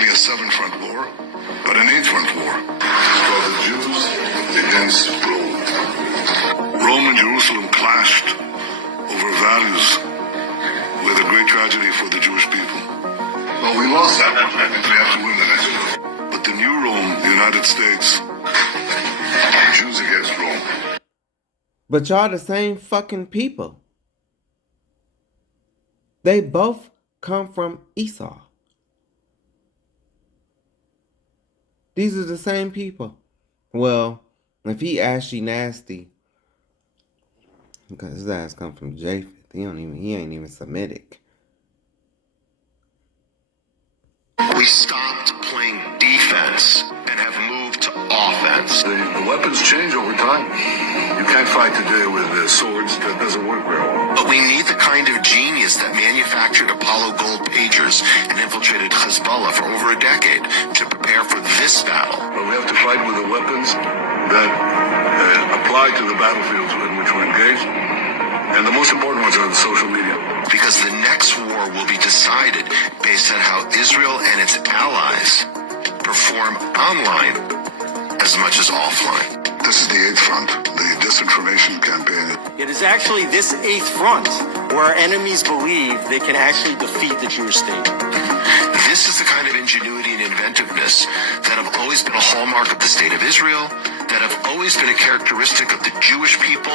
really a seven-front war, but an eight-front war. It's called the Jews against Rome. Rome and Jerusalem clashed over values with a great tragedy for the Jewish people. Well, we lost that one. I think we have to win the next one. But the new Rome, the United States, Jews against Rome. But y'all the same fucking people. They both come from Esau. These are the same people. Well, if he ashy nasty, because his ass come from Japheth, he ain't even Semitic. We stopped playing defense and have moved to offense. The weapons change over time. You can't fight today with swords. That doesn't work very well. But we need the kind of genius that manufactured Apollo gold pagers and infiltrated Hezbollah for over a decade to prepare for this battle. But we have to fight with the weapons that apply to the battlefields in which we're engaged. And the most important ones are the social media. Because the next war will be decided based on how Israel and its allies perform online as much as offline. This is the eighth front, the disinformation campaign. It is actually this eighth front where our enemies believe they can actually defeat the Jewish state. This is the kind of ingenuity and inventiveness that have always been a hallmark of the state of Israel, that have always been a characteristic of the Jewish people.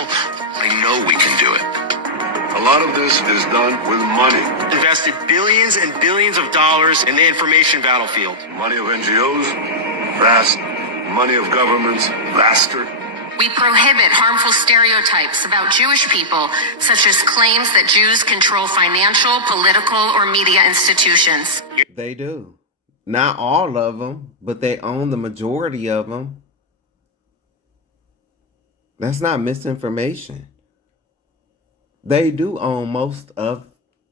I know we can do it. A lot of this is done with money. Invested billions and billions of dollars in the information battlefield. Money of NGOs, vast. Money of governments, vaster. We prohibit harmful stereotypes about Jewish people, such as claims that Jews control financial, political, or media institutions. They do. Not all of them, but they own the majority of them. That's not misinformation. They do own most of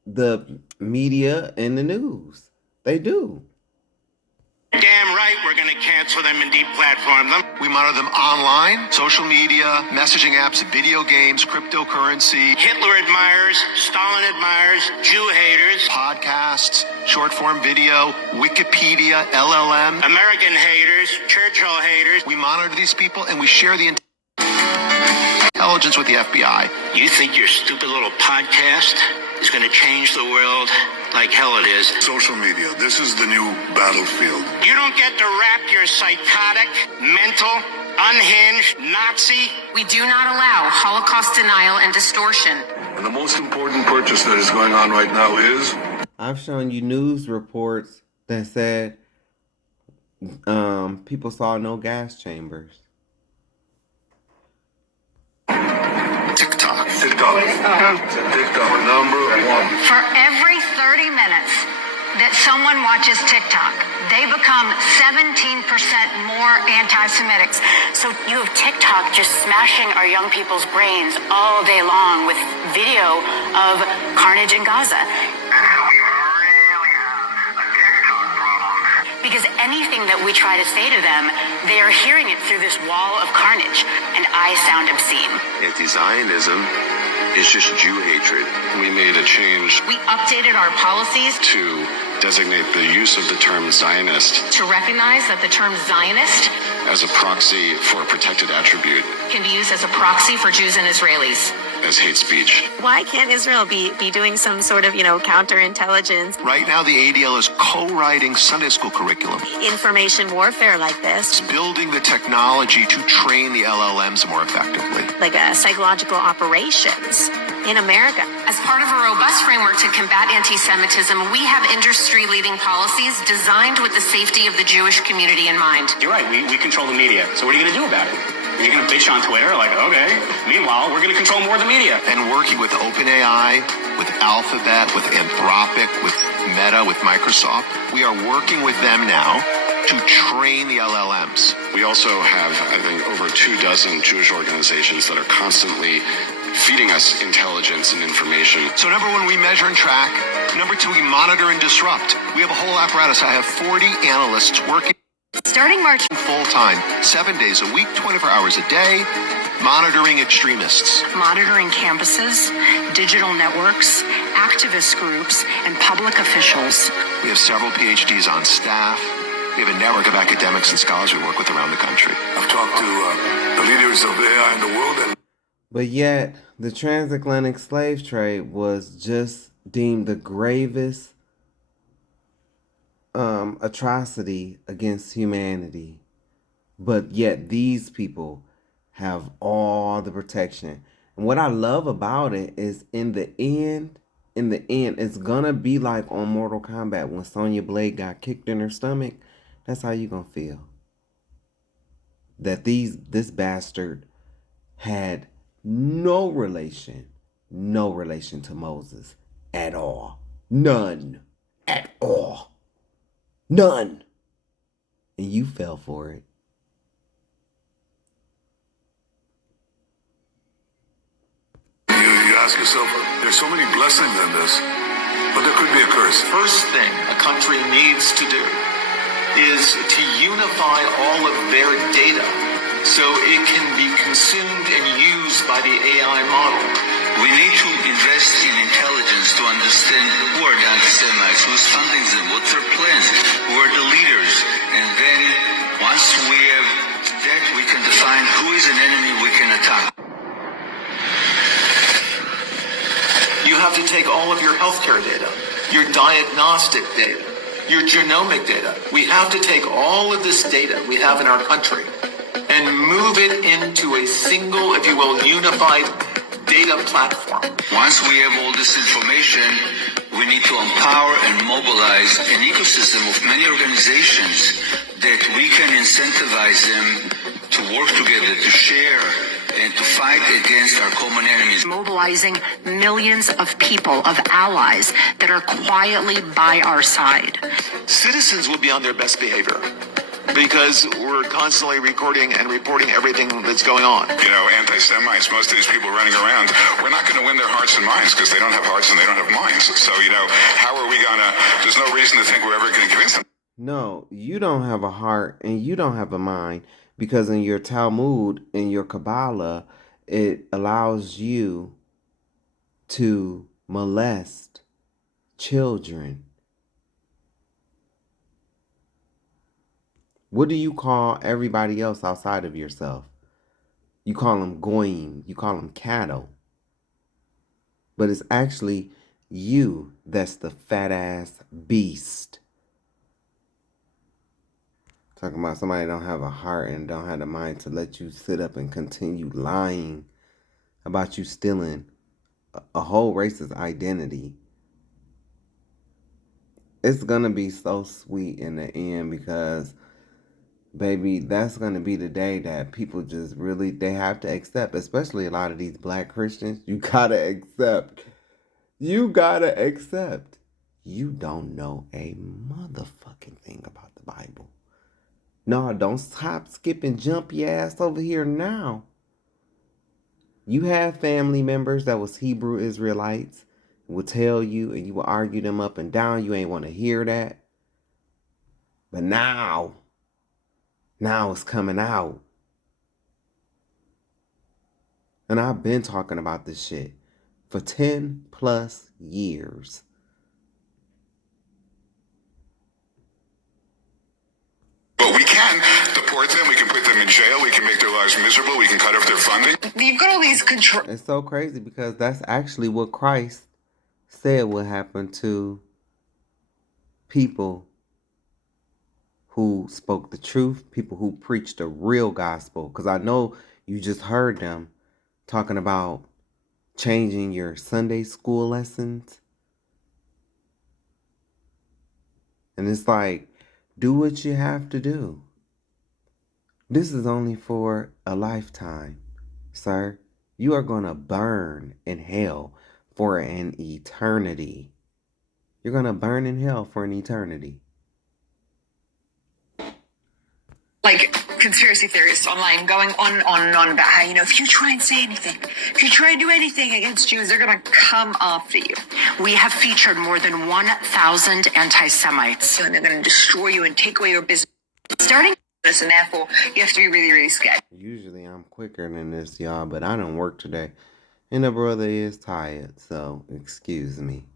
the media and the news. They do. Damn right we're going to cancel them and deplatform them. We monitor them online, social media, messaging apps, video games, cryptocurrency, Hitler admirers, Stalin admirers, Jew haters, podcasts, short form video, Wikipedia, LLM, American haters, Churchill haters. We monitor these people and we share the intelligence with the FBI. You think your stupid little podcast is going to change the world? Like hell it is. Social media. This is the new battlefield. You don't get to wrap your psychotic, mental, unhinged Nazi. We do not allow Holocaust denial and distortion. And the most important purchase that is going on right now is... I've shown you news reports that said people saw no gas chambers. TikTok. TikTok. TikTok, number one. For every 30 minutes that someone watches TikTok, they become 17% more anti-Semitic. So you have TikTok just smashing our young people's brains all day long with video of carnage in Gaza. Because anything that we try to say to them, they are hearing it through this wall of carnage, and I sound obscene. Anti-Zionism is just Jew hatred. We made a change. We updated our policies to designate the use of the term Zionist to recognize that the term Zionist as a proxy for a protected attribute can be used as a proxy for Jews and Israelis. As hate speech. Why can't Israel be doing some sort of, counterintelligence? Right now, the ADL is co-writing Sunday school curriculum. Information warfare like this. It's building the technology to train the LLMs more effectively. Like psychological operations in America. As part of a robust framework to combat anti-Semitism, we have industry-leading policies designed with the safety of the Jewish community in mind. You're right, we control the media. So what are you going to do about it? You're going to bitch on Twitter? Like, okay. Meanwhile, we're going to control more of the media. And working with OpenAI, with Alphabet, with Anthropic, with Meta, with Microsoft, we are working with them now to train the LLMs. We also have, I think, over 24 Jewish organizations that are constantly feeding us intelligence and information. So number one, we measure and track. Number two, we monitor and disrupt. We have a whole apparatus. I have 40 analysts working. Starting March full-time, 7 days a week, 24 hours a day, monitoring extremists. Monitoring campuses, digital networks, activist groups, and public officials. We have several PhDs on staff. We have a network of academics and scholars we work with around the country. I've talked to the leaders of AI in the world, and But yet, the transatlantic slave trade was just deemed the gravest atrocity against humanity. But yet, these people have all the protection. And what I love about it is in the end, it's gonna be like on Mortal Kombat when Sonya Blade got kicked in her stomach. That's how you gonna feel. That this bastard had no relation to Moses at all. None. At all. None. And you fell for it. you ask yourself, there's so many blessings in this, but there could be a curse. First thing a country needs to do is to unify all of their data so it can be consumed and used by the AI model. We need to invest in intelligence to understand who are the anti-Semites, who's funding them, what's their plans, who are the leaders. And then once we have that, we can define who is an enemy we can attack. You have to take all of your healthcare data, your diagnostic data, your genomic data. We have to take all of this data we have in our country and move it into a single, if you will, unified data platform. Once we have all this information, we need to empower and mobilize an ecosystem of many organizations that we can incentivize them to work together, to share, and to fight against our common enemies. Mobilizing millions of people, of allies that are quietly by our side. Citizens will be on their best behavior because we're constantly recording and reporting everything that's going on. You know, anti-Semites, most of these people running around, we're not going to win their hearts and minds because they don't have hearts and they don't have minds. So, you know, how are we going to, there's no reason to think we're ever going to convince them. No, you don't have a heart and you don't have a mind, because in your Talmud, in your Kabbalah, it allows you to molest children. What do you call everybody else outside of yourself? You call them goyim, you call them cattle. But it's actually you that's the fat ass beast. Talking about somebody don't have a heart and don't have the mind to let you sit up and continue lying about you stealing a whole race's identity. It's gonna be so sweet in the end because, baby, that's gonna be the day that people just really, they have to accept, especially a lot of these black Christians. You gotta accept. You gotta accept. You don't know a motherfucking thing about the Bible. No, don't stop, skip, and jump your ass over here now. You have family members that was Hebrew Israelites, will tell you, and you will argue them up and down. You ain't want to hear that. But now it's coming out. And I've been talking about this shit for 10 plus years. But we can deport them, we can put them in jail, we can make their lives miserable, we can cut off their funding. You've got all these control. It's so crazy because that's actually what Christ said would happen to people who spoke the truth, people who preached the real gospel. Because I know you just heard them talking about changing your Sunday school lessons. And it's like, do what you have to do. This is only for a lifetime, sir. You are going to burn in hell for an eternity. You're going to burn in hell for an eternity. Like conspiracy theorists online going on and on and on about how, if you try and say anything, if you try and do anything against Jews, they're going to come after you. We have featured more than 1,000 anti-Semites. And they're going to destroy you and take away your business. Starting and therefore you have to be really, really scared. Usually I'm quicker than this, y'all, but I don't work today. And the brother is tired, so excuse me.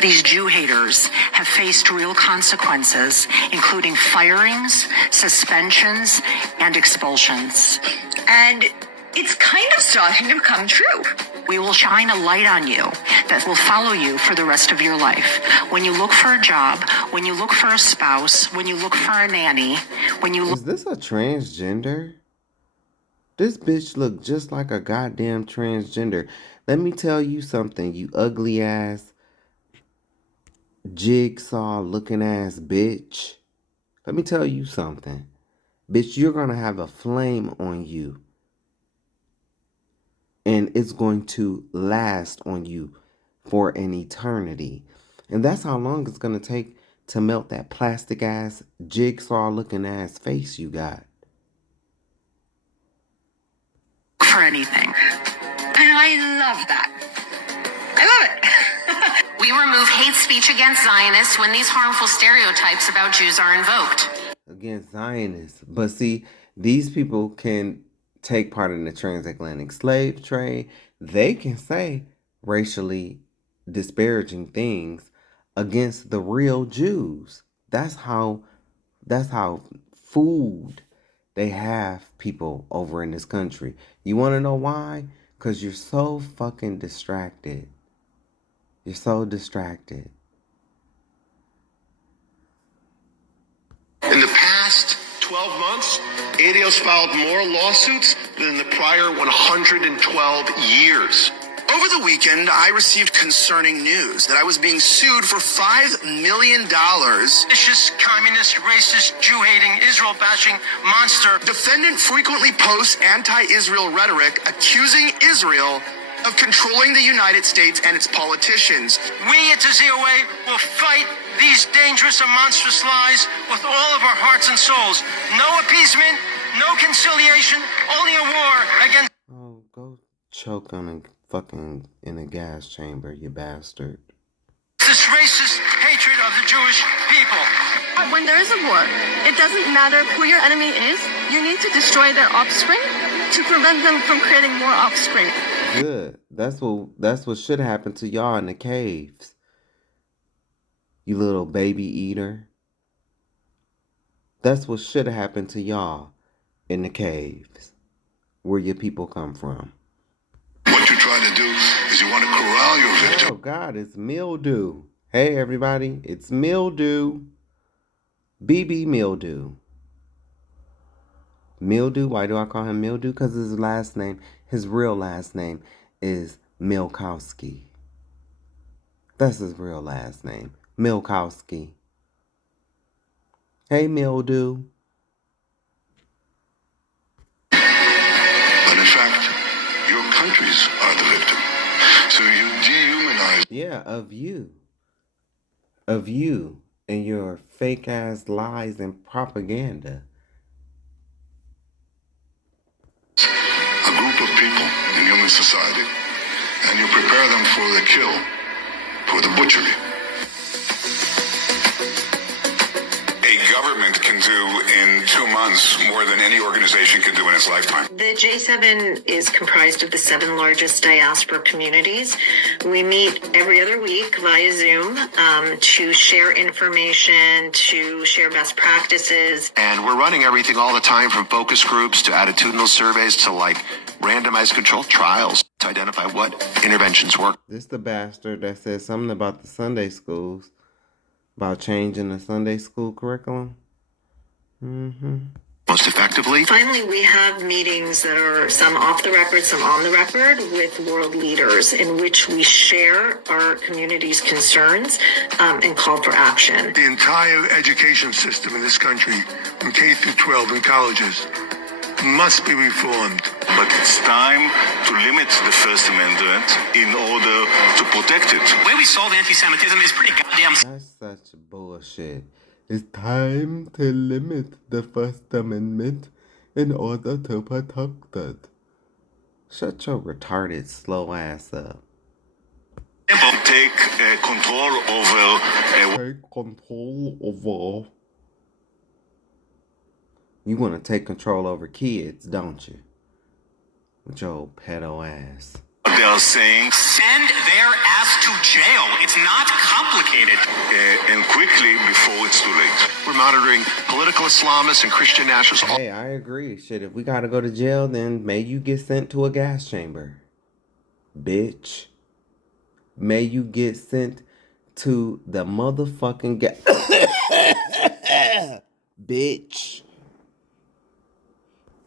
These Jew haters have faced real consequences, including firings, suspensions, and expulsions. And it's kind of starting to become true. We will shine a light on you that will follow you for the rest of your life. When you look for a job, when you look for a spouse, when you look for a nanny, when you look... Is this a transgender? This bitch look just like a goddamn transgender. Let me tell you something, you ugly ass, jigsaw looking ass bitch. Let me tell you something. Bitch, you're gonna have a flame on you. And it's going to last on you for an eternity. And that's how long it's going to take to melt that plastic ass, jigsaw looking ass face you got. For anything. And I love that. I love it. We remove hate speech against Zionists when these harmful stereotypes about Jews are invoked. Against Zionists. But see, these people can take part in the transatlantic slave trade. They can say racially disparaging things against the real Jews. That's how fooled they have people over in this country. You want to know why? Because you're so fucking distracted. You're so distracted. In the past 12 months, ADOS filed more lawsuits than the prior 112 years. Over the weekend, I received concerning news that I was being sued for $5 million. Vicious, communist, racist, Jew-hating, Israel-bashing monster. Defendant frequently posts anti-Israel rhetoric accusing Israel of controlling the United States and its politicians. We at the ZOA will fight these dangerous and monstrous lies with all of our hearts and souls. No appeasement, no conciliation, only a war against... Oh, go choke on a fucking in a gas chamber, you bastard. this racist hatred of the Jewish people. When there is a war, it doesn't matter who your enemy is. You need to destroy their offspring to prevent them from creating more offspring. Good. That's what should happen to y'all in the caves. You little baby eater. That's what should have happened to y'all in the caves, where your people come from. What you're trying to do is you want to corral your victim. Oh God, it's mildew. Hey everybody, it's mildew. BB mildew. Mildew, why do I call him mildew? Because his real last name is Milkowski. That's his real last name, Milkowski. Hey mildew. But in fact, your countries are the victim. So you dehumanize. Yeah, of you and your fake ass lies and propaganda. A group of people in human society, and you prepare them for the kill, for the butchery. A government can do in 2 months more than any organization can do in its lifetime. The J7 is comprised of the 7 largest diaspora communities. We meet every other week via Zoom to share information, to share best practices. And we're running everything all the time, from focus groups to attitudinal surveys to randomized controlled trials to identify what interventions work. This the bastard that said something about the Sunday schools, about changing the Sunday school curriculum. Most effectively. Finally, we have meetings that are some off the record, some on the record, with world leaders in which we share our community's concerns and call for action. The entire education system in this country, from K through 12 and colleges, must be reformed. But it's time to limit the First Amendment in order to protect it. The way we solve anti-Semitism is pretty goddamn... That's such bullshit. It's time to limit the First Amendment in order to protect it. Shut your retarded slow ass up. Take control over... You want to take control over kids, don't you? With your old pedo ass. They are saying, send their ass to jail. It's not complicated. And quickly before it's too late. We're monitoring political Islamists and Christian nationalists. Hey, I agree. Shit, if we gotta go to jail, then may you get sent to a gas chamber. Bitch. May you get sent to the motherfucking gas... Bitch.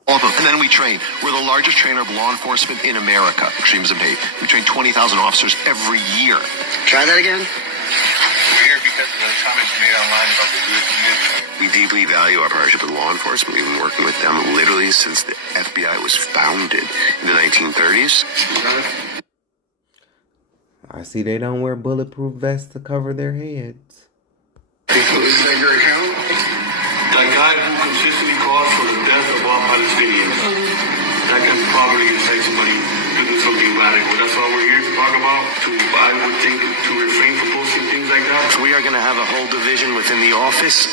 All of them. And then we train. We're the largest trainer of law enforcement in America. Extremism hate. We train 20,000 officers every year. Try that again. We're here because of the comments made online about the Jewish community. We deeply value our partnership with law enforcement. We've been working with them literally since the FBI was founded in the 1930s. I see they don't wear bulletproof vests to cover their heads. Is that your account? The guy who consistently calls for the death of all Palestinians. That can probably incite somebody to do something radical. That's all we're here to talk about. I would think to refrain from posting things like that. We are going to have a whole division within the office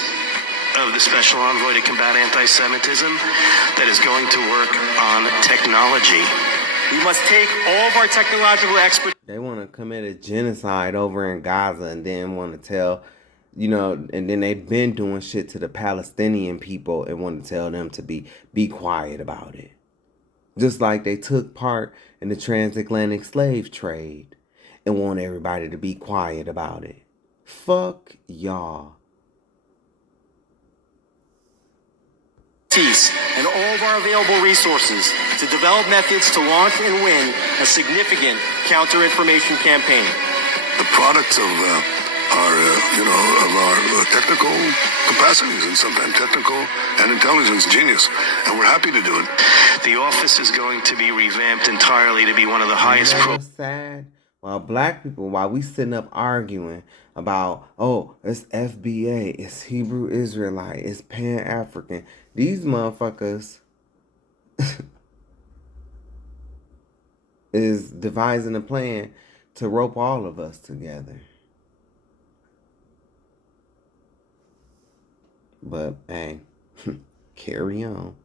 of the Special Envoy to Combat Anti-Semitism that is going to work on technology. We must take all of our technological expertise. They want to commit a genocide over in Gaza and then want to tell, you know, and then they've been doing shit to the Palestinian people and want to tell them to be quiet about it. Just like they took part in the transatlantic slave trade and want everybody to be quiet about it. Fuck y'all. And all of our available resources to develop methods to launch and win a significant counter-information campaign. The product of our technical capacities and sometimes technical and intelligence genius, and we're happy to do it. The office is going to be revamped entirely to be one of the highest. Sad. While black people, while we sitting up arguing about, oh, it's FBA, it's Hebrew Israelite, it's Pan-African. These motherfuckers is devising a plan to rope all of us together. But, hey, carry on.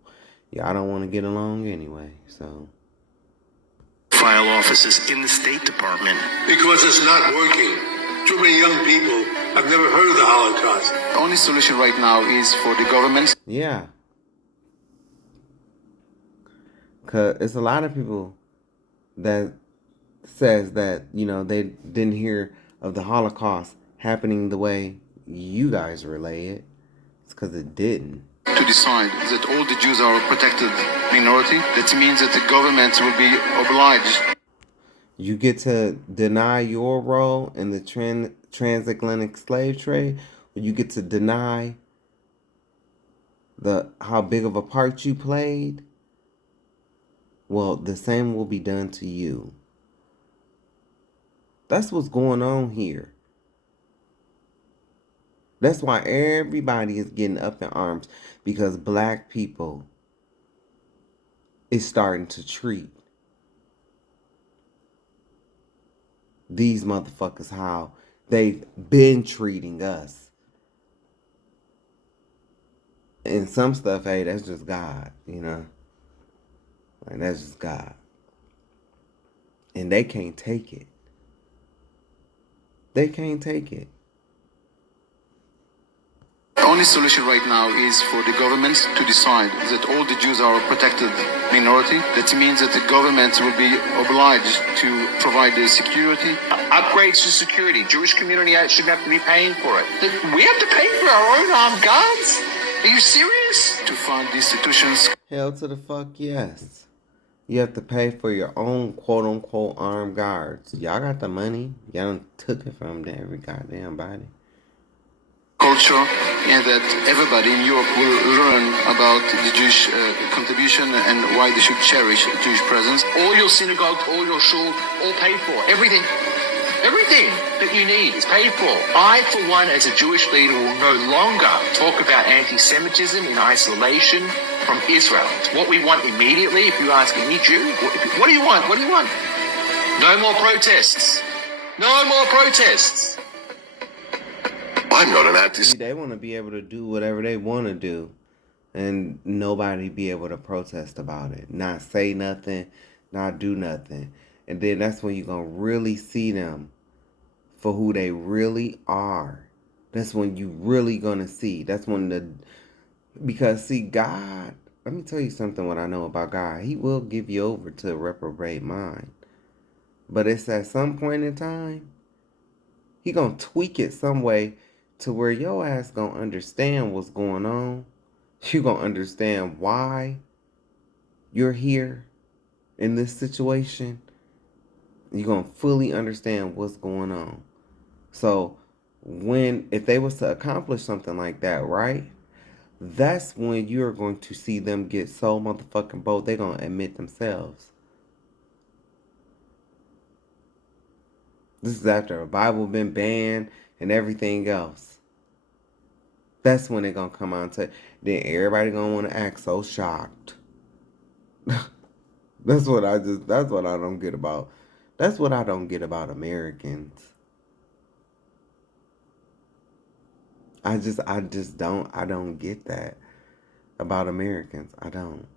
Y'all don't want to get along anyway, so. File offices in the State Department. Because it's not working. Too many young people have never heard of the Holocaust. The only solution right now is for the government. Yeah. Because it's a lot of people that says that, you know, they didn't hear of the Holocaust happening the way you guys relay it. It's because it didn't. To decide that all the Jews are a protected minority, that means that the government will be obliged. You get to deny your role in the transatlantic slave trade, or you get to deny how big of a part you played. Well, the same will be done to you. That's what's going on here. That's why everybody is getting up in arms, because black people is starting to treat these motherfuckers how they've been treating us. And some stuff, hey, that's just God, you know? Like, that's just God. And they can't take it. They can't take it. The only solution right now is for the government to decide that all the Jews are a protected minority. That means that the government will be obliged to provide the security. Upgrades to security. Jewish community shouldn't have to be paying for it. We have to pay for our own armed guards? Are you serious? To fund institutions. Hell to the fuck yes. You have to pay for your own quote-unquote armed guards. Y'all got the money. Y'all done took it from every goddamn body. Culture, and that everybody in Europe will learn about the Jewish contribution and why they should cherish Jewish presence. All your synagogues, all your shul, all paid for. Everything that you need is paid for. I, for one, as a Jewish leader, will no longer talk about anti-Semitism in isolation from Israel. It's what we want immediately. If you ask any Jew, what do you want? What do you want? No more protests. No more protests. I'm not an anti-Semite. They want to be able to do whatever they want to do and nobody be able to protest about it, not say nothing, not do nothing. And then that's when you're going to really see them for who they really are. That's when you really going to see. That's when because see, God, let me tell you something what I know about God. He will give you over to a reprobate mind. But it's at some point in time, he going to tweak it some way to where your ass going to understand what's going on. You going to understand why you're here in this situation. You're going to fully understand what's going on. So if they was to accomplish something like that, right? That's when you're going to see them get so motherfucking bold. They're going to admit themselves. This is after the Bible been banned and everything else. That's when they're going to come out and say, then everybody going to want to act so shocked. That's what I don't get about. That's what I don't get about Americans. I don't get that about Americans. I don't.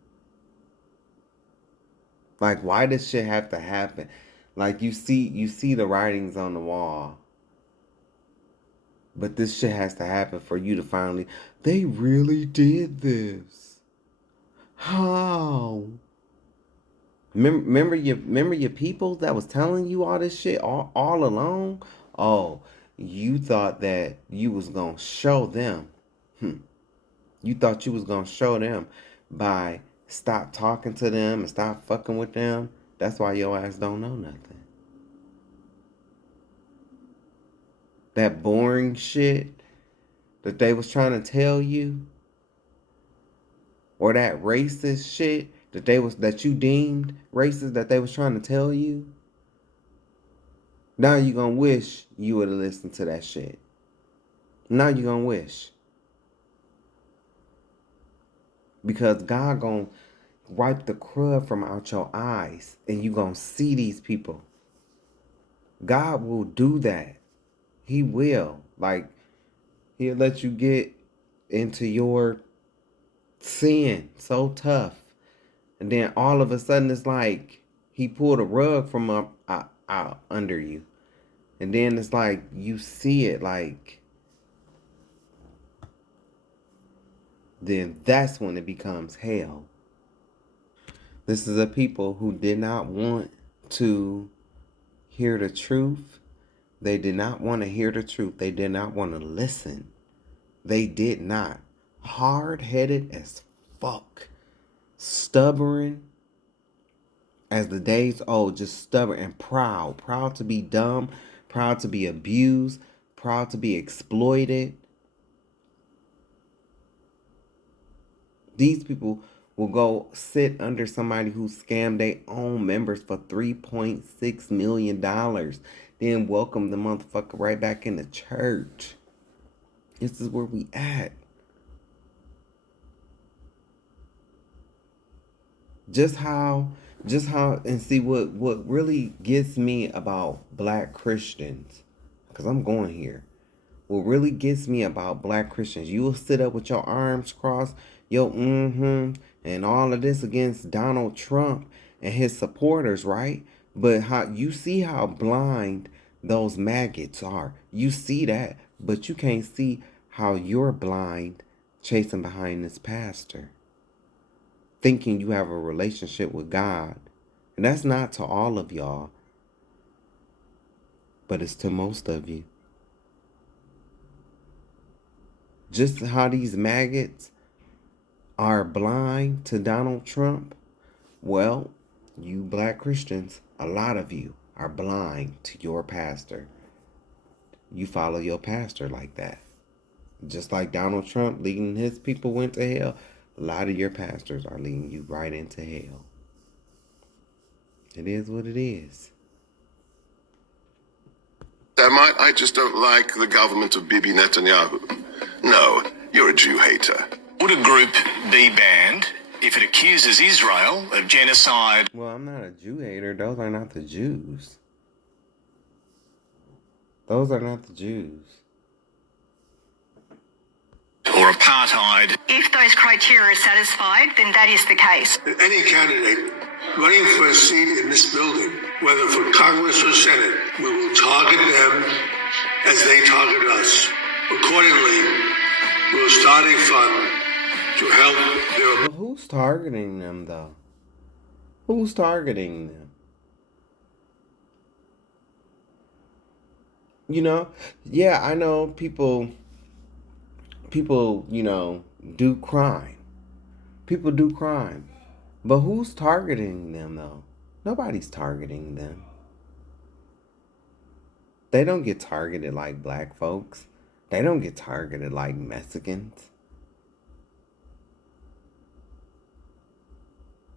Like, why does shit have to happen? Like, you see the writings on the wall. But this shit has to happen for you to finally, they really did this. How? Remember your people that was telling you all this shit all along? Oh, you thought that you was gonna show them. You thought you was gonna show them by stop talking to them and stop fucking with them. That's why your ass don't know nothing. That boring shit that they was trying to tell you, or that racist shit that you deemed racist that they was trying to tell you. Now you gonna wish you would have listened to that shit. Now you gonna wish. Because God gonna wipe the crud from out your eyes and you gonna see these people. God will do that. He will. Like, he'll let you get into your sin so tough. And then all of a sudden it's like he pulled a rug from out under you. And then it's like you see it, like, then that's when it becomes hell. This is a people who did not want to hear the truth. They did not want to hear the truth. They did not want to listen. They did not. Hard-headed as fuck. Stubborn as the days old. Just stubborn and proud. Proud to be dumb. Proud to be abused. Proud to be exploited. These people will go sit under somebody who scammed their own members for $3.6 million. Then welcome the motherfucker right back in the church. This is where we at. Just how, and see what really gets me about black Christians, because I'm going here. What really gets me about black Christians, you will sit up with your arms crossed, and all of this against Donald Trump and his supporters, right? But how you see how blind those maggots are. You see that, but you can't see how you're blind chasing behind this pastor, thinking you have a relationship with God. And that's not to all of y'all, but it's to most of you. Just how these maggots are blind to Donald Trump, well, you black Christians, a lot of you are blind to your pastor. You follow your pastor like that. Just like Donald Trump leading his people went to hell, a lot of your pastors are leading you right into hell. It is what it is. Semite, I just don't like the government of Bibi Netanyahu. No, you're a Jew hater. Would a group be banned if it accuses Israel of genocide? Well, I'm not a Jew hater. Those are not the Jews. Those are not the Jews. or apartheid. If those criteria are satisfied, then that is the case. Any candidate running for a seat in this building, whether for Congress or Senate, we will target them as they target us. Accordingly, we'll start a fund to help their... But who's targeting them, though? Who's targeting them? You know? Yeah, I know people, you know, do crime. People do crime. But who's targeting them, though? Nobody's targeting them. They don't get targeted like black folks. They don't get targeted like Mexicans.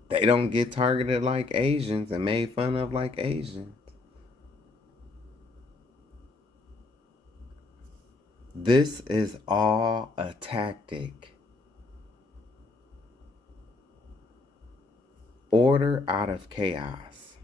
They don't get targeted like Asians and made fun of like Asians. This is all a tactic. Order out of chaos.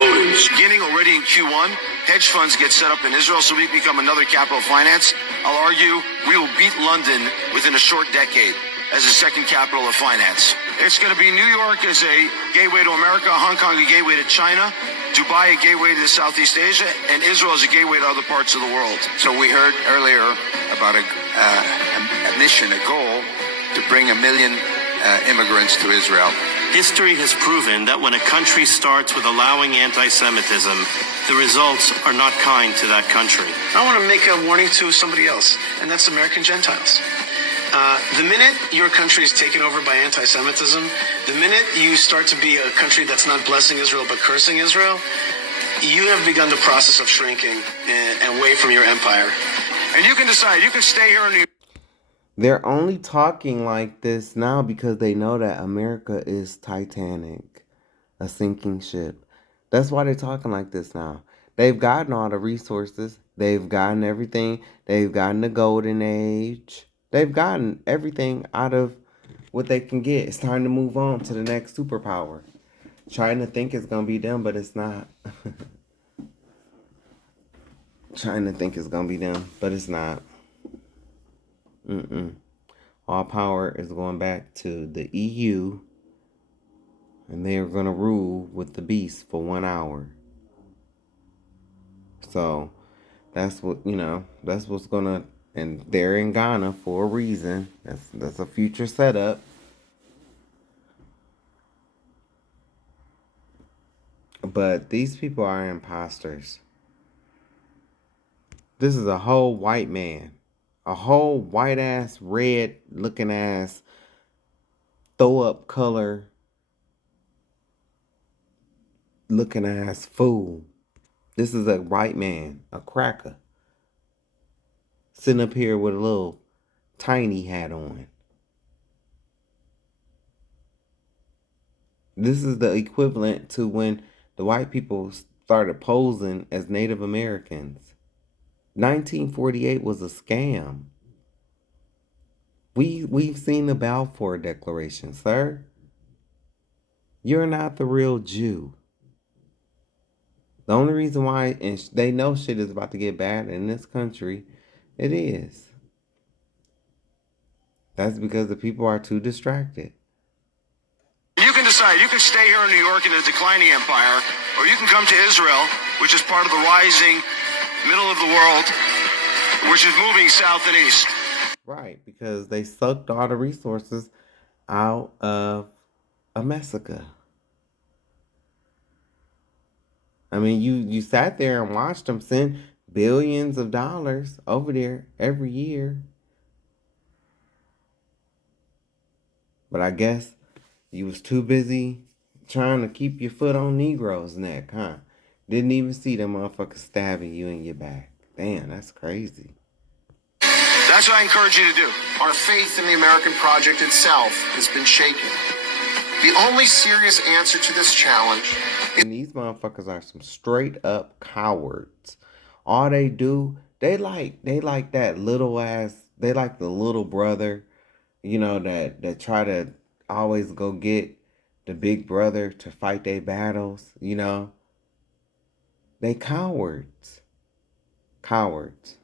Beginning already in Q1, hedge funds get set up in Israel so we become another capital of finance. I'll argue we will beat London within a short decade as a second capital of finance. It's going to be New York as a gateway to America, Hong Kong a gateway to China, Dubai a gateway to Southeast Asia, and Israel as a gateway to other parts of the world. So we heard earlier about a mission, a goal to bring 1 million immigrants to Israel. History has proven that when a country starts with allowing anti-Semitism, the results are not kind to that country. I want to make a warning to somebody else, and that's American Gentiles. The minute your country is taken over by anti-Semitism, the minute you start to be a country that's not blessing Israel but cursing Israel, you have begun the process of shrinking and away from your empire. And you can decide, you can stay here in New York. They're only talking like this now because they know that America is Titanic, a sinking ship. That's why they're talking like this now. They've gotten all the resources. They've gotten everything. They've gotten the golden age. They've gotten everything out of what they can get. It's time to move on to the next superpower. Trying to think it's going to be them, but it's not. Trying to think it's going to be them, but it's not. All power is going back to the EU, and they are going to rule with the beast for 1 hour. So that's what, you know, that's what's going to, and they're in Ghana for a reason. That's a future setup. But these people are imposters. This is a whole white man. A whole white ass, red looking ass, throw up color looking ass fool. This is a white man, a cracker, sitting up here with a little tiny hat on. This is the equivalent to when the white people started posing as Native Americans. 1948 was a scam. We've seen the Balfour Declaration, sir. You're not the real Jew. The only reason why, and they know shit is about to get bad in this country, it is. That's because the people are too distracted. You can decide, you can stay here in New York in a declining empire, or you can come to Israel, which is part of the rising middle of the world, which is moving south and east. Right, because they sucked all the resources out of Amessica. I mean, you sat there and watched them send billions of dollars over there every year. But I guess you was too busy trying to keep your foot on Negroes' neck, huh? Didn't even see them motherfuckers stabbing you in your back. Damn, that's crazy. That's what I encourage you to do. Our faith in the American project itself has been shaken. The only serious answer to this challenge... And these motherfuckers are some straight up cowards. All they do, they like that little ass, they like the little brother, you know, that try to always go get the big brother to fight their battles, you know. They cowards. Cowards.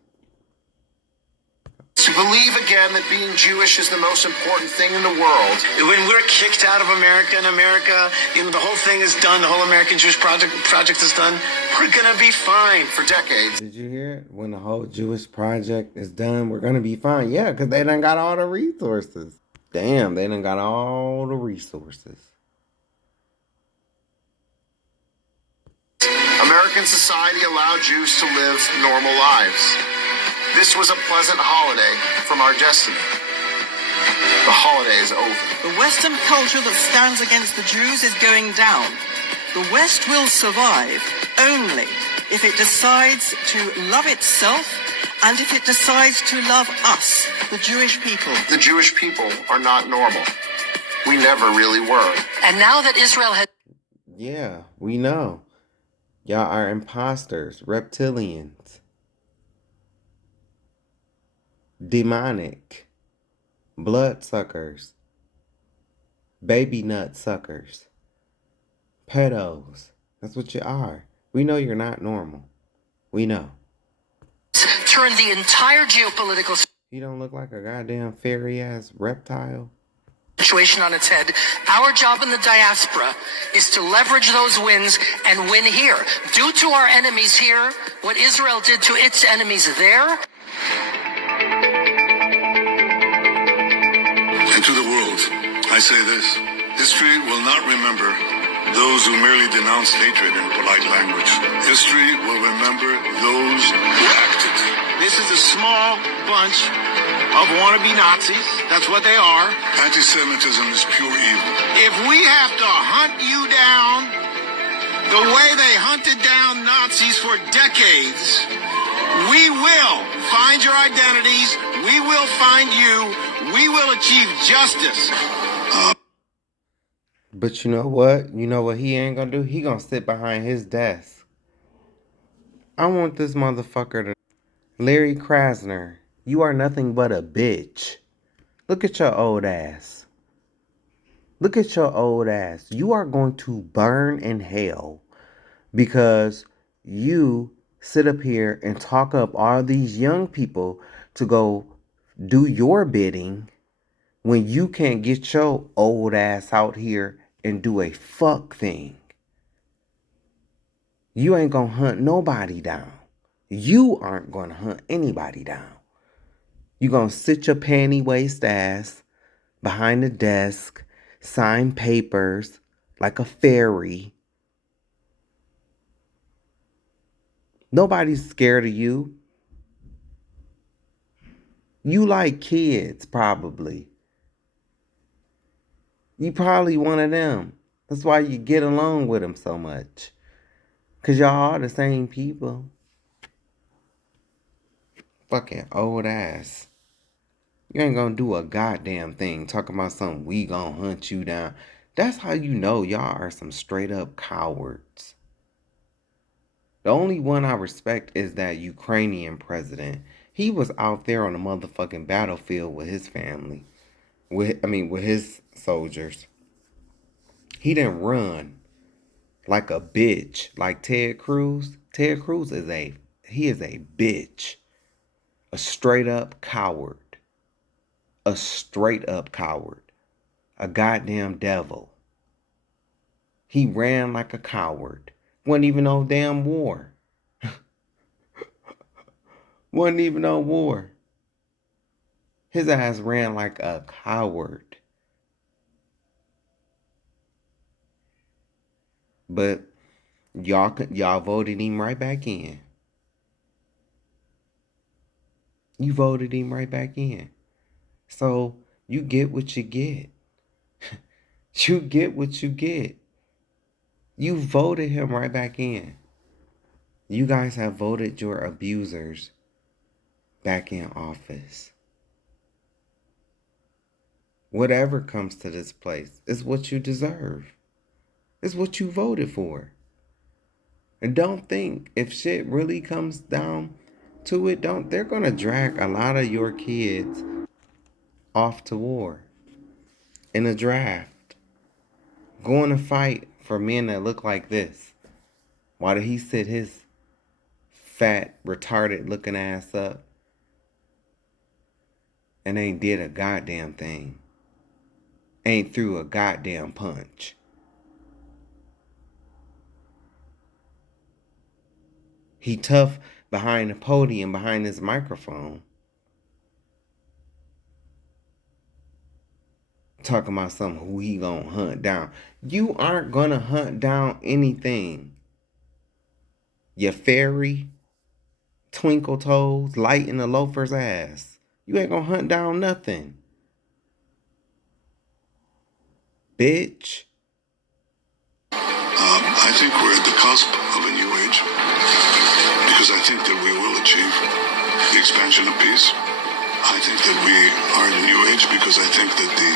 To believe again that being Jewish is the most important thing in the world. When we're kicked out of America and America, the whole thing is done, the whole American Jewish project is done, we're gonna be fine for decades. Did you hear it? When the whole Jewish project is done, we're gonna be fine. Yeah, because they done got all the resources. Damn, they done got all the resources. American society allowed Jews to live normal lives. This was a pleasant holiday from our destiny. The holiday is over. The Western culture that stands against the Jews is going down. The West will survive only if it decides to love itself and if it decides to love us, the Jewish people. The Jewish people are not normal. We never really were. And now that Israel has... Yeah, we know. Y'all are imposters, reptilians, demonic, bloodsuckers, baby nut suckers, pedos. That's what you are. We know you're not normal. We know. turned the entire geopolitical... You don't look like a goddamn fairy-ass reptile. ...situation on its head. Our job in the diaspora is to leverage those wins and win here. Do to our enemies here what Israel did to its enemies there. And to the world, I say this. History will not remember those who merely denounced hatred in polite language. History will remember those who acted. This is a small bunch of wannabe Nazis. That's what they are. Anti-Semitism is pure evil. If we have to hunt you down the way they hunted down Nazis for decades, we will find your identities. We will find you. We will achieve justice. But you know what? You know what he ain't gonna do? He gonna sit behind his desk. I want this motherfucker to... Larry Krasner, you are nothing but a bitch. Look at your old ass. Look at your old ass. You are going to burn in hell because you sit up here and talk up all these young people to go do your bidding when you can't get your old ass out here and do a fuck thing. You ain't gonna hunt nobody down. You aren't gonna hunt anybody down. You gonna sit your panty waist ass behind the desk, sign papers like a fairy. Nobody's scared of you. You like kids, probably. You probably one of them. That's why you get along with them so much. Because y'all are the same people. Fucking old ass. You ain't gonna do a goddamn thing talking about something we gonna hunt you down. That's how you know y'all are some straight up cowards. The only one I respect is that Ukrainian president. He was out there on the motherfucking battlefield with his family. With his soldiers. He didn't run like a bitch like Ted Cruz. Ted Cruz is a bitch. A straight up coward. A straight up coward. A goddamn devil. He ran like a coward. Wasn't even no damn war. Wasn't even no war. His ass ran like a coward. But y'all voted him right back in. You voted him right back in. So you get what you get. You get what you get. You voted him right back in. You guys have voted your abusers back in office. Whatever comes to this place is what you deserve. It's what you voted for. And don't think if shit really comes down to it, they're gonna drag a lot of your kids off to war. In a draft. Going to fight for men that look like this. Why did he sit his fat, retarded looking ass up and ain't did a goddamn thing. Ain't threw a goddamn punch. He tough behind the podium, behind his microphone. Talking about something who he gonna hunt down. You aren't gonna hunt down anything. You fairy, twinkle toes, light in the loafer's ass. You ain't gonna hunt down nothing. Bitch. I think we're at the cusp of a new age because I think that we will achieve the expansion of peace. I think that we are in a new age because I think that the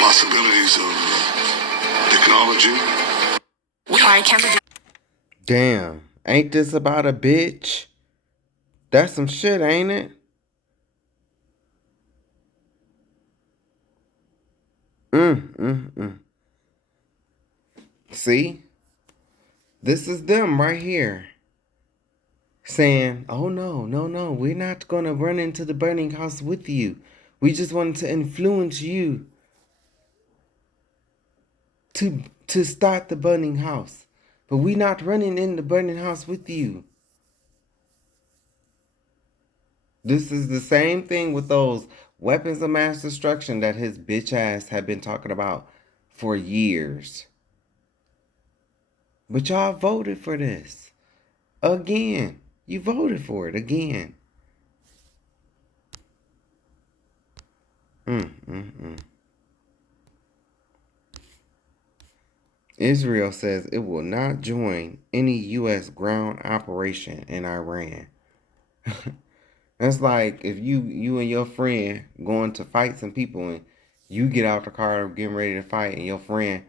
possibilities of technology. Damn, ain't this about a bitch? That's some shit, ain't it? See? This is them right here. Saying, oh no, we're not gonna run into the burning house with you. We just wanted to influence you to start the burning house. But we not running in the burning house with you. This is the same thing with those weapons of mass destruction that his bitch ass had been talking about for years. But y'all voted for this. Again. You voted for it again. Israel says it will not join any U.S. ground operation in Iran. That's like if you and your friend going to fight some people and you get out the car getting ready to fight and your friend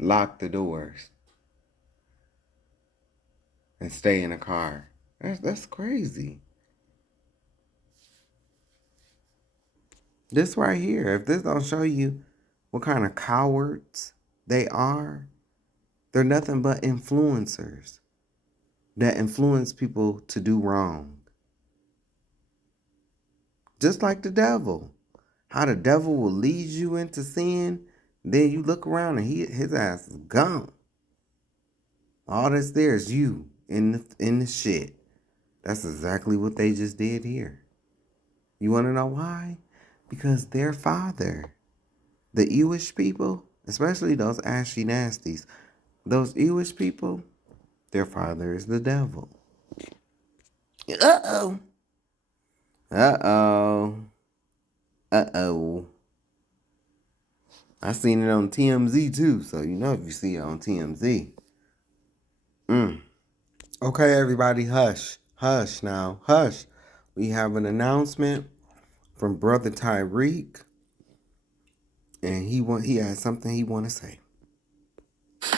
lock the doors and stay in the car. That's crazy. This right here, if this don't show you what kind of cowards they are, they're nothing but influencers that influence people to do wrong. Just like the devil. How the devil will lead you into sin, then you look around and his ass is gone. All that's there is you in the shit. That's exactly what they just did here. You want to know why? Because their father, the Jewish people, especially those ashy nasties, those Jewish people, their father is the devil. Uh-oh. I seen it on TMZ too, so you know if you see it on TMZ. Okay, everybody, hush. Hush now. Hush. We have an announcement from Brother Tyreek, and he has something he want to say.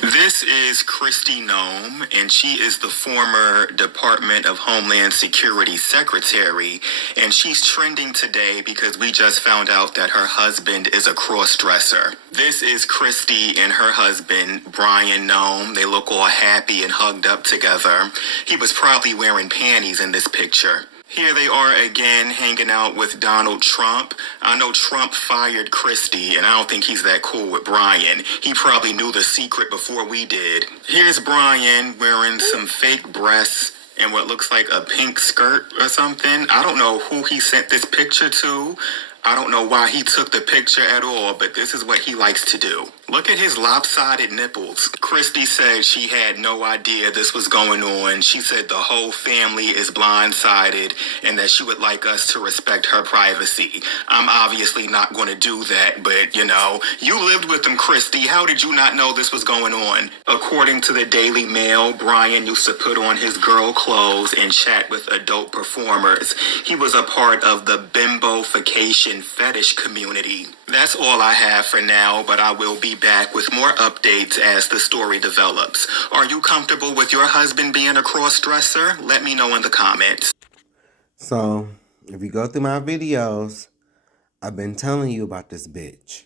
This is Kristi Noem, and she is the former Department of Homeland Security Secretary, and she's trending today because we just found out that her husband is a cross-dresser. This is Kristi and her husband, Brian Noem. They look all happy and hugged up together. He was probably wearing panties in this picture. Here they are again hanging out with Donald Trump. I know Trump fired Kristi, and I don't think he's that cool with Brian. He probably knew the secret before we did. Here's Brian wearing some fake breasts and what looks like a pink skirt or something. I don't know who he sent this picture to. I don't know why he took the picture at all, but this is what he likes to do. Look at his lopsided nipples. Kristi said she had no idea this was going on. She said the whole family is blindsided and that she would like us to respect her privacy. I'm obviously not going to do that, but you know, you lived with them, Kristi. How did you not know this was going on? According to the Daily Mail, Brian used to put on his girl clothes and chat with adult performers. He was a part of the bimbofication fetish community. That's all I have for now, but I will be back with more updates as the story develops. Are you comfortable with your husband being a cross-dresser? Let me know in the comments. So, if you go through my videos, I've been telling you about this bitch.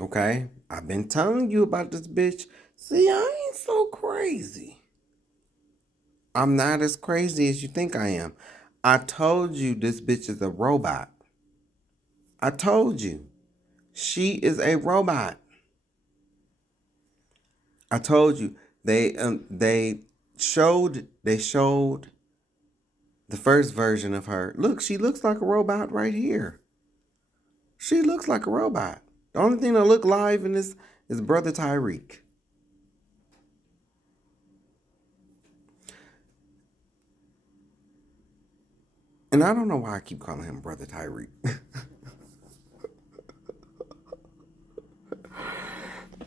Okay? I've been telling you about this bitch. See, I ain't so crazy. I'm not as crazy as you think I am. I told you this bitch is a robot. I told you. She is a robot. I told you. They showed the first version of her. Look, she looks like a robot right here. She looks like a robot. The only thing that look live in this is Brother Tyreek. And I don't know why I keep calling him Brother Tyreek.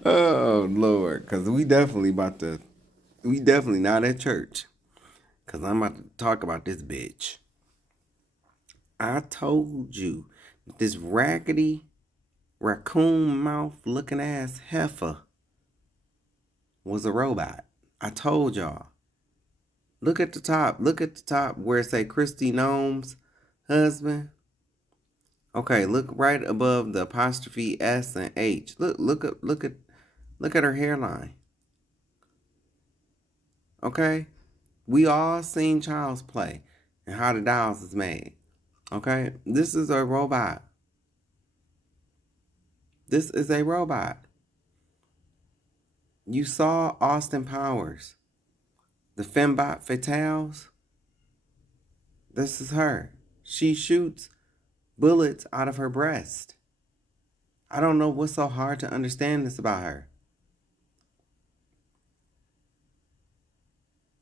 Oh, Lord. Because we definitely not at church. Because I'm about to talk about this bitch. I told you, this raggedy, raccoon mouth looking ass heifer was a robot. I told y'all. Look at the top. Look at the top where it say Christy Nome's husband. Okay, look right above the apostrophe S and H. Look at her hairline. Okay? We all seen Child's Play and how the dolls is made. Okay? This is a robot. This is a robot. You saw Austin Powers. The Fembot Fatales. This is her. She shoots bullets out of her breast. I don't know what's so hard to understand this about her.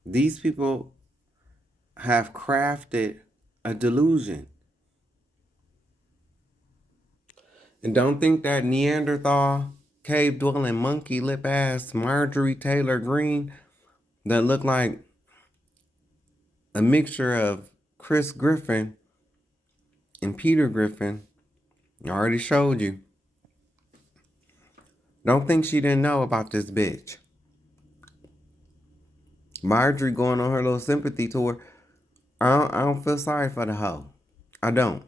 These people have crafted a delusion. And don't think that Neanderthal, cave-dwelling, monkey lip ass Marjorie Taylor Greene that look like a mixture of Chris Griffin and Peter Griffin. I already showed you. Don't think she didn't know about this bitch. Marjorie going on her little sympathy tour. I don't feel sorry for the hoe. I don't.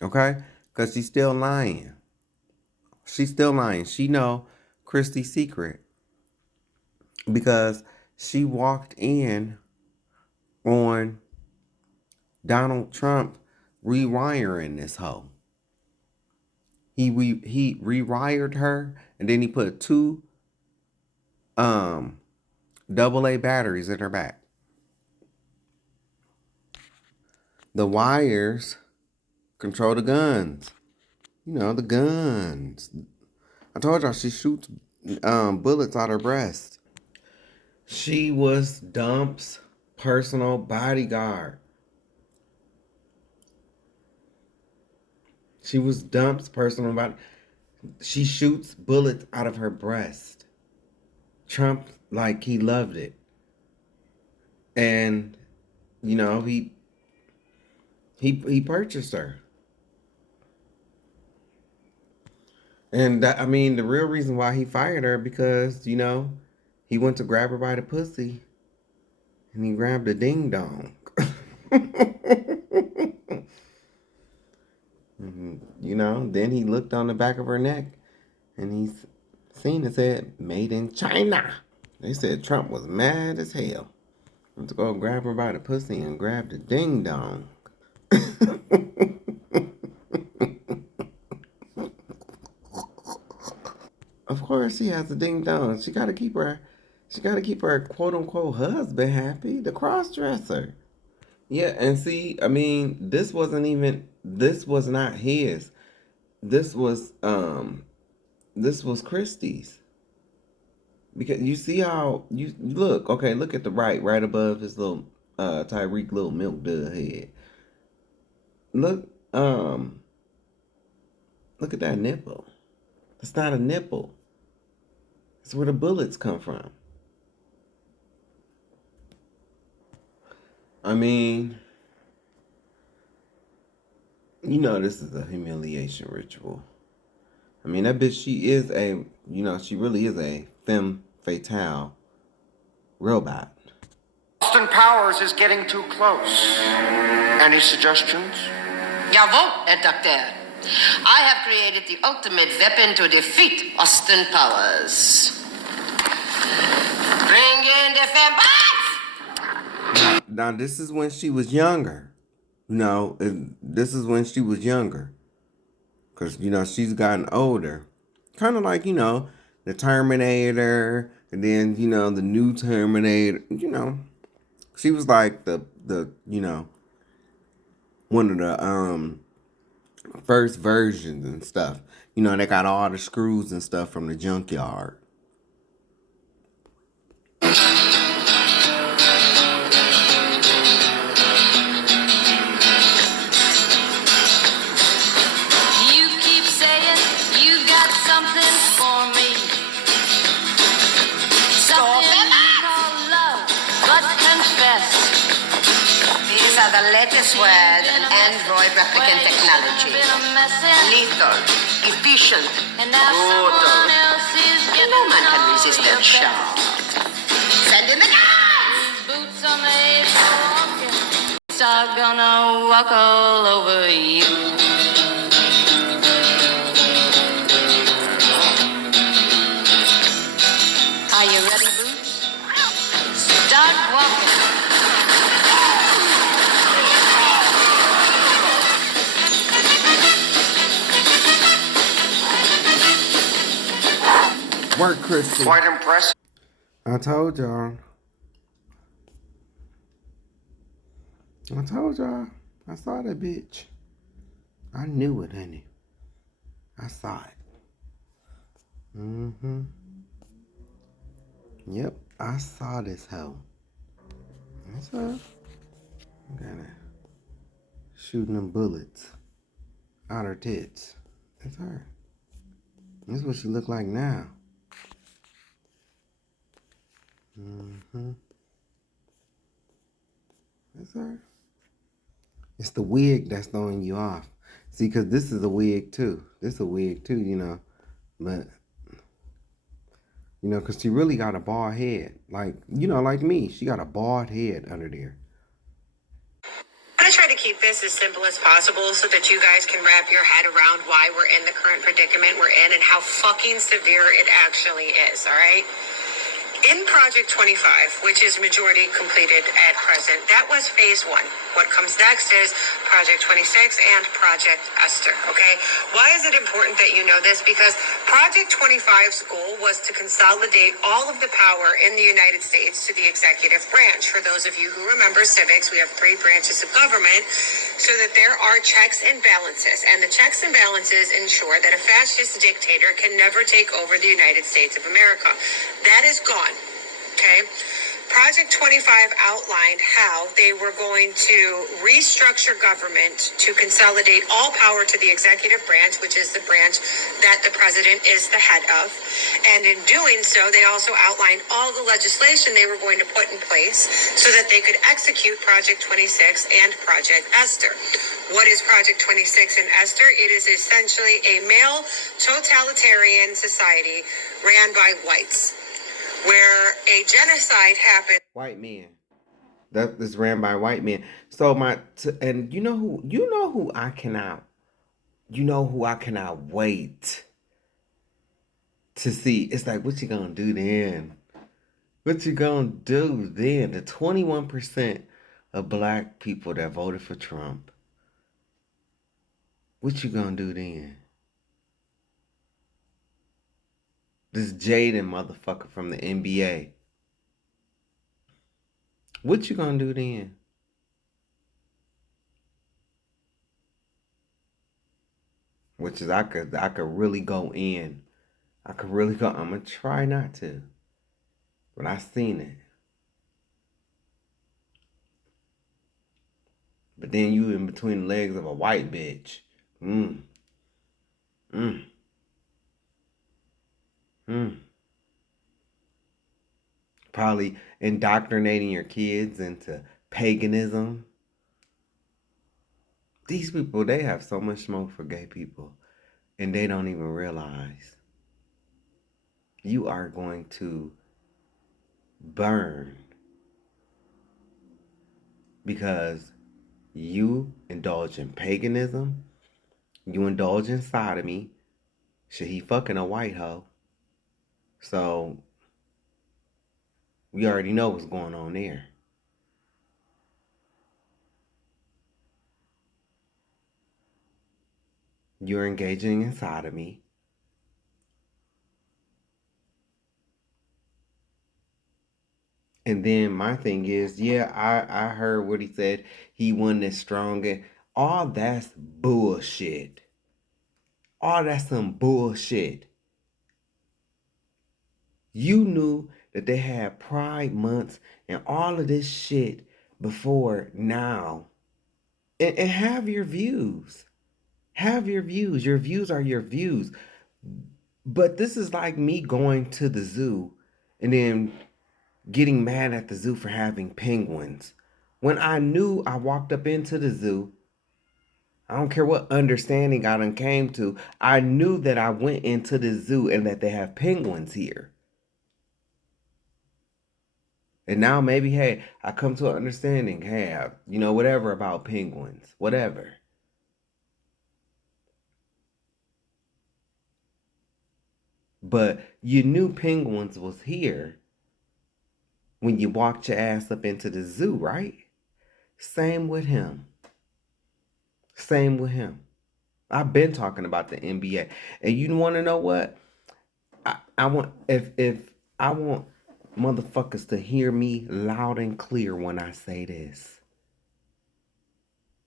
Okay? Because she's still lying. She's still lying. She know Christy's secret. Because she walked in on Donald Trump rewiring this hoe. He rewired her, and then he put 2 AA batteries in her back. The wires control the guns. You know, the guns. I told y'all she shoots bullets out her breast. She was Dump's personal bodyguard. She was Dump's personal bodyguard. She shoots bullets out of her breast. Trump, like, he loved it. And, you know, he purchased her. And that, I mean, the real reason why he fired her, because, you know, he went to grab her by the pussy and he grabbed a ding dong. You know, then he looked on the back of her neck and he's seen it said, "Made in China." They said Trump was mad as hell. Went to go grab her by the pussy and grab the ding dong. Of course she has a ding dong. She gotta keep her quote unquote husband happy, the cross dresser. Yeah, and see, I mean, this was not his. This was Christie's. Because you see how you look, okay, look at the right above his little Tyreek little milk dud head. Look at that nipple. It's not a nipple. It's where the bullets come from. I mean, you know this is a humiliation ritual. I mean, that bitch, she really is a femme fatale robot. Austin Powers is getting too close. Any suggestions? Jawohl, Herr Doctor. I have created the ultimate weapon to defeat Austin Powers. Bring in the fembots! Now, this is when she was younger. You know, this is when she was younger. Because, she's gotten older. Kind of like, the Terminator, and then, the new Terminator, She was like the one of the first versions and stuff. They got all the screws and stuff from the junkyard. The latest word in Android replicant technology. Lethal, efficient, brutal. No man can resist their charm. Send in the guys! Boots are made for walking. Are gonna walk all over you. Are you ready, Boots? Start walking. Work, Christy. Quite impressive. I told y'all. I saw that bitch. I knew it, honey. I saw it. Yep, I saw this hoe. That's her. Got her shooting them bullets out her tits. That's her. That's what she look like now. That's her. It's the wig that's throwing you off. See, because this is a wig too. This is a wig too, But, because she really got a bald head. Like, like me. She got a bald head under there. I try to keep this as simple as possible so that you guys can wrap your head around why we're in the current predicament we're in and how fucking severe it actually is, all right? In Project 25, which is majority completed at present, that was phase 1. What comes next is Project 26 and Project Esther, okay? Why is it important that you know this? Because Project 25's goal was to consolidate all of the power in the United States to the executive branch. For those of you who remember civics, we have 3 branches of government so that there are checks and balances. And the checks and balances ensure that a fascist dictator can never take over the United States of America. That is gone. Okay. Project 25 outlined how they were going to restructure government to consolidate all power to the executive branch, which is the branch that the president is the head of. And in doing so, they also outlined all the legislation they were going to put in place so that they could execute Project 26 and Project Esther. What is Project 26 and Esther? It is essentially a male totalitarian society ran by whites, where a genocide happened. White men. That is ran by white men. So and you know who I cannot wait to see. It's like, what you gonna do then? What you gonna do then? The 21% of black people that voted for Trump. What you gonna do then? This Jaden motherfucker from the NBA. What you gonna do then? Which is I could really go in. I'm gonna try not to. But I seen it. But then you in between the legs of a white bitch. Probably indoctrinating your kids into paganism. These people, they have so much smoke for gay people. And they don't even realize you are going to burn because you indulge in paganism, you indulge in sodomy. Shit, he fucking a white hoe. So we already know what's going on there. you're engaging in sodomy. And then my thing is, yeah, I heard what he said. He wasn't as strong. And all that's bullshit. All that's some bullshit. You knew that they had Pride months and all of this shit before now. And have your views. Have your views. Your views are your views. But this is like me going to the zoo and then getting mad at the zoo for having penguins. When I knew I walked up into the zoo, I don't care what understanding I done came to, I knew that I went into the zoo and that they have penguins here. And now maybe, hey, I come to an understanding, hey, whatever about penguins, whatever. But you knew penguins was here when you walked your ass up into the zoo, right? Same with him. Same with him. I've been talking about the NBA. And you want to know what? I want if I want motherfuckers to hear me loud and clear when I say this.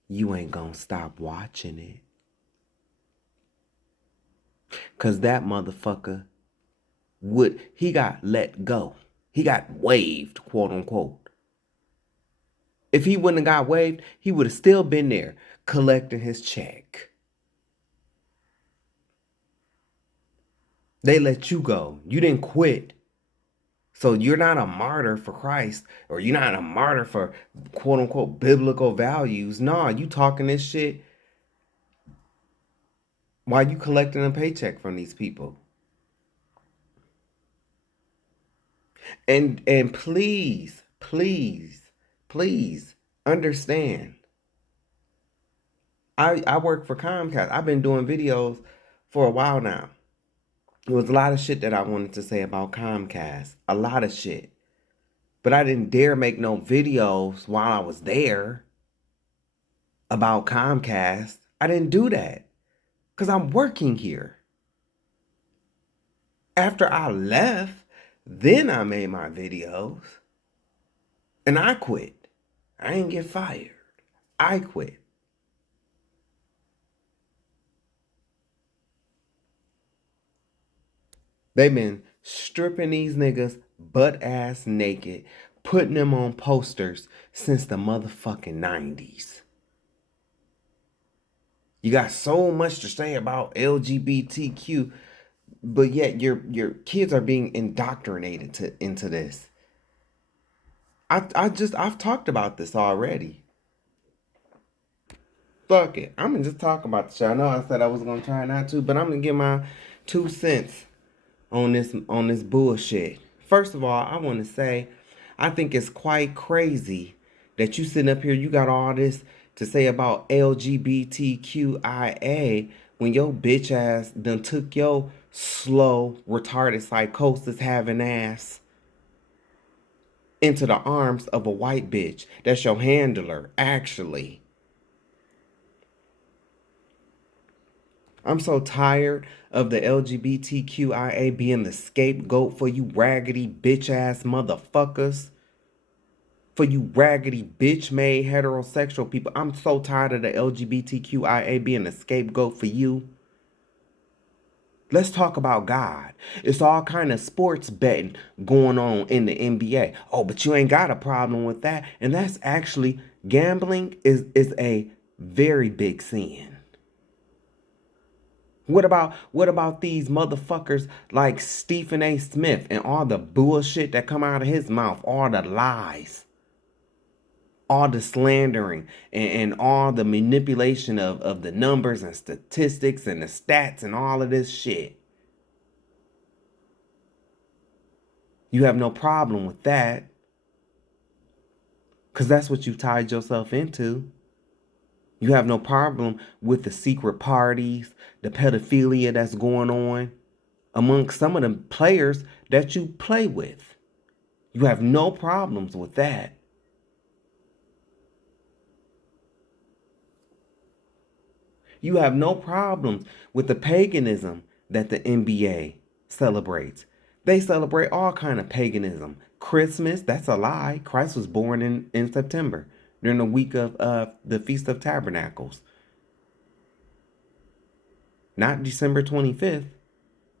You ain't gonna stop watching it. Cause that motherfucker he got let go. He got waived, quote unquote. If he wouldn't have got waived, he would have still been there collecting his check. They let you go. You didn't quit. So you're not a martyr for Christ, or you're not a martyr for quote unquote biblical values. Nah, you talking this shit while you collecting a paycheck from these people. And please, please, please understand. I work for Comcast. I've been doing videos for a while now. There was a lot of shit that I wanted to say about Comcast. A lot of shit. But I didn't dare make no videos while I was there about Comcast. I didn't do that because I'm working here. After I left, then I made my videos. And I quit. I didn't get fired. I quit. They've been stripping these niggas butt ass naked, putting them on posters since the motherfucking 90s. You got so much to say about LGBTQ, but yet your kids are being indoctrinated into this. I've talked about this already. Fuck it. I'm gonna just talk about the show. I know I said I was gonna try not to, but I'm gonna give my 2 cents on this bullshit. First of all, I want to say I think it's quite crazy that you sitting up here, you got all this to say about LGBTQIA when your bitch ass done took your slow, retarded psychosis having ass into the arms of a white bitch. That's your handler, actually. I'm so tired of the LGBTQIA being the scapegoat for you raggedy bitch ass motherfuckers. For you raggedy bitch made heterosexual people. I'm so tired of the LGBTQIA being the scapegoat for you. Let's talk about God. It's all kind of sports betting going on in the NBA. Oh, but you ain't got a problem with that. And that's actually, gambling is a very big sin. What about these motherfuckers like Stephen A. Smith and all the bullshit that come out of his mouth, all the lies, all the slandering, and all the manipulation of the numbers and statistics and the stats and all of this shit. You have no problem with that, because that's what you tied yourself into. You have no problem with the secret parties, the pedophilia that's going on among some of the players that you play with. You have no problems with that. You have no problems with the paganism that the NBA celebrates. They celebrate all kind of paganism. Christmas, that's a lie. Christ was born in September during the week of the Feast of Tabernacles. Not December 25th,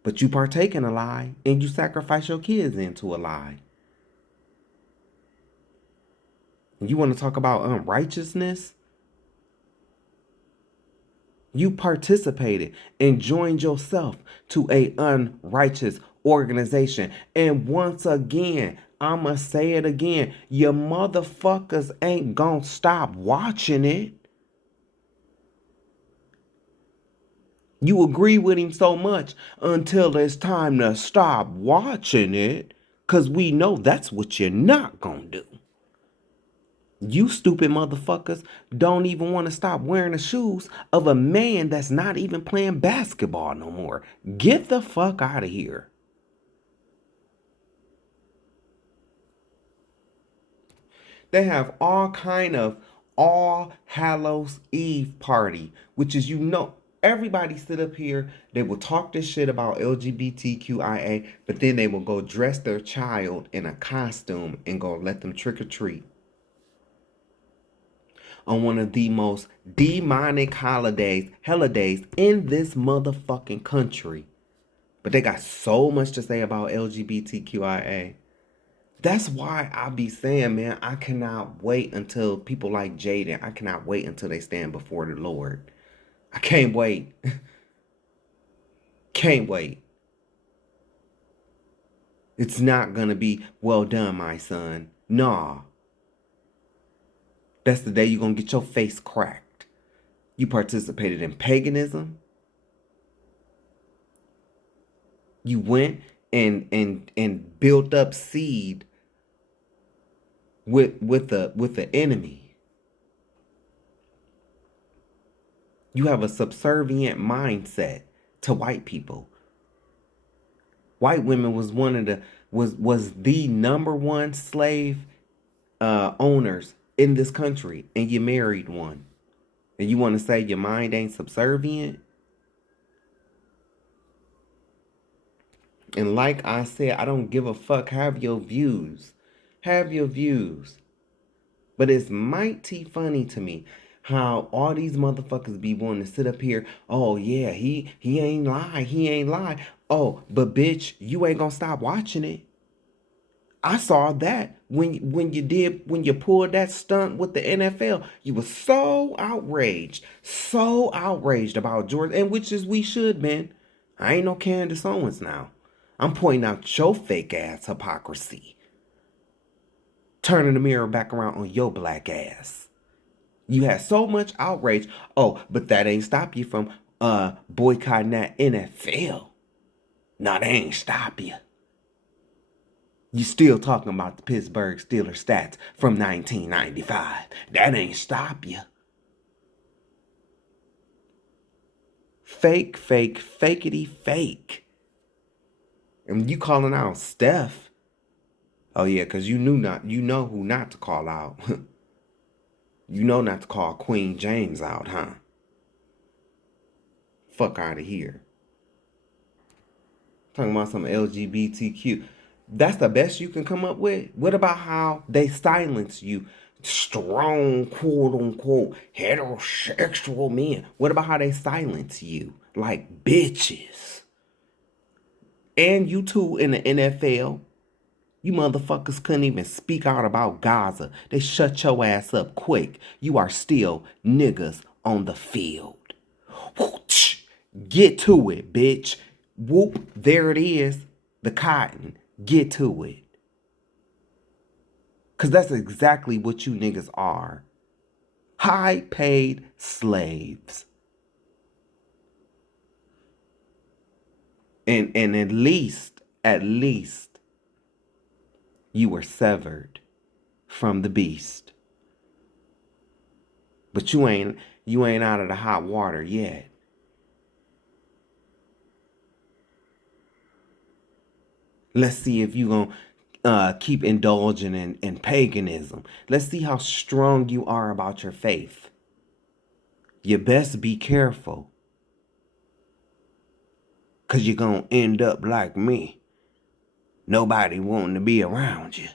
but you partake in a lie and you sacrifice your kids into a lie. And you want to talk about unrighteousness? You participated and joined yourself to a unrighteous organization. And once again, I'ma say it again, you motherfuckers ain't gonna stop watching it. You agree with him so much until it's time to stop watching it, because we know that's what you're not gonna do. You stupid motherfuckers don't even want to stop wearing the shoes of a man that's not even playing basketball no more. Get the fuck out of here. They have all kind of All Hallows Eve party, which is, everybody sit up here, they will talk this shit about LGBTQIA, but then they will go dress their child in a costume and go let them trick or treat on one of the most demonic holidays in this motherfucking country. But they got so much to say about LGBTQIA. That's why I be saying, man, I cannot wait until people like Jaden, I cannot wait until they stand before the Lord. I can't wait. Can't wait. It's not gonna be, well done, my son. Nah. That's the day you're gonna get your face cracked. You participated in paganism. You went and built up seed with the enemy. You have a subservient mindset to white people. White women was one of the number one slave owners in this country, and you married one. And you want to say your mind ain't subservient? And like I said, I don't give a fuck. Have your views. Have your views. But it's mighty funny to me how all these motherfuckers be wanting to sit up here. Oh yeah, he ain't lie. He ain't lie. Oh, but bitch, you ain't gonna stop watching it. I saw that when you pulled that stunt with the NFL. You were so outraged about Jordan, and which is we should, man. I ain't no Candace Owens now. I'm pointing out your fake ass hypocrisy. Turning the mirror back around on your black ass. You had so much outrage. Oh, but that ain't stop you from boycotting that NFL. No, they ain't stop you. You still talking about the Pittsburgh Steelers stats from 1995. That ain't stop you. Fake, fakety, fake. And you calling out Steph. Oh yeah, because you know who not to call out. You know not to call Queen James out, huh? Fuck out of here. Talking about some LGBTQ. That's the best you can come up with? What about how they silence you? Strong, quote unquote, heterosexual men. What about how they silence you? Like bitches. And you too in the NFL. You motherfuckers couldn't even speak out about Gaza. They shut your ass up quick. You are still niggas on the field. Whoosh. Get to it, bitch. Whoop, there it is. The cotton. Get to it. Because that's exactly what you niggas are. High-paid slaves. And at least, you were severed from the beast. But you ain't out of the hot water yet. Let's see if you gonna keep indulging in paganism. Let's see how strong you are about your faith. You best be careful. Because you're going to end up like me. Nobody wanting to be around you.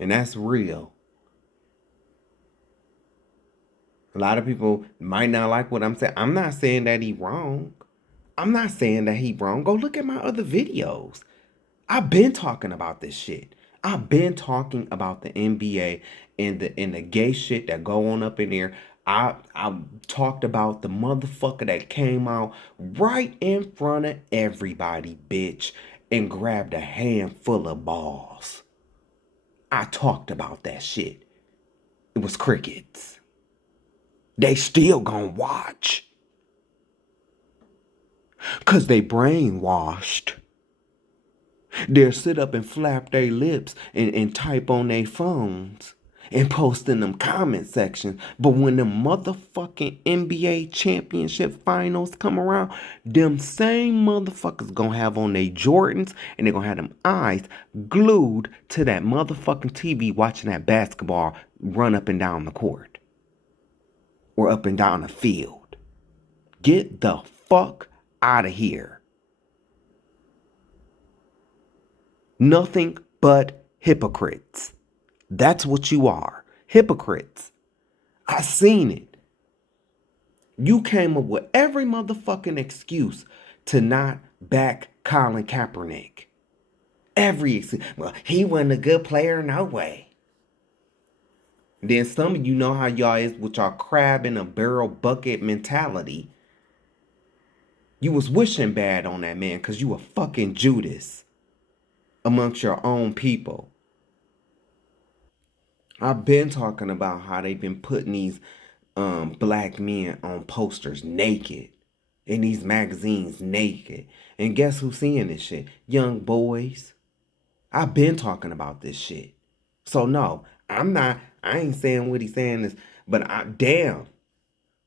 And that's real. A lot of people might not like what I'm saying. I'm not saying that he wrong. I'm not saying that he wrong. Go look at my other videos. I've been talking about this shit. I've been talking about the NBA and the gay shit that go on up in there. I talked about the motherfucker that came out right in front of everybody, bitch, and grabbed a handful of balls. I talked about that shit. It was crickets. They still gonna watch. Cause they brainwashed. They'll sit up and flap their lips and type on their phones and post in them comment sections. But when the motherfucking NBA championship finals come around, them same motherfuckers gonna have on their Jordans and they're gonna have them eyes glued to that motherfucking TV watching that basketball run up and down the court. Or up and down the field. Get the fuck out of here. Nothing but hypocrites. That's what you are. Hypocrites. I seen it. You came up with every motherfucking excuse to not back Colin Kaepernick. Every excuse. Well, he wasn't a good player, no way. Then some of you know how y'all is with y'all crab in a barrel bucket mentality. You was wishing bad on that man because you were fucking Judas amongst your own people. I've been talking about how they've been putting these black men on posters naked. In these magazines naked. And guess who's seeing this shit? Young boys. I've been talking about this shit. So no, I ain't saying what he's saying is, but damn.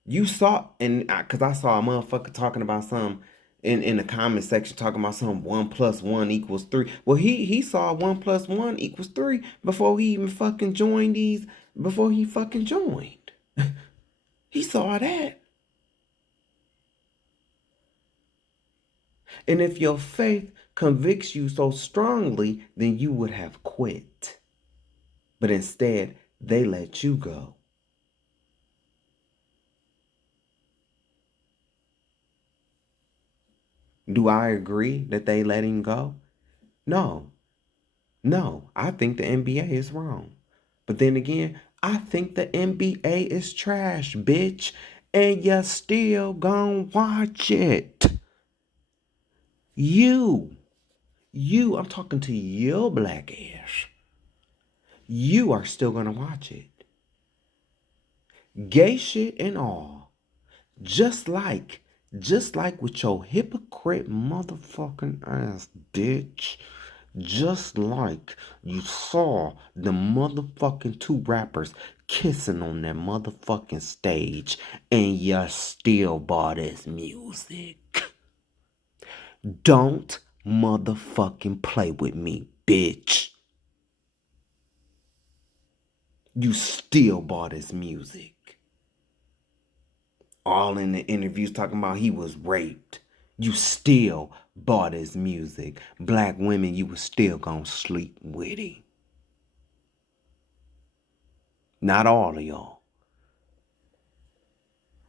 You saw, and because I saw a motherfucker talking about some in the comment section talking about some 1 + 1 = 3. Well, he saw 1 + 1 = 3 before he even fucking joined these. Before he fucking joined, he saw that. And if your faith convicts you so strongly, then you would have quit. But instead, they let you go. Do I agree that they let him go? No. No, I think the NBA is wrong. But then again, I think the NBA is trash, bitch. And you still gonna watch it. I'm talking to your black ass. You are still gonna watch it. Gay shit and all. Just like with your hypocrite motherfucking ass, bitch. Just like you saw the motherfucking two rappers kissing on that motherfucking stage and you still bought his music. Don't motherfucking play with me, bitch. You still bought his music. All in the interviews talking about he was raped. You still bought his music. Black women, you was still gonna sleep with him. Not all of y'all.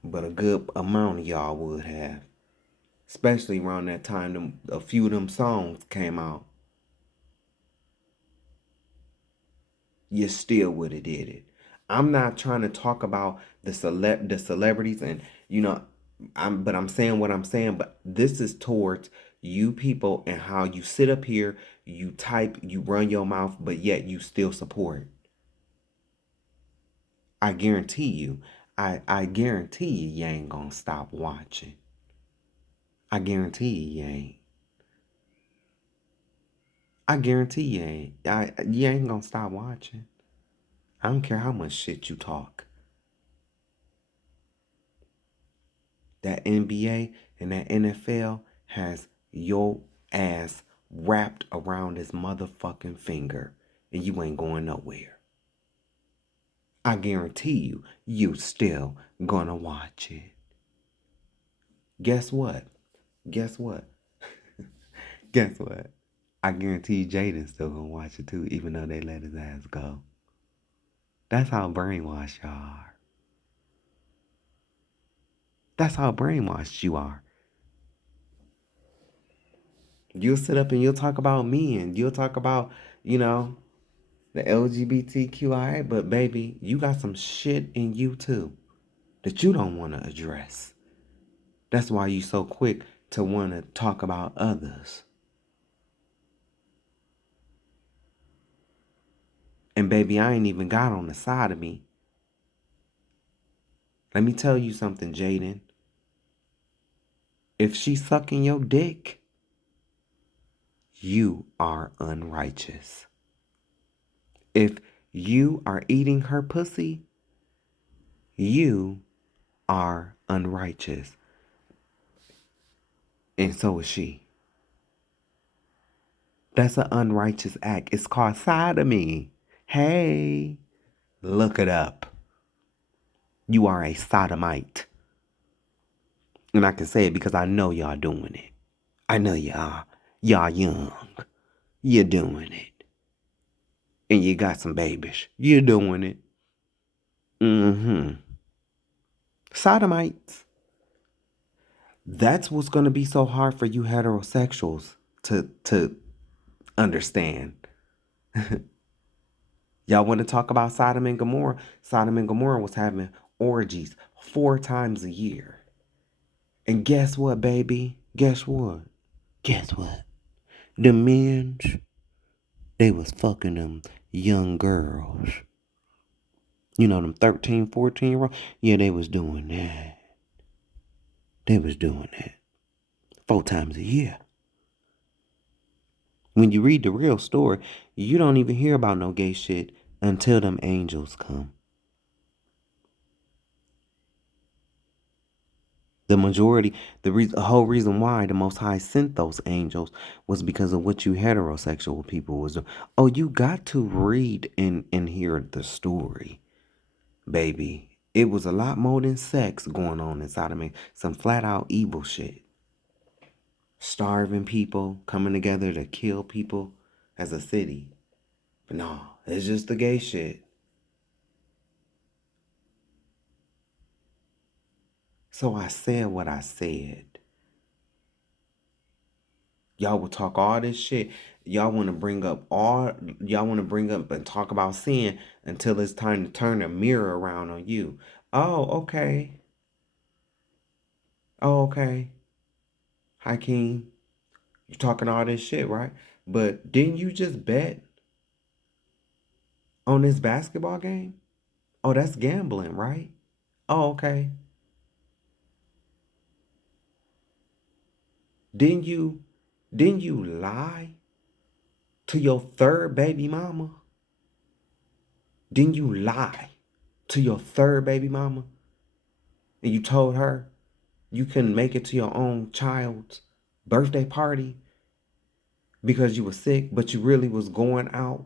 But a good amount of y'all would have. Especially around that time a few of them songs came out. You still would have did it. I'm not trying to talk about the celebrities and but I'm saying what I'm saying, but this is towards you people and how you sit up here, you type, you run your mouth, but yet you still support. I guarantee you, I guarantee you ain't gonna stop watching. I guarantee you ain't. I guarantee you ain't. You ain't gonna stop watching. I don't care how much shit you talk. That NBA and that NFL has your ass wrapped around his motherfucking finger and you ain't going nowhere. I guarantee you still gonna watch it. Guess what? Guess what? Guess what? I guarantee Jaden's still gonna watch it too, even though they let his ass go. That's how brainwashed y'all are. That's how brainwashed you are. You'll sit up and you'll talk about me and you'll talk about, the LGBTQIA, but baby, you got some shit in you too that you don't want to address. That's why you so quick to want to talk about others. And baby, I ain't even got on the side of me. Let me tell you something, Jaden. If she's sucking your dick, you are unrighteous. If you are eating her pussy, you are unrighteous. And so is she. That's an unrighteous act. It's called sodomy. Hey, look it up. You are a sodomite. And I can say it because I know y'all doing it. I know y'all. Y'all young. You're doing it. And you got some babies. You're doing it. Sodomites. That's what's going to be so hard for you heterosexuals to understand. Y'all want to talk about Sodom and Gomorrah? Sodom and Gomorrah was having orgies 4 times a year. And guess what, baby? Guess what? Guess what? The men, they was fucking them young girls. Them 13, 14-year-olds? Yeah, they was doing that. They was doing that 4 times a year. When you read the real story, you don't even hear about no gay shit until them angels come. The majority, the whole reason why the Most High sent those angels was because of what you heterosexual people was doing. Oh, you got to read and hear the story, baby. It was a lot more than sex going on inside of me. Some flat out evil shit. Starving people, coming together to kill people as a city. But no, it's just the gay shit. So I said what I said. Y'all will talk all this shit. Y'all want to bring up and talk about sin until it's time to turn the mirror around on you. Oh, okay. Oh, okay. Hi, King. You talking all this shit, right? But didn't you just bet on this basketball game? Oh, that's gambling, right? Oh, okay. Didn't you lie to your 3rd baby mama? Didn't you lie to your 3rd baby mama? And you told her you couldn't make it to your own child's birthday party because you were sick, but you really was going out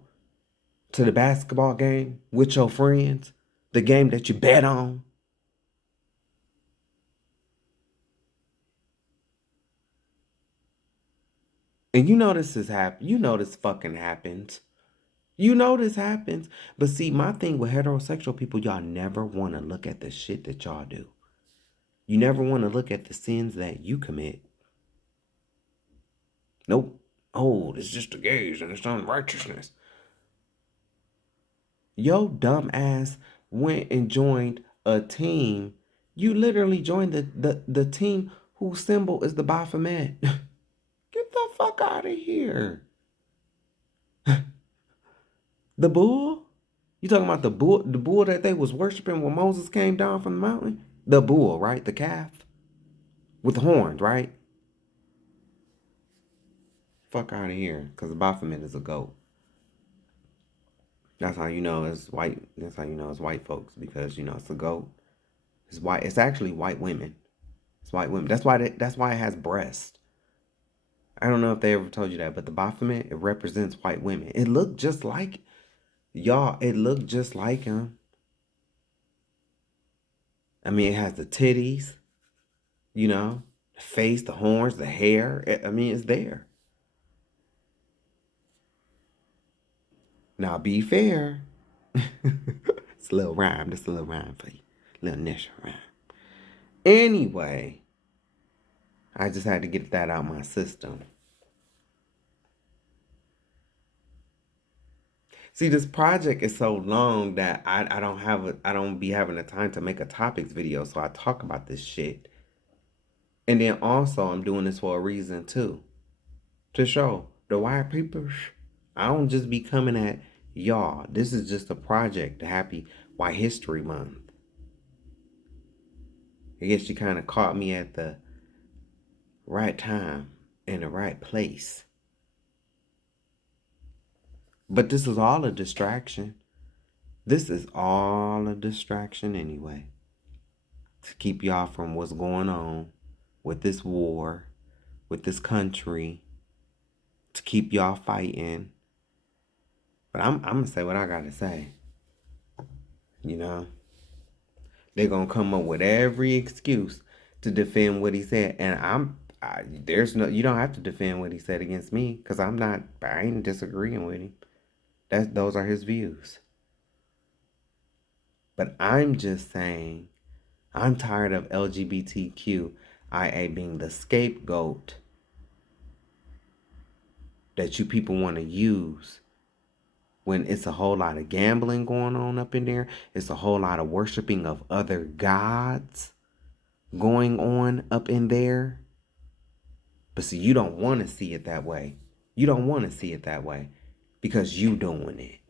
to the basketball game with your friends, the game that you bet on. And you know this fucking happens. You know this happens. But see, my thing with heterosexual people, y'all never want to look at the shit that y'all do. You never want to look at the sins that you commit. Nope. Oh, it's just the gays and it's unrighteousness. Yo dumb ass went and joined a team. You literally joined the team whose symbol is the Baphomet. Get the fuck out of here. The bull? You talking about the bull that they was worshiping when Moses came down from the mountain? The bull, right? The calf? With the horns, right? Fuck out of here. Because the Baphomet is a goat. That's how you know it's white. That's how you know it's white folks. Because, it's a goat. It's white. It's actually white women. It's white women. That's why it has breasts. I don't know if they ever told you that, but the Baphomet, it represents white women. It looked just like y'all. It looked just like him. I mean, it has the titties, you know, the face, the horns, the hair. I mean, it's there. Now, be fair. It's a little rhyme. Just a little rhyme for you. A little initial rhyme. Anyway, I just had to get that out my system. See, this project is so long that I don't be having the time to make a topics video, so I talk about this shit. And then also I'm doing this for a reason too. To show the white people, I don't just be coming at y'all. This is just a project to Happy White History Month. I guess you kind of caught me at the right time in the right place. But this is all a distraction. This is all a distraction anyway. To keep y'all from what's going on with this war, with this country. To keep y'all fighting. But I'm going to say what I got to say. You know? They're going to come up with every excuse to defend what he said. And you don't have to defend what he said against me. Because I ain't disagreeing with him. Those are his views. But I'm just saying, I'm tired of LGBTQIA being the scapegoat that you people want to use when it's a whole lot of gambling going on up in there. It's a whole lot of worshiping of other gods going on up in there. But see, you don't want to see it that way. You don't want to see it that way because you doing it.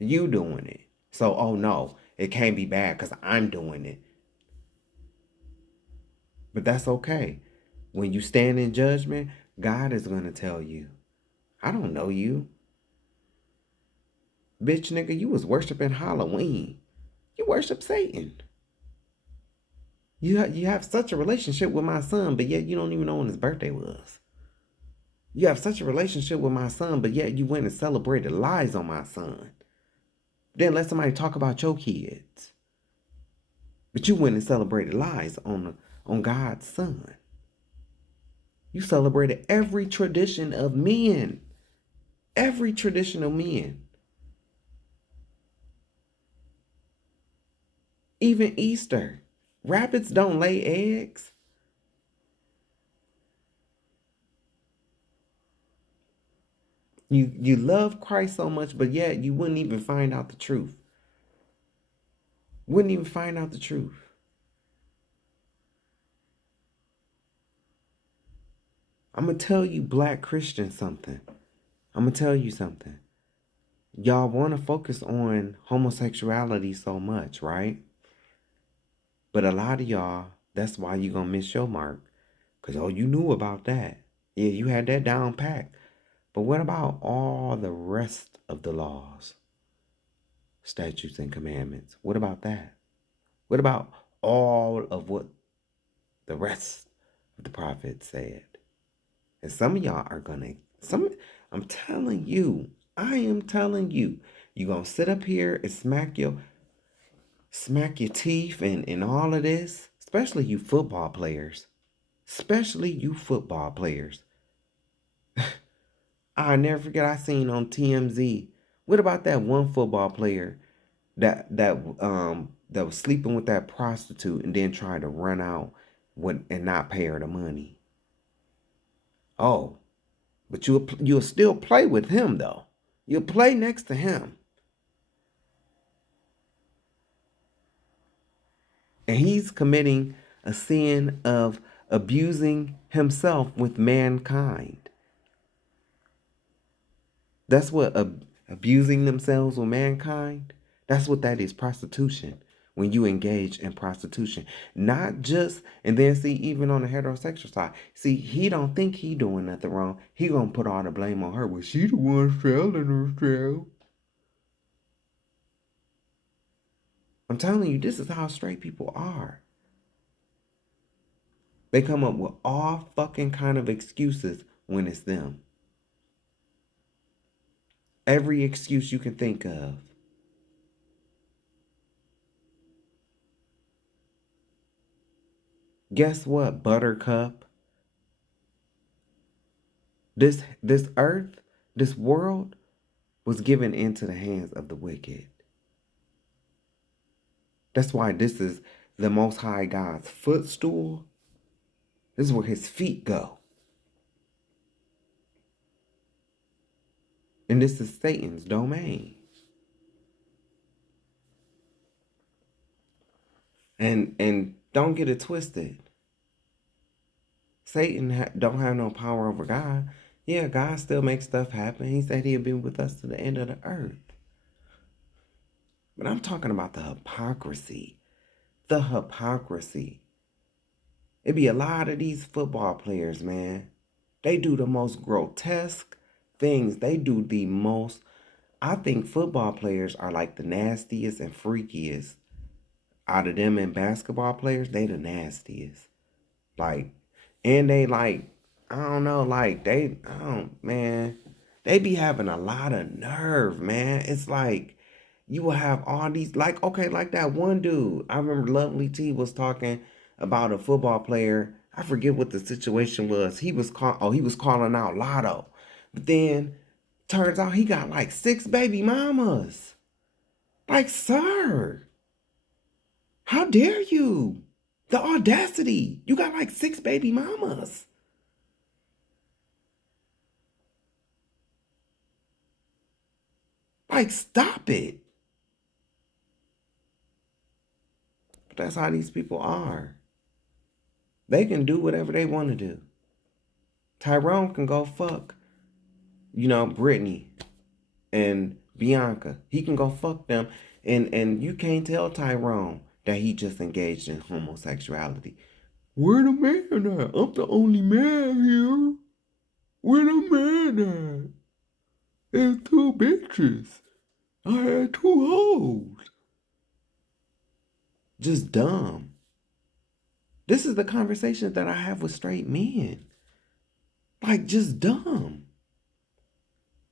You doing it. So, oh no, it can't be bad because I'm doing it. But that's okay. When you stand in judgment, God is going to tell you, I don't know you. Bitch, nigga, you was worshiping Halloween. You worship Satan. You have such a relationship with my son, but yet you don't even know when his birthday was. You have such a relationship with my son, but yet you went and celebrated lies on my son. Then let somebody talk about your kids. But you went and celebrated lies on God's son. You celebrated every tradition of men. Every tradition of men. Even Easter. Rabbits don't lay eggs. You love Christ so much, but yet you wouldn't even find out the truth. Wouldn't even find out the truth. I'm going to tell you black Christians something. I'm going to tell you something. Y'all want to focus on homosexuality so much, right? But a lot of y'all, that's why you're going to miss your mark. Because, oh, you knew about that. Yeah, you had that down packed. But what about all the rest of the laws, statutes, and commandments? What about that? What about all of what the rest of the prophets said? And some of y'all are going to, I'm telling you, I am telling you, you're going to sit up here and smack your teeth and all of this, especially you football players. Especially you football players. I'll never forget I seen on TMZ. What about that one football player that was sleeping with that prostitute and then tried to run out and not pay her the money? Oh, but you'll still play with him though. You'll play next to him. And he's committing a sin of abusing himself with mankind. That's what abusing themselves with mankind. That's what that is, prostitution. When you engage in prostitution, not just, and then see, even on the heterosexual side, see, he don't think he doing nothing wrong. He gonna put all the blame on her. Well, she the one selling herself. I'm telling you, this is how straight people are. They come up with all fucking kind of excuses when it's them. Every excuse you can think of. Guess what, Buttercup? This earth, this world was given into the hands of the wicked. That's why this is the Most High God's footstool. This is where his feet go. And this is Satan's domain. And don't get it twisted. Satan don't have no power over God. Yeah, God still makes stuff happen. He said he'll be with us to the end of the earth. But I'm talking about the hypocrisy. The hypocrisy. It be a lot of these football players, man. They do the most grotesque things. They do the most. I think football players are like the nastiest and freakiest. Out of them and basketball players, they the nastiest. Like, and they like, I don't know, like man, they be having a lot of nerve, man. It's like, you will have all these, like, okay, like that one dude. I remember Lovely T was talking about a football player. I forget what the situation was. He was calling out Lotto. But then turns out he got like 6 baby mamas. Like, sir, how dare you? The audacity. You got like 6 baby mamas. Like, stop it. But that's how these people are. They can do whatever they want to do. Tyrone can go fuck, Brittany and Bianca. He can go fuck them. And you can't tell Tyrone that he just engaged in homosexuality. Where the man at? I'm the only man here. Where the man at? There's 2 bitches. I had 2 hoes. Just dumb. This is the conversation that I have with straight men. Like, just dumb.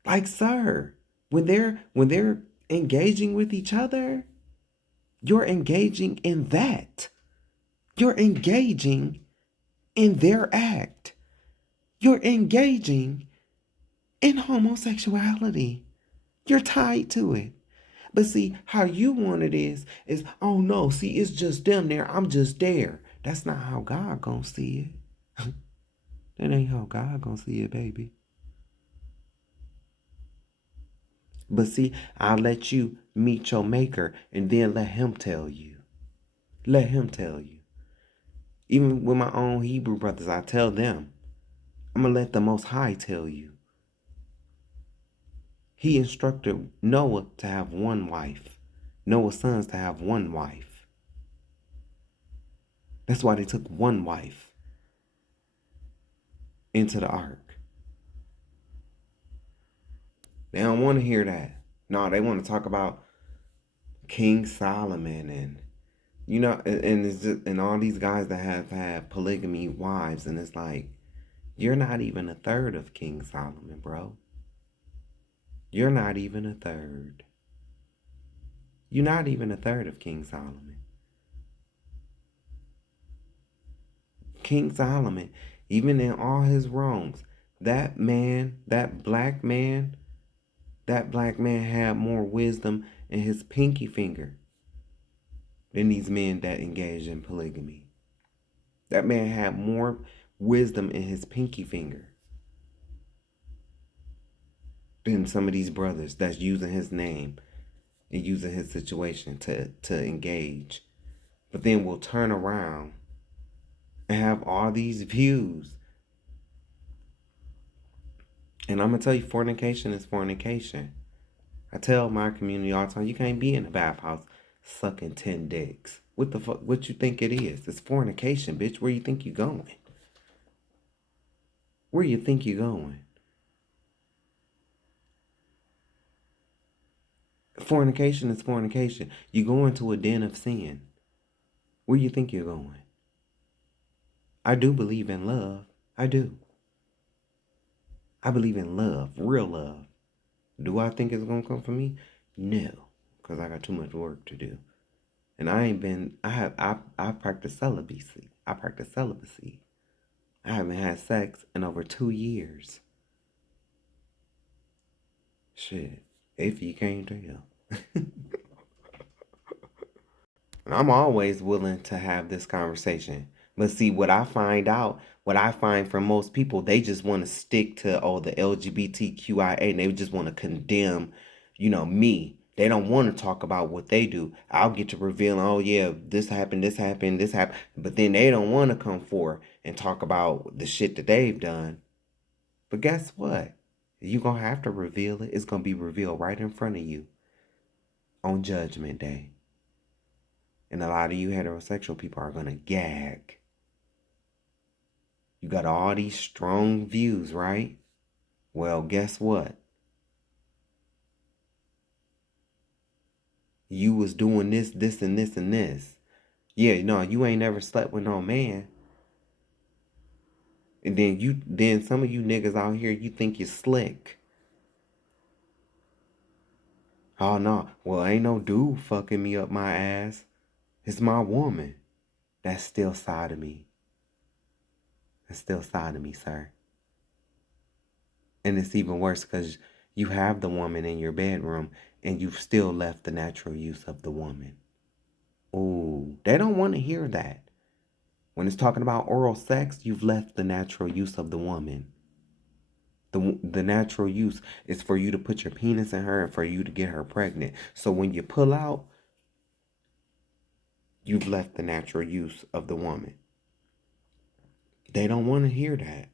Like, sir, when they're engaging with each other, you're engaging in that. You're engaging in their act. You're engaging in homosexuality. You're tied to it. But see, how you want it is, oh no, see, it's just them there. I'm just there. That's not how God gonna see it. That ain't how God gonna see it, baby. But see, I'll let you meet your maker and then let him tell you. Let him tell you. Even with my own Hebrew brothers, I tell them, I'm gonna let the Most High tell you. He instructed Noah to have 1 wife. Noah's sons to have 1 wife. That's why they took 1 wife into the ark. They don't want to hear that. No, they want to talk about King Solomon and it's just, and all these guys that have had polygamy wives, and it's like, you're not even a third of King Solomon, bro. You're not even a third. You're not even a third of King Solomon. King Solomon, even in all his wrongs, that black man had more wisdom in his pinky finger than these men that engaged in polygamy. That man had more wisdom in his pinky finger than some of these brothers that's using his name and using his situation to engage. But then we'll turn around and have all these views. And I'm going to tell you, fornication is fornication. I tell my community all the time, you can't be in the bathhouse sucking 10 dicks. What the fuck? What you think it is? It's fornication, bitch. Where you think you going? Where you think you going? Fornication is fornication. You go into a den of sin. Where you think you're going? I do believe in love. I do. I believe in love, real love. Do I think it's gonna come from me? No, because I got too much work to do. And I practice celibacy. I practice celibacy. I haven't had sex in over 2 years. Shit, if you can't tell. And I'm always willing to have this conversation. But see, what I find from most people, they just want to stick to, the LGBTQIA, and they just want to condemn, me. They don't want to talk about what they do. I'll get to reveal, oh yeah, this happened, this happened, this happened. But then they don't want to come forward and talk about the shit that they've done. But guess what? You're going to have to reveal it. It's going to be revealed right in front of you on Judgment Day. And a lot of you heterosexual people are going to gag. You got all these strong views, right? Well, guess what? You was doing this, this, and this, and this. Yeah, no, you ain't never slept with no man. And then some of you niggas out here, you think you're slick. Oh, no. Well, ain't no dude fucking me up my ass. It's my woman. That's still sodomy. That's still sodomy, sir. And it's even worse because you have the woman in your bedroom and you've still left the natural use of the woman. Ooh, they don't want to hear that. When it's talking about oral sex, you've left the natural use of the woman. The natural use is for you to put your penis in her and for you to get her pregnant. So when you pull out, you've left the natural use of the woman. They don't want to hear that.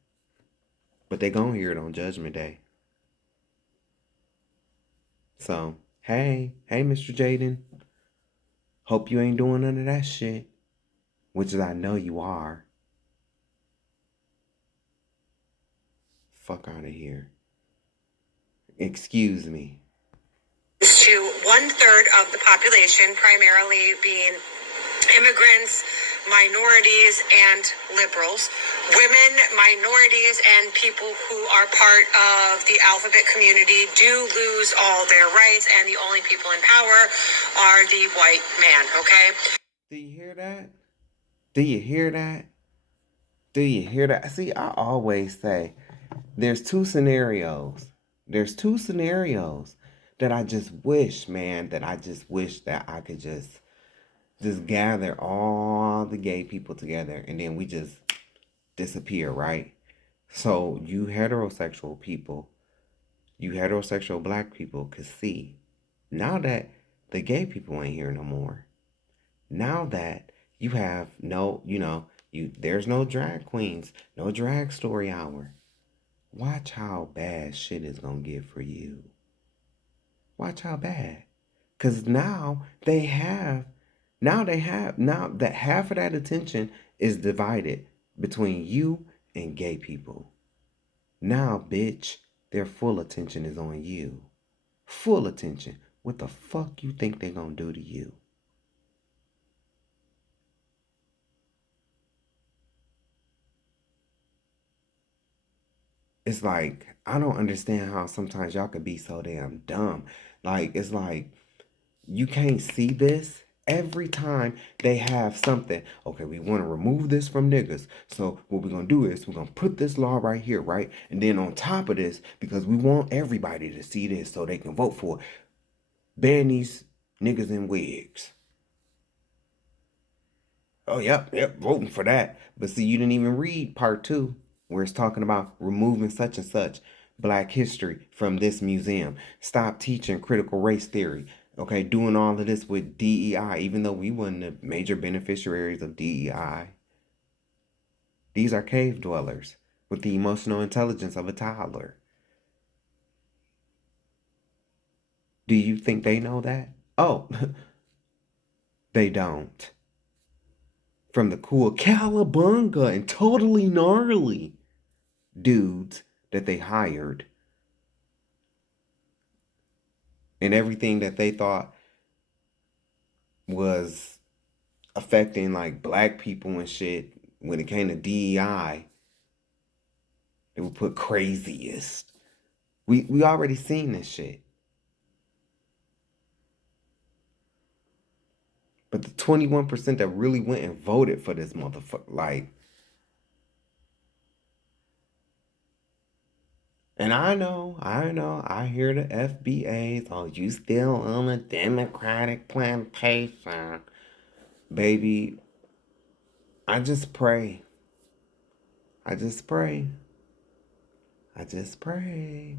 But they gonna hear it on Judgment Day. So, hey, Mr. Jaden. Hope you ain't doing none of that shit. Which is, I know you are. Fuck out of here. Excuse me. To 1/3 of the population, primarily being immigrants, minorities, and liberals. Women, minorities, and people who are part of the alphabet community do lose all their rights, and the only people in power are the white man, okay? Do you hear that? Do you hear that? Do you hear that? See, I always say there's two scenarios. There's two scenarios that I just wish, man, that I could just gather all the gay people together and then we just disappear, right? So you heterosexual people, you heterosexual black people could see now that the gay people ain't here no more. Now that you have there's no drag queens, no drag story hour. Watch how bad shit is gonna get for you. Watch how bad. Cause now that half of that attention is divided between you and gay people. Now, bitch, their full attention is on you. Full attention. What the fuck you think they gonna do to you? It's like, I don't understand how sometimes y'all could be so damn dumb. Like, it's like, you can't see this. Every time they have something, okay, we want to remove this from niggas. So what we're going to do is we're going to put this law right here, right? And then on top of this, because we want everybody to see this so they can vote for it, ban these niggas in wigs. Oh, yep, voting for that. But see, you didn't even read part 2, where it's talking about removing such and such Black history from this museum. Stop teaching critical race theory. Okay, doing all of this with DEI, even though we weren't the major beneficiaries of DEI. These are cave dwellers with the emotional intelligence of a toddler. Do you think they know that? Oh, they don't. From the cool Calabunga and totally gnarly dudes that they hired, and everything that they thought was affecting like black people and shit, when it came to DEI, they would put craziest. We already seen this shit. But the 21% that really went and voted for this motherfucker, like, and I know, I hear the FBAs, oh, you still on a Democratic plantation. Baby, I just pray. I just pray. I just pray.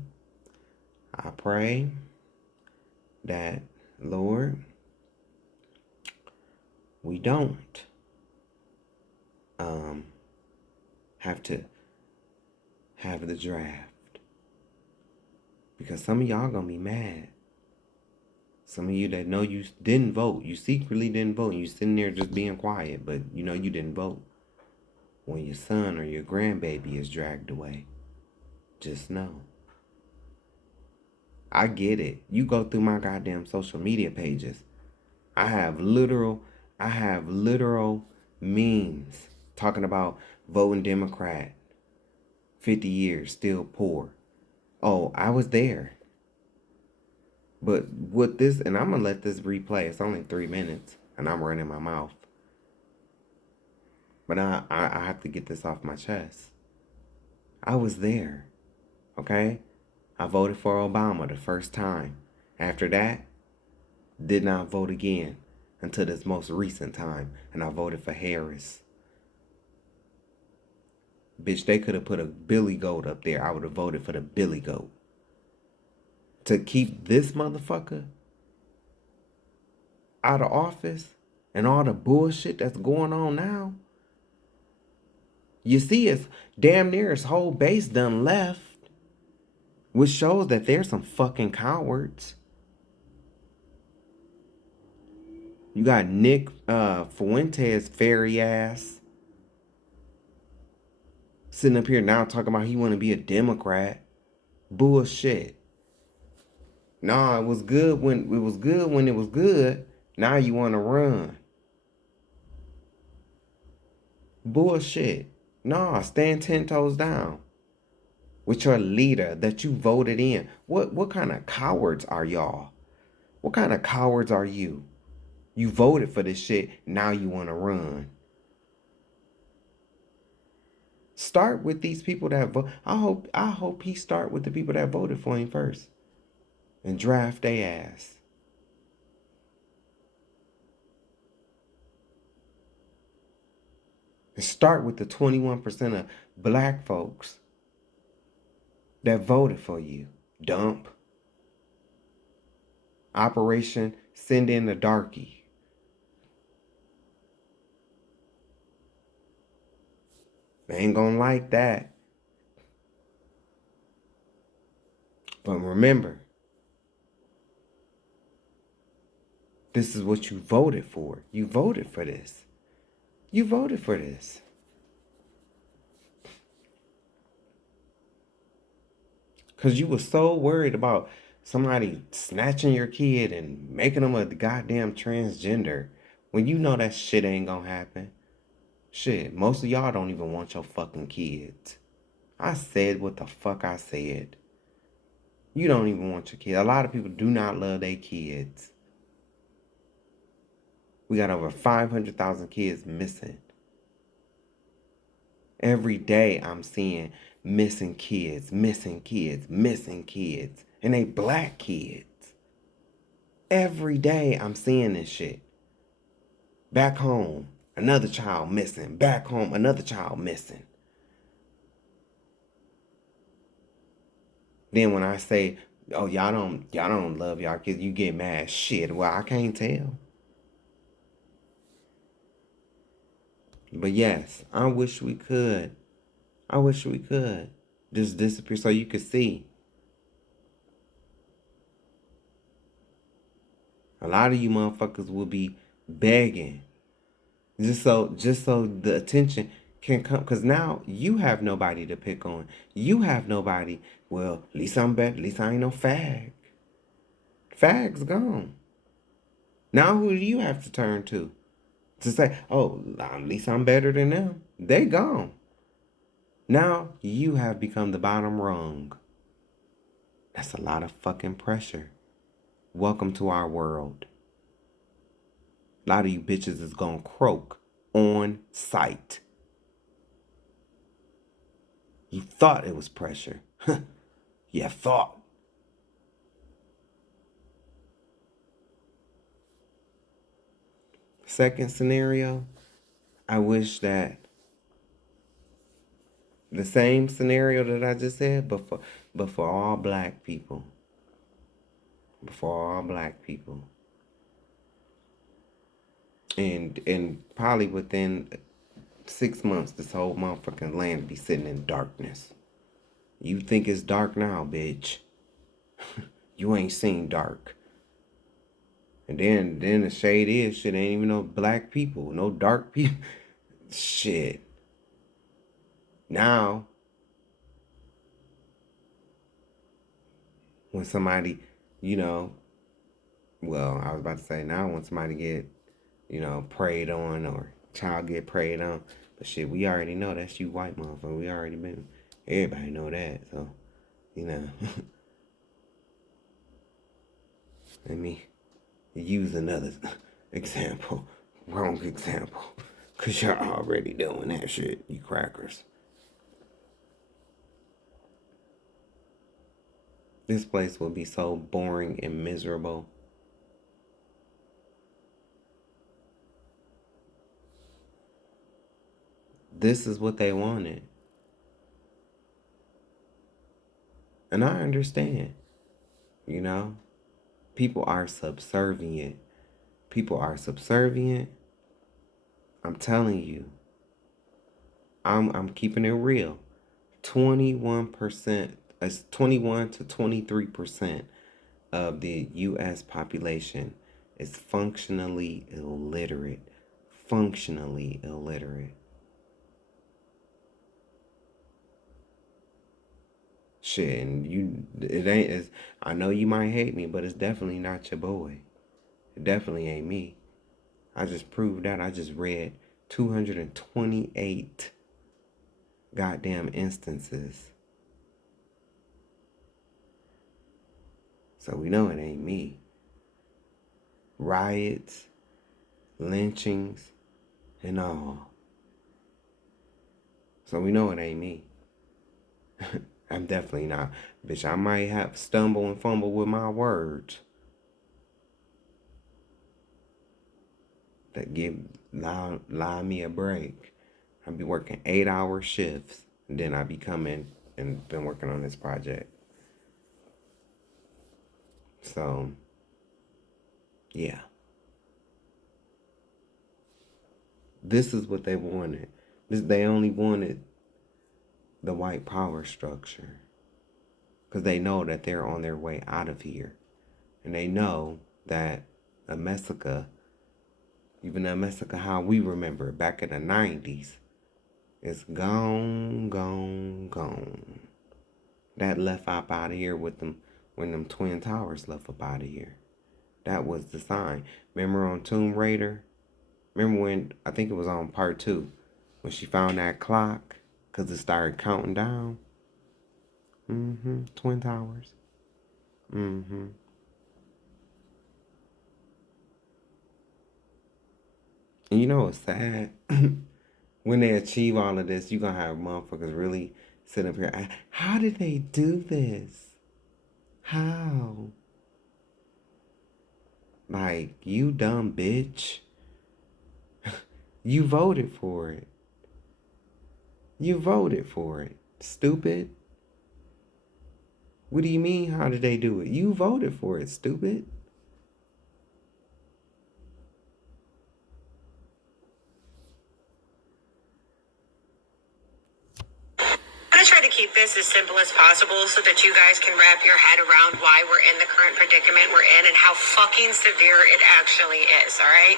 I pray that, Lord, we don't have to have the draft. Because some of y'all gonna be mad. Some of you that know you didn't vote, you secretly didn't vote, and you sitting there just being quiet, but you know you didn't vote. When your son or your grandbaby is dragged away, just know. I get it. You go through my goddamn social media pages. I have literal memes talking about voting Democrat, 50 years, still poor. Oh, I was there. But with this, and I'm going to let this replay. It's only 3 minutes, and I'm running my mouth. But I have to get this off my chest. I was there, okay? I voted for Obama the first time. After that, did not vote again until this most recent time, and I voted for Harris. Bitch, they could have put a Billy Goat up there. I would have voted for the Billy Goat. To keep this motherfucker out of office and all the bullshit that's going on now. You see, it's damn near his whole base done left, which shows that there's some fucking cowards. You got Nick Fuentes, fairy ass, sitting up here now talking about he want to be a Democrat. Bullshit. Nah, it was good when it was good. Now you want to run. Bullshit. Nah, stand 10 toes down with your leader that you voted in. What kind of cowards are y'all? What kind of cowards are you? You voted for this shit, now you want to run. Start with these people that vote. I hope he start with the people that voted for him first and draft their ass. And start with the 21% of black folks that voted for you. Dump. Operation Send in the Darkie. They ain't gonna like that. But remember, this is what you voted for. You voted for this. You voted for this. Because you were so worried about somebody snatching your kid and making them a goddamn transgender when you know that shit ain't gonna happen. Shit, most of y'all don't even want your fucking kids. I said what the fuck I said. You don't even want your kids. A lot of people do not love their kids. We got over 500,000 kids missing. Every day I'm seeing missing kids. And they black kids. Every day I'm seeing this shit. Back home, another child missing. Back home, another child missing. Then when I say, oh, y'all don't love y'all kids, you get mad. Shit, well, I can't tell. But yes, I wish we could. Just disappear so you could see. A lot of you motherfuckers will be begging. Just so the attention can come. Because now you have nobody to pick on. You have nobody. Well, at least I'm better. At least I ain't no fag. Fag's gone. Now who do you have to turn to? To say, oh, at least I'm better than them. They gone. Now you have become the bottom rung. That's a lot of fucking pressure. Welcome to our world. A lot of you bitches is gonna croak on sight. You thought it was pressure. You thought. Second scenario, I wish that the same scenario that I just said, but for all black people. For all black people. And probably within 6 months, this whole motherfucking land be sitting in darkness. You think it's dark now, bitch. You ain't seen dark. And then the shade is shit ain't even no black people, no dark people. Shit. Now, when somebody, well, I was about to say now when somebody get, preyed on or child get preyed on, but shit, we already know that's you white motherfucker. We already been, everybody know that, so, Let me use another example. Wrong example. Because you're already doing that shit, you crackers. This place will be so boring and miserable. This is what they wanted. And I understand, People are subservient. People are subservient. I'm telling you. I'm keeping it real. 21%, 21 to 23% of the U.S. population is functionally illiterate. Functionally illiterate. Shit, and it ain't as, I know you might hate me, but it's definitely not your boy. It definitely ain't me. I just proved that. I just read 228 goddamn instances. So we know it ain't me. Riots, lynchings, and all. So we know it ain't me. I'm definitely not. Bitch, I might have stumble and fumble with my words. That allow me a break. I'll be working 8-hour shifts. And then I be coming and been working on this project. So, yeah. This is what they wanted. They only wanted the white power structure. Because they know that they're on their way out of here. And they know that Amessica, even Amessica how we remember it back in the 90s, is gone, gone, gone. That left up out of here with them when them Twin Towers left up out of here. That was the sign. Remember on Tomb Raider? Remember when, I think it was on part 2, when she found that clock because it started counting down? Twin Towers. And you know what's sad? When they achieve all of this, you're going to have motherfuckers really sit up here. How did they do this? How? Like, you dumb bitch. You voted for it. You voted for it. Stupid. What do you mean, how did they do it? You voted for it, stupid. I'm going to try to keep this as simple as possible so that you guys can wrap your head around why we're in the current predicament we're in and how fucking severe it actually is, all right?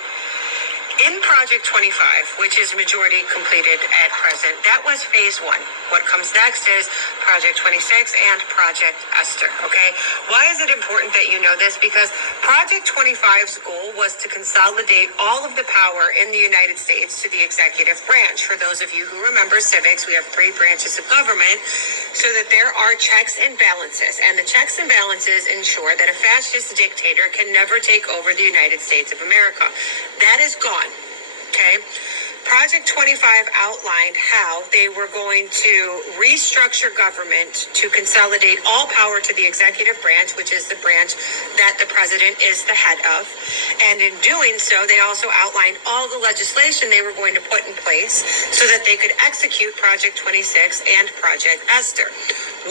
In Project 25, which is majority completed at present, that was phase one. What comes next is Project 26 and Project Esther, okay? Why is it important that you know this? Because Project 25's goal was to consolidate all of the power in the United States to the executive branch. For those of you who remember civics, we have 3 branches of government, so that there are checks and balances. And the checks and balances ensure that a fascist dictator can never take over the United States of America. That is gone. Okay. Project 25 outlined how they were going to restructure government to consolidate all power to the executive branch, which is the branch that the president is the head of. And in doing so, they also outlined all the legislation they were going to put in place so that they could execute Project 26 and Project Esther.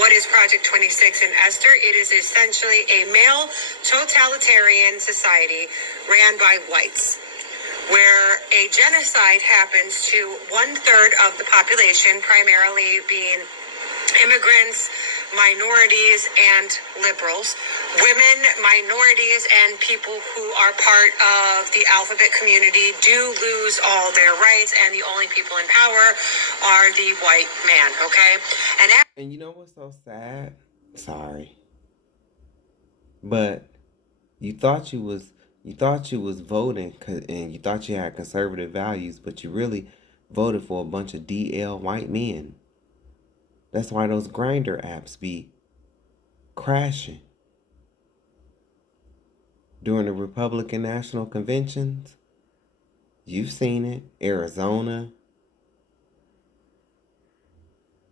What is Project 26 and Esther? It is essentially a male totalitarian society ran by whites, where a genocide happens to 1/3 of the population, primarily being immigrants, minorities, and liberals. Women, minorities, and people who are part of the alphabet community do lose all their rights, and the only people in power are the white man, okay? And you know what's so sad? Sorry. But you thought you was voting and you thought you had conservative values, but you really voted for a bunch of DL white men. That's why those grinder apps be crashing. During the Republican National Conventions, you've seen it. Arizona,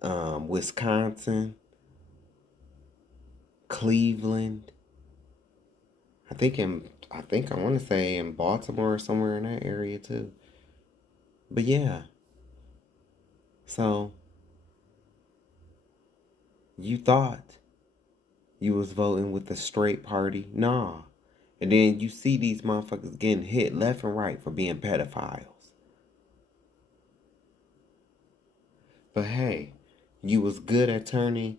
Wisconsin, Cleveland. I want to say in Baltimore or somewhere in that area too. But yeah. So you thought you was voting with the straight party? Nah. And then you see these motherfuckers getting hit left and right for being pedophiles. But hey, you was good at turning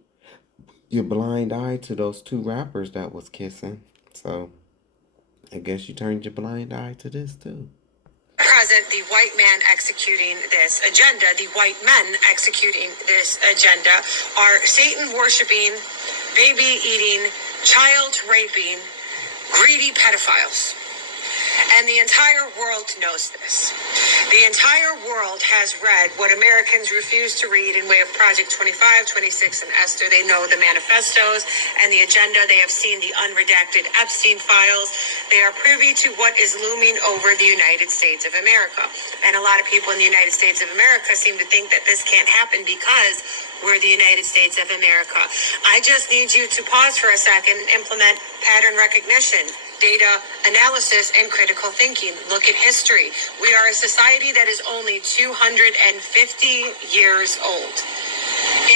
your blind eye to those 2 rappers that was kissing. So I guess you turned your blind eye to this too. Present, the white man executing this agenda, the white men executing this agenda are Satan worshiping, baby eating, child raping, greedy pedophiles. And the entire world knows this. The entire world has read what Americans refuse to read in way of Project 25, 26, and Esther. They know the manifestos and the agenda. They have seen the unredacted Epstein files. They are privy to what is looming over the United States of America. And a lot of people in the United States of America seem to think that this can't happen because we're the United States of America. I just need you to pause for a second and implement pattern recognition, data analysis, and critical thinking. Look at history. We are a society that is only 250 years old.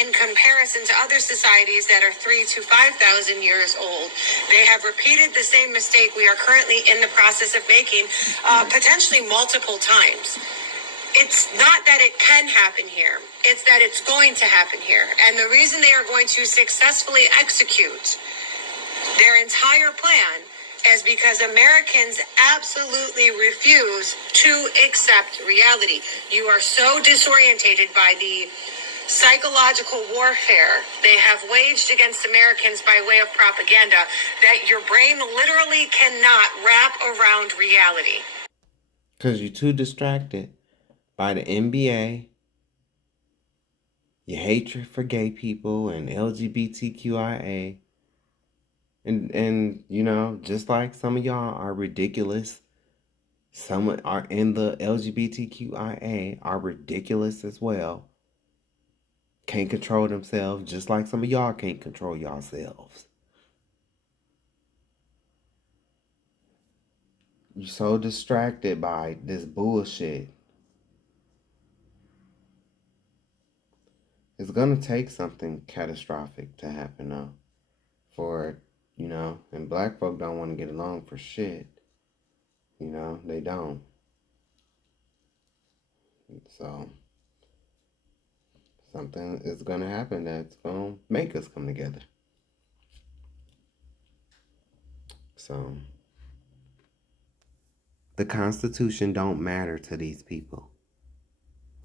In comparison to other societies that are 3,000 to 5,000 years old, they have repeated the same mistake we are currently in the process of making, potentially multiple times. It's not that it can happen here. It's that it's going to happen here. And the reason they are going to successfully execute their entire plan is because Americans absolutely refuse to accept reality. You are so disorientated by the psychological warfare they have waged against Americans by way of propaganda that your brain literally cannot wrap around reality. Because you're too distracted by the NBA, your hatred for gay people and LGBTQIA. And you know, just like some of y'all are ridiculous, some are in the LGBTQIA are ridiculous as well. Can't control themselves, just like some of y'all can't control yourselves. You're so distracted by this bullshit. It's gonna take something catastrophic to happen though. For, you know, and black folk don't want to get along for shit. You know, they don't. So something is gonna happen that's gonna make us come together. So The Constitution don't matter to these people.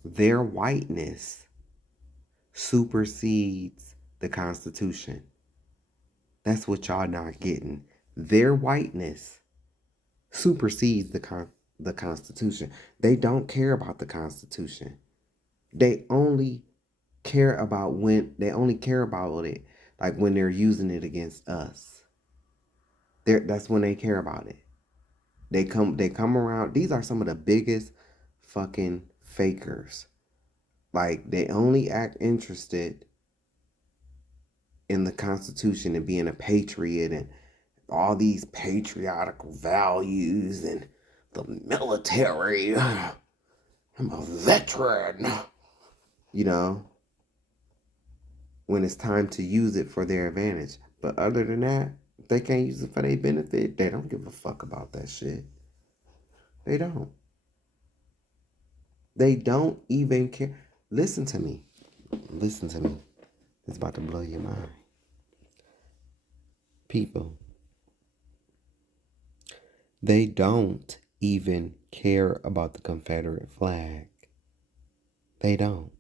Their whiteness supersedes the Constitution. That's what y'all not getting. Their whiteness supersedes the Constitution. They don't care about the Constitution. They only care about it like when they're using it against us. That's when they care about it. They come around. These are some of the biggest fucking fakers. Like, they only act interested in the Constitution and being a patriot and all these patriotic values and the military. I'm a veteran. You know, when it's time to use it for their advantage. But other than that, if they can't use it for their benefit, they don't give a fuck about that shit. They don't. They don't even care. Listen to me. Listen to me. It's about to blow your mind. People, they don't even care about the Confederate flag. They don't.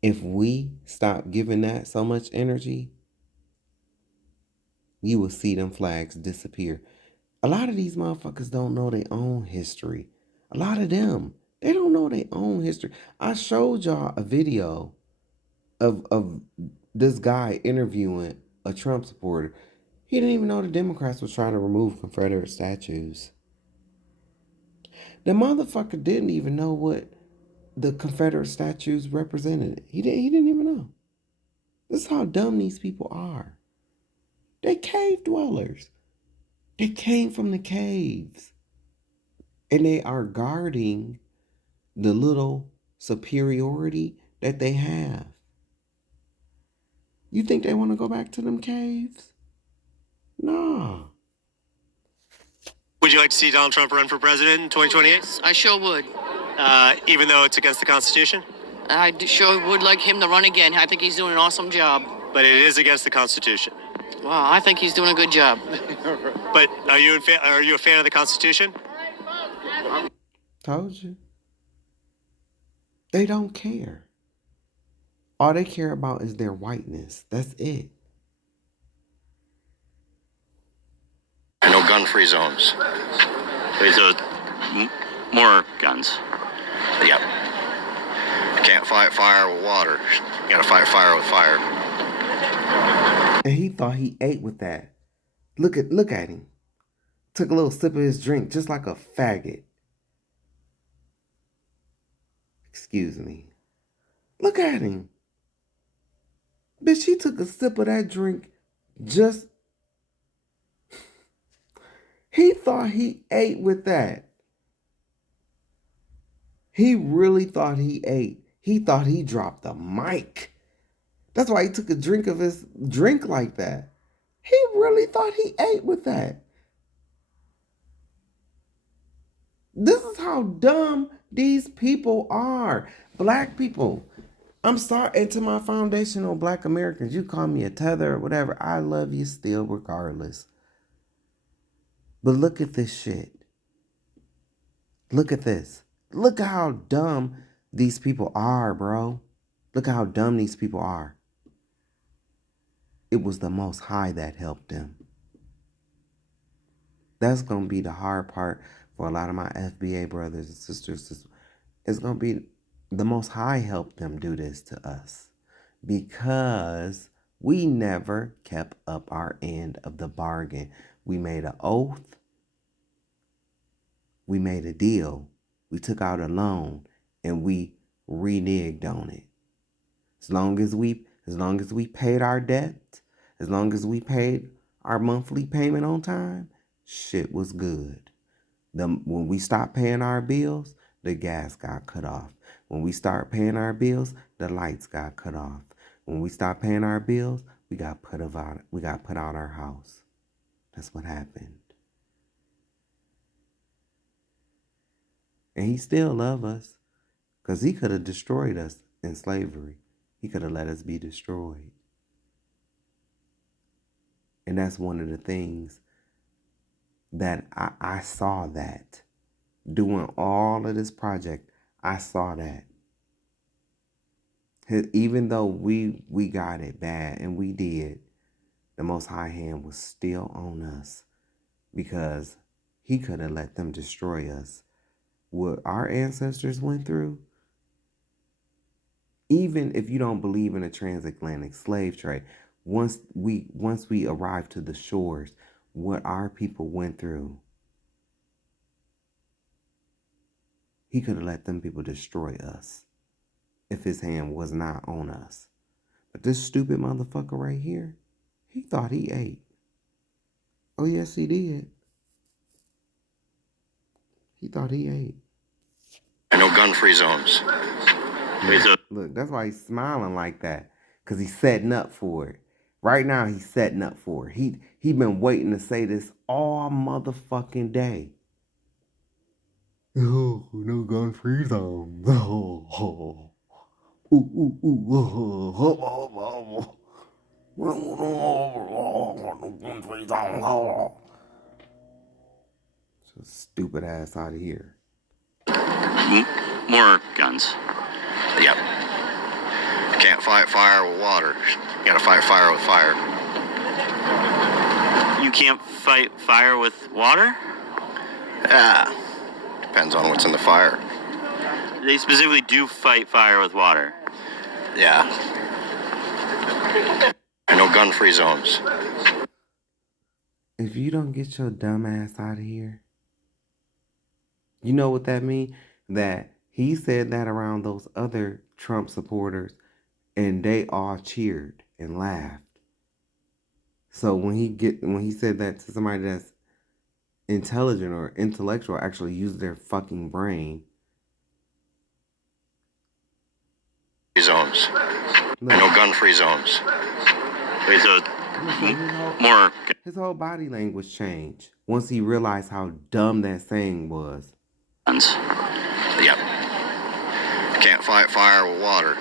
If we stop giving that so much energy, you will see them flags disappear. A lot of these motherfuckers don't know their own history. A lot of them, they don't know their own history. I showed y'all a video of this guy interviewing a Trump supporter. He didn't even know the Democrats was trying to remove Confederate statues. The motherfucker didn't even know what the Confederate statues represented. He didn't even know. This is how dumb these people are. They cave dwellers. They came from the caves. And they are guarding the little superiority that they have. You think they want to go back to them caves? Nah. Would you like to see Donald Trump run for president in 2028? Yes, I sure would. Even though it's against the Constitution? I sure would like him to run again. I think he's doing an awesome job. But it is against the Constitution. Wow, I think he's doing a good job. But are you a fan of the Constitution? Told you. They don't care. All they care about is their whiteness. That's it. No gun-free zones. So more guns. Yep. You can't fight fire with water. You gotta fight fire with fire. And he thought he ate with that. Look at him. Took a little sip of his drink just like a faggot. Excuse me. Look at him. Bitch, he took a sip of that drink just... He thought he ate with that. He really thought he ate. He thought he dropped the mic. That's why he took a drink of his drink like that. He really thought he ate with that. This is how dumb these people are. Black people. I'm sorry, and to my foundational Black Americans, you call me a tether or whatever. I love you still regardless. But look at this shit. Look at this. Look how dumb these people are, bro. Look how dumb these people are. It was the Most High that helped them. That's going to be the hard part for a lot of my FBA brothers and sisters. It's going to be the Most High helped them do this to us because we never kept up our end of the bargain. We made an oath. We made a deal. We took out a loan and we reneged on it. As long as we paid our debt, as long as we paid our monthly payment on time, shit was good. When we stopped paying our bills, the gas got cut off. When we started paying our bills, the lights got cut off. When we stopped paying our bills, we got put out our house. That's what happened. And he still loves us because he could have destroyed us in slavery. He could have let us be destroyed. And that's one of the things that I saw that. Doing all of this project, I saw that. Even though we got it bad, and we did, the Most High hand was still on us, because he could have let them destroy us. What our ancestors went through, even if you don't believe in a transatlantic slave trade, once we arrived to the shores, what our people went through, he could have let them people destroy us if his hand was not on us. But this stupid motherfucker right here, he thought he ate. Oh yes, he did. He thought he ate. No gun-free zones. Look, that's why he's smiling like that, because he's setting up for it. Right now, he's setting up for it. He been waiting to say this all motherfucking day. Oh, no gun-free zones. Oh. Ooh, ooh, ooh, oh. No gun-free zones. So stupid ass out of here. More guns. Yep. Can't fight fire with water. You gotta fight fire with fire. You can't fight fire with water? Yeah. Depends on what's in the fire. They specifically do fight fire with water. Yeah. No gun-free zones. If you don't get your dumb ass out of here, you know what that means? That he said that around those other Trump supporters, and they all cheered and laughed. So when he said that to somebody that's intelligent or intellectual, actually use their fucking brain. Zones. No gun-free zones. Wait, so more. His whole body language changed once he realized how dumb that saying was. Guns. Yep. Can't fight fire with water.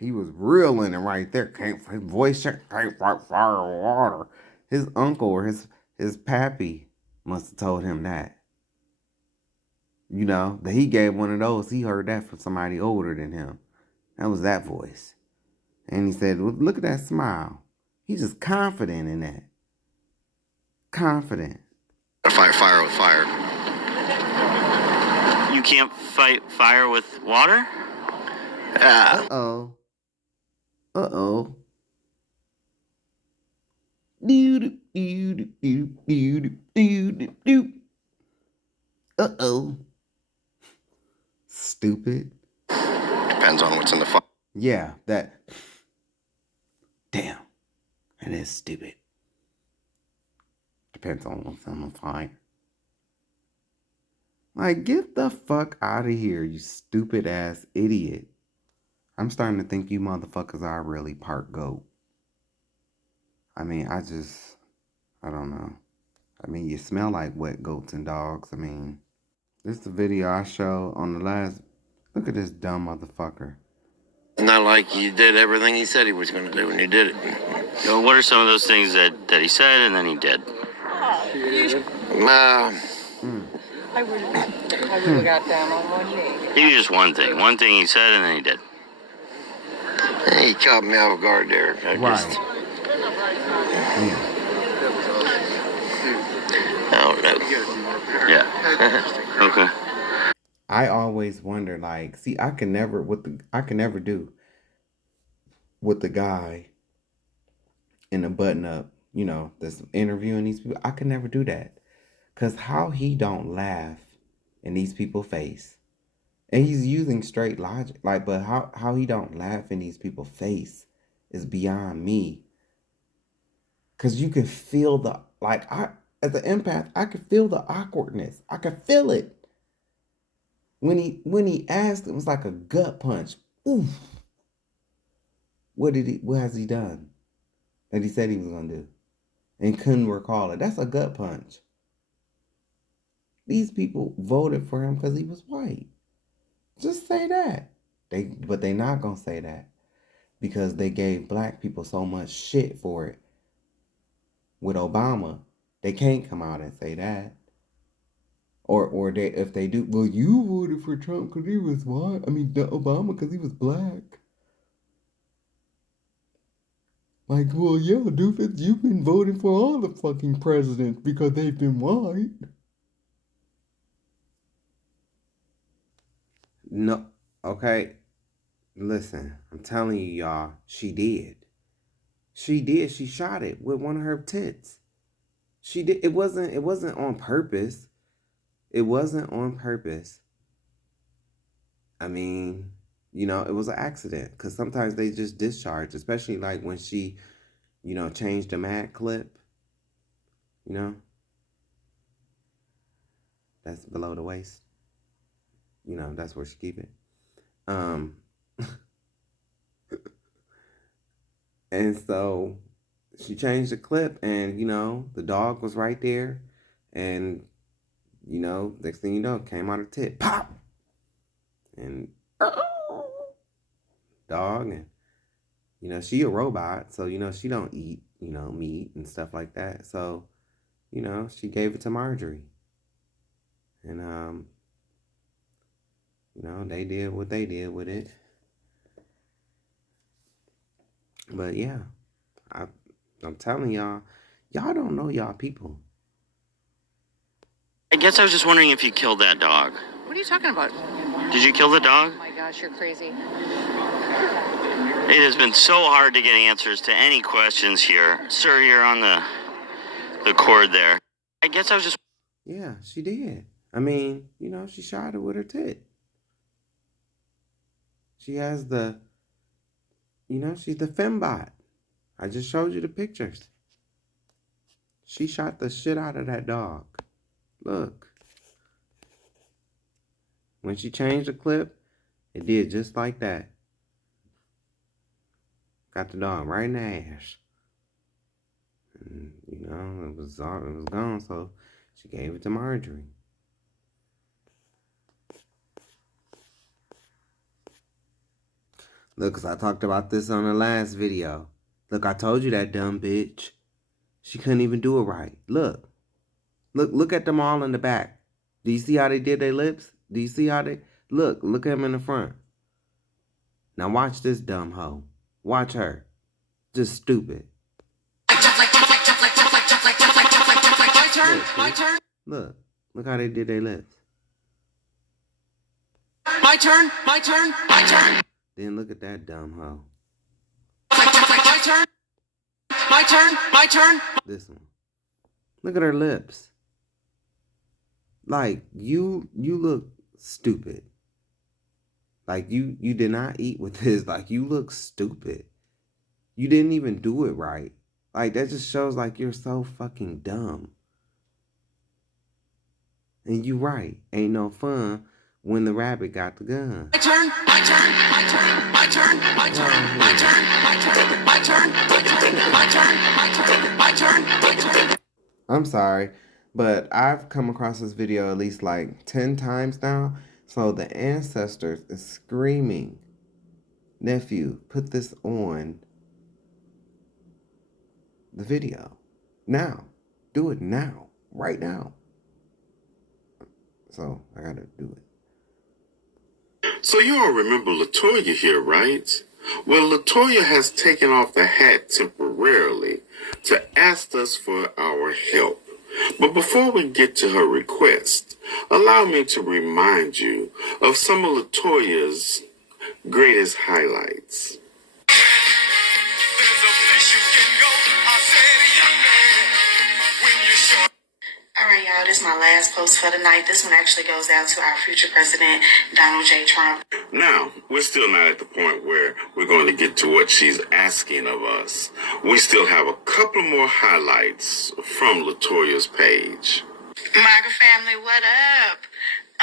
He was reeling it right there. His voice check. Can't fight fire with water. His uncle or his pappy must have told him that. You know, that he gave one of those. He heard that from somebody older than him. That was that voice. And he said, well, look at that smile. He's just confident in that. Confident. Fight fire with fire. You can't fight fire with water? Uh-oh. Uh-oh. Uh-oh. Stupid. Depends on what's in the fire. Yeah, that. Damn. It is stupid. Depends on what's on the fire. Like, get the fuck out of here, you stupid ass idiot. I'm starting to think you motherfuckers are really part goat. I mean, I don't know. I mean, you smell like wet goats and dogs. I mean, this is the video I showed on the last. Look at this dumb motherfucker. Not like you did everything he said he was going to do, and you did it. So what are some of those things that he said and then he did? I would have got down on one knee. He was just one thing. One thing he said and then he did. He caught me off guard there. I don't know. Yeah. Okay. I always wonder, like, see, I can never do with the guy in a button up, you know, that's interviewing these people. I can never do that. Cause how he don't laugh in these people's face. And he's using straight logic. Like, but how he don't laugh in these people's face is beyond me. Cause you can feel the, like, as an empath, I could feel the awkwardness. I could feel it. When he asked, it was like a gut punch. Oof. What has he done that he said he was gonna do? And couldn't recall it. That's a gut punch. These people voted for him because he was white. Just say that. But they not gonna say that. Because they gave black people so much shit for it. With Obama, they can't come out and say that. Or they, if they do, well, you voted for Trump because he was white. I mean, Obama because he was black. Like, well, yeah, doofus, you've been voting for all the fucking presidents because they've been white. No, okay. Listen, I'm telling you, y'all, she did. She did. She shot it with one of her tits. She did. It wasn't on purpose. It wasn't on purpose. I mean, you know, it was an accident because sometimes they just discharge, especially like when she, you know, changed the mag clip. You know, that's below the waist. You know, that's where she keep it. And so she changed the clip, and you know, the dog was right there, and you know, next thing you know, came out her tit, pop, and dog, and you know, she a robot, so you know, she don't eat, you know, meat and stuff like that. So, you know, she gave it to Marjorie, and you know, they did what they did with it. But yeah, I'm telling y'all don't know y'all people. I guess I was just wondering if you killed that dog. What are you talking about? Did you kill the dog? Oh my gosh, you're crazy. It has been so hard to get answers to any questions here. Sir, you're on the cord there. I guess I was just... Yeah, she did. I mean, you know, she shot it with her tit. She has the, you know, she's the fembot. I just showed you the pictures. She shot the shit out of that dog. Look. When she changed the clip, it did just like that. Got the dog right in the ass. And, you know, it was gone, so she gave it to Marjorie. Look, 'cause I talked about this on the last video. Look, I told you that dumb bitch. She couldn't even do it right. Look. Look at them all in the back. Do you see how they did their lips? Do you see how they... Look at them in the front. Now watch this dumb hoe. Watch her. Just stupid. My turn. Look how they did their lips. My turn. Then look at that dumb hoe. My turn. This one. Look at her lips. Like, you look stupid. Like, you did not eat with this. Like, you look stupid. You didn't even do it right. Like, that just shows, like, you're so fucking dumb. And you right. Ain't no fun when the rabbit got the gun. My turn. I'm sorry, but I've come across this video at least like 10 times now. So the ancestors is screaming, nephew, put this on the video. Now. Do it now. Right now. So I gotta do it. So you all remember LaToya here, right? Well, LaToya has taken off the hat temporarily to ask us for our help. But before we get to her request, allow me to remind you of some of LaToya's greatest highlights. All right, y'all, this is my last post for the night. This one actually goes out to our future president, Donald J. Trump. Now, we're still not at the point where we're going to get to what she's asking of us. We still have a couple more highlights from LaToya's page. MAGA family, what up?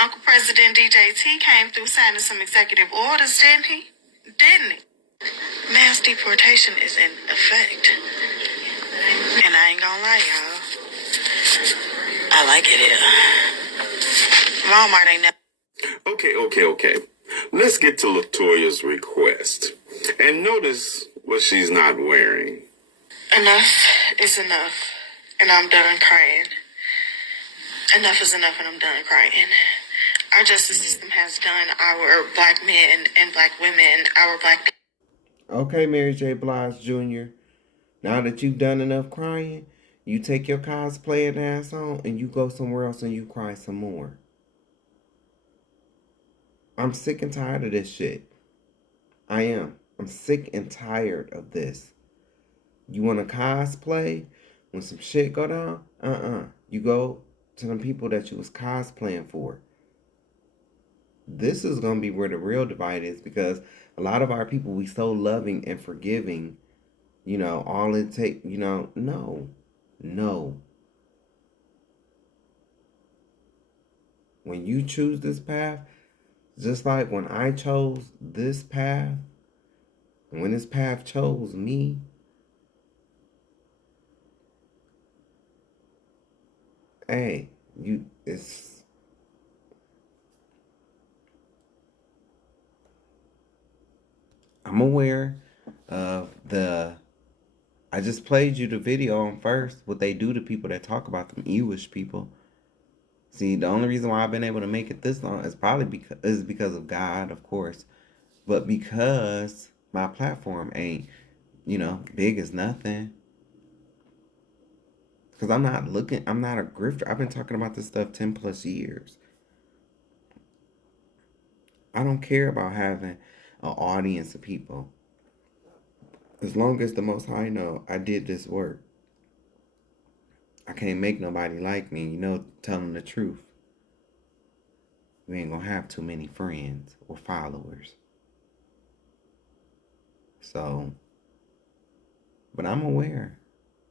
Uncle President DJT came through signing some executive orders, didn't he? Mass deportation is in effect. And I ain't gonna lie, y'all. I like it here. Walmart ain't never... Okay. Let's get to LaToya's request. And notice what she's not wearing. Enough is enough. And I'm done crying. Enough is enough, and I'm done crying. Our justice system has done our black men and black women, our black. Okay, Mary J. Blige Jr., now that you've done enough crying, you take your cosplaying ass on and you go somewhere else and you cry some more. I'm sick and tired of this shit. I am. I'm sick and tired of this. You want to cosplay? When some shit go down? You go to the people that you was cosplaying for. This is going to be where the real divide is, because a lot of our people, we so loving and forgiving, all it take, no. When you choose this path, just like when I chose this path, when this path chose me, hey, I'm aware of I just played you the video on first, what they do to people that talk about them Ewish people. See, the only reason why I've been able to make it this long is probably because of God, of course, but because my platform ain't, big as nothing. Because I'm not a grifter. I've been talking about this stuff 10 plus years. I don't care about having an audience of people. As long as the Most High know I did this work. I can't make nobody like me, tell them the truth. You ain't gonna have too many friends or followers. So, but I'm aware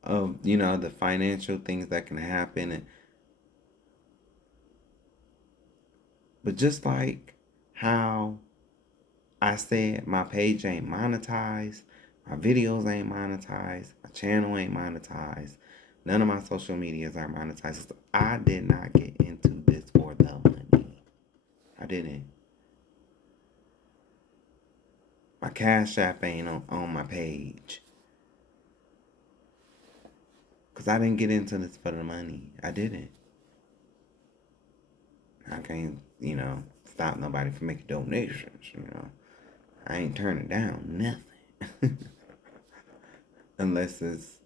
of, the financial things that can happen. But just like how I said my page ain't monetized, my videos ain't monetized, my channel ain't monetized, none of my social medias are monetized. I did not get into this for the money. I didn't. My Cash App ain't on my page. Because I didn't get into this for the money. I didn't. I can't, stop nobody from making donations, I ain't turning down nothing. Unless it's,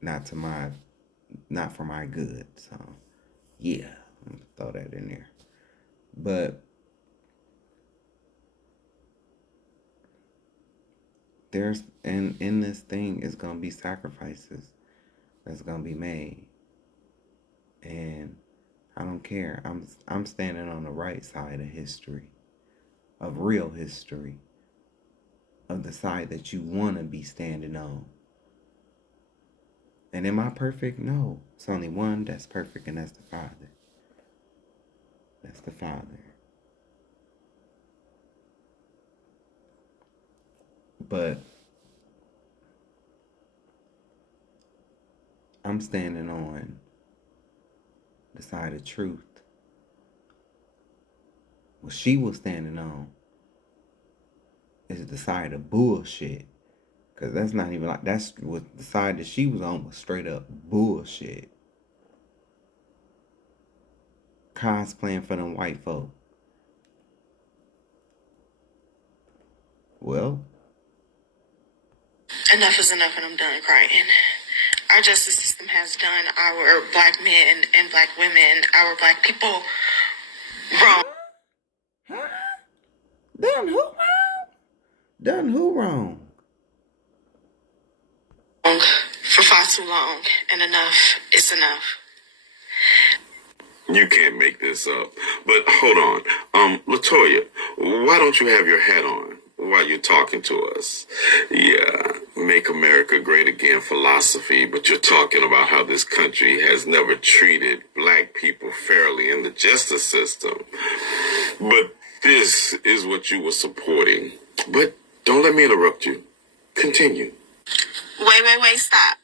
not for my good. So, yeah, I'm gonna throw that in there. But in this thing is gonna be sacrifices that's gonna be made. And I don't care. I'm standing on the right side of history, of real history, of the side that you want to be standing on. And am I perfect? No. It's only one that's perfect, and that's the Father. That's the Father. But I'm standing on the side of truth. What she was standing on is the side of bullshit. Because that's not even like, that's what the side that she was on was straight up bullshit. Cosplaying for them white folk. Well, Enough is enough, and I'm done crying. Our justice system has done our black men and black women, our black people wrong. Done who wrong? Done who wrong? For far too long, and enough is enough. You can't make this up. But hold on. Latoya, why don't you have your hat on while you're talking to us? Yeah, make America great again philosophy, but you're talking about how this country has never treated black people fairly in the justice system. But this is what you were supporting. But don't let me interrupt you. Continue. Wait, stop.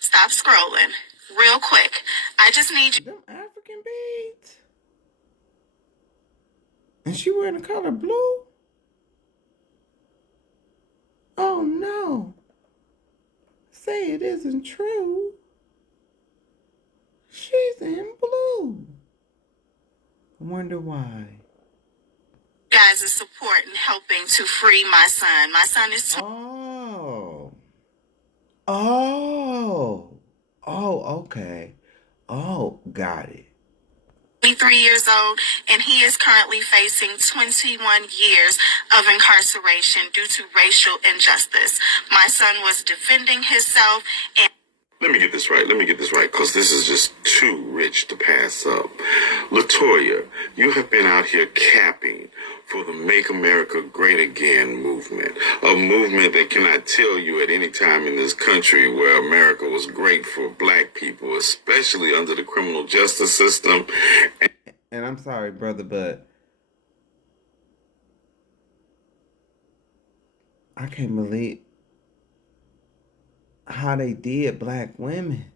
Stop scrolling. Real quick. I just need you. Them African beads. And she wearing the color blue? Oh no. Say it isn't true. She's in blue. I wonder why. Guys' support in helping to free my son. My son is Okay. Oh, got it. 23 years old, and he is currently facing 21 years of incarceration due to racial injustice. My son was defending himself and Let me get this right, because this is just too rich to pass up. Latoya, you have been out here capping for the Make America Great Again movement, a movement that cannot tell you at any time in this country where America was great for black people, especially under the criminal justice system. And I'm sorry, brother, but I can't believe how they did black women.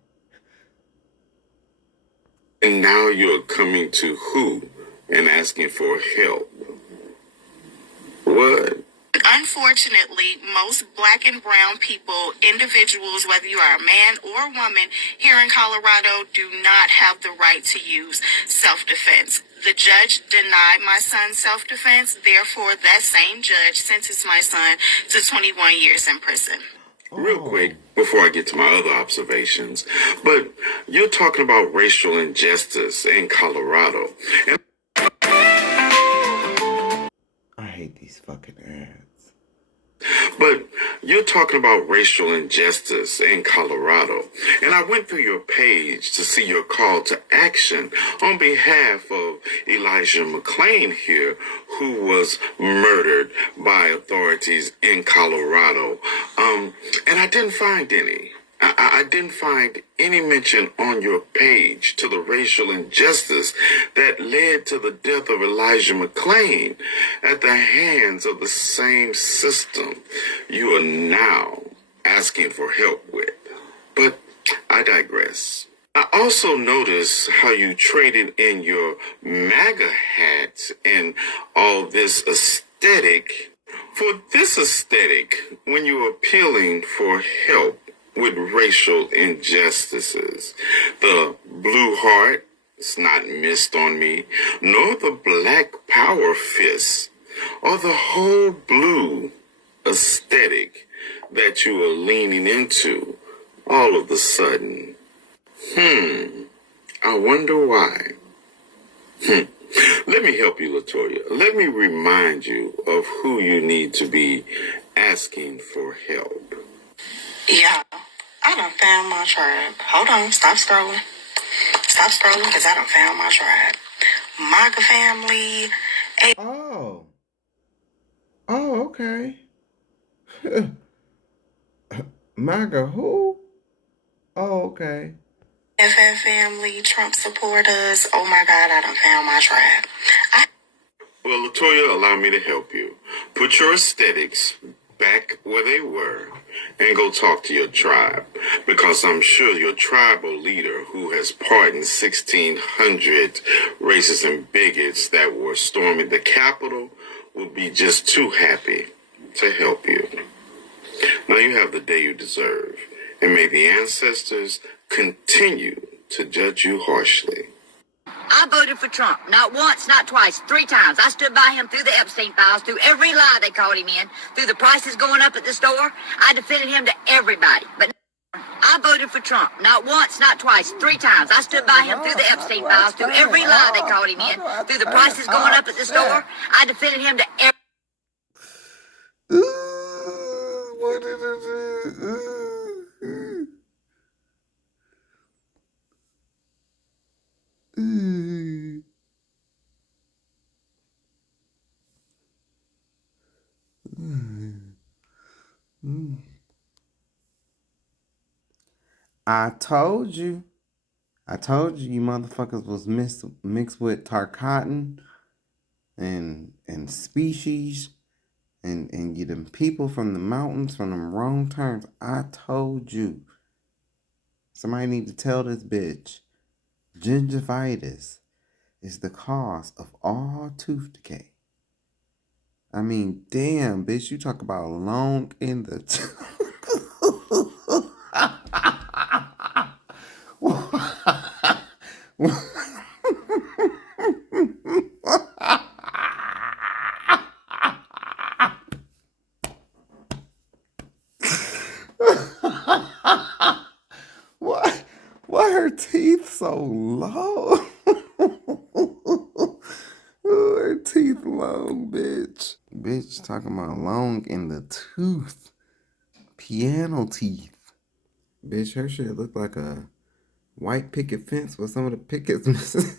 And now you're coming to who and asking for help? What? unfortunately, most black and brown people, individuals, whether you are a man or a woman here in Colorado, do not have the right to use self-defense. The judge denied my son's self-defense. Therefore, that same judge sentenced my son to 21 years in prison. Real quick, before I get to my other observations, but you're talking about racial injustice in Colorado. And I hate these fucking ads. But you're talking about racial injustice in Colorado. And I went through your page to see your call to action on behalf of Elijah McClain here, who was murdered by authorities in Colorado. And I didn't find any. I didn't find any mention on your page to the racial injustice that led to the death of Elijah McClain at the hands of the same system you are now asking for help with. But I digress. I also noticed how you traded in your MAGA hat and all this aesthetic for this aesthetic when you were appealing for help with racial injustices. The blue heart is not missed on me, nor the black power fist, or the whole blue aesthetic that you are leaning into all of a sudden. I wonder why. Let me help you, Latoya. Let me remind you of who you need to be asking for help. Yeah, I done found my tribe. Hold on, stop scrolling. Stop scrolling, because I done found my tribe. MAGA family. Oh, okay. MAGA who? Oh, okay. FF family, Trump supporters. Oh my God, I done found my tribe. Well, Latoya, allow me to help you. Put your aesthetics back where they were and go talk to your tribe, because I'm sure your tribal leader, who has pardoned 1,600 racists and bigots that were storming the Capitol, will be just too happy to help you. Now you have the day you deserve, and may the ancestors continue to judge you harshly. I voted for Trump. Not once, not twice, 3 times. I stood by him through the Epstein files, through every lie they called him in, through the prices going up at the store. I defended him to everybody. But I voted for Trump. Not once, not twice, 3 times. I stood by him through the Epstein files, through every lie they called him in, through the prices going up at the store. I defended him to everybody. What did it do? I told you you motherfuckers was mixed with Tarkatan and species and you them people from the mountains from them wrong turns. I told you. Somebody need to tell this bitch. Gingivitis is the cause of all tooth decay. I mean, damn, bitch, you talk about long in the Why her teeth so low? Ooh, her teeth long, bitch. Bitch talking about long in the tooth. Piano teeth. Bitch, her shit look like a white picket fence with some of the pickets missing.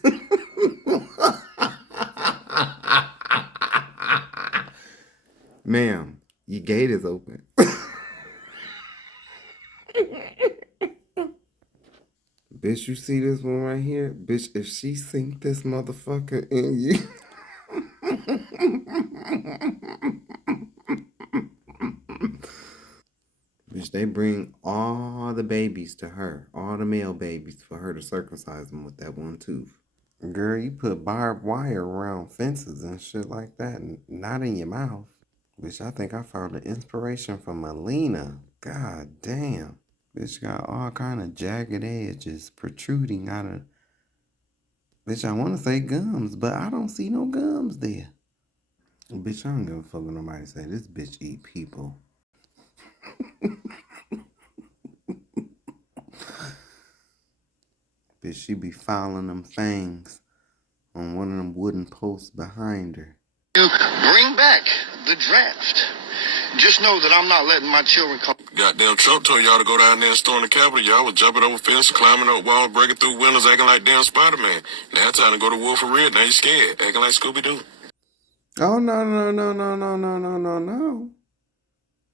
Ma'am, your gate is open. Bitch, you see this one right here? Bitch, if she sink this motherfucker in you. Bitch, they bring all the babies to her, all the male babies, for her to circumcise them with that one tooth. Girl, you put barbed wire around fences and shit like that, and not in your mouth. Bitch, I think I found the inspiration from Melina. God damn. Bitch got all kind of jagged edges protruding out of... Bitch, I want to say gums, but I don't see no gums there. Bitch, I don't give a fuck what nobody say. This bitch eat people. Bitch, she be filing them fangs on one of them wooden posts behind her. Bring back the draft. Just know that I'm not letting my children come. Goddamn Trump told y'all to go down there and storm the Capitol. Y'all was jumping over fences, climbing up walls, breaking through windows, acting like damn Spider-Man. Now it's time to go to war for real. Now you scared, acting like Scooby-Doo. Oh, no.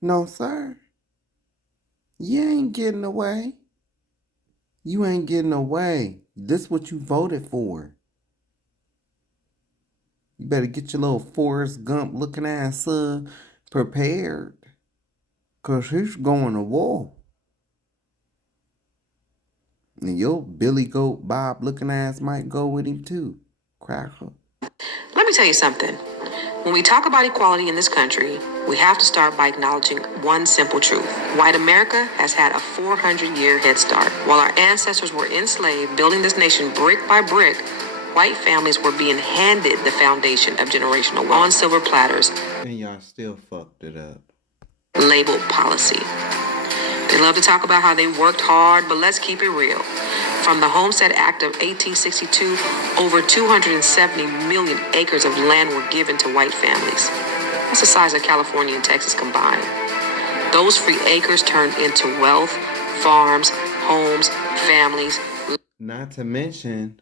No, sir. You ain't getting away. You ain't getting away. This what you voted for. You better get your little Forrest Gump looking ass son prepared. Cause he's going to war. And your Billy Goat Bob looking ass might go with him too. Cracker. Let me tell you something. When we talk about equality in this country, we have to start by acknowledging one simple truth. White America has had a 400-year head start. While our ancestors were enslaved, building this nation brick by brick, white families were being handed the foundation of generational wealth on silver platters. And y'all still fucked it up. Labeled policy. They love to talk about how they worked hard, but let's keep it real. From the Homestead Act of 1862, over 270 million acres of land were given to white families. That's the size of California and Texas combined. Those free acres turned into wealth, farms, homes, families. Not to mention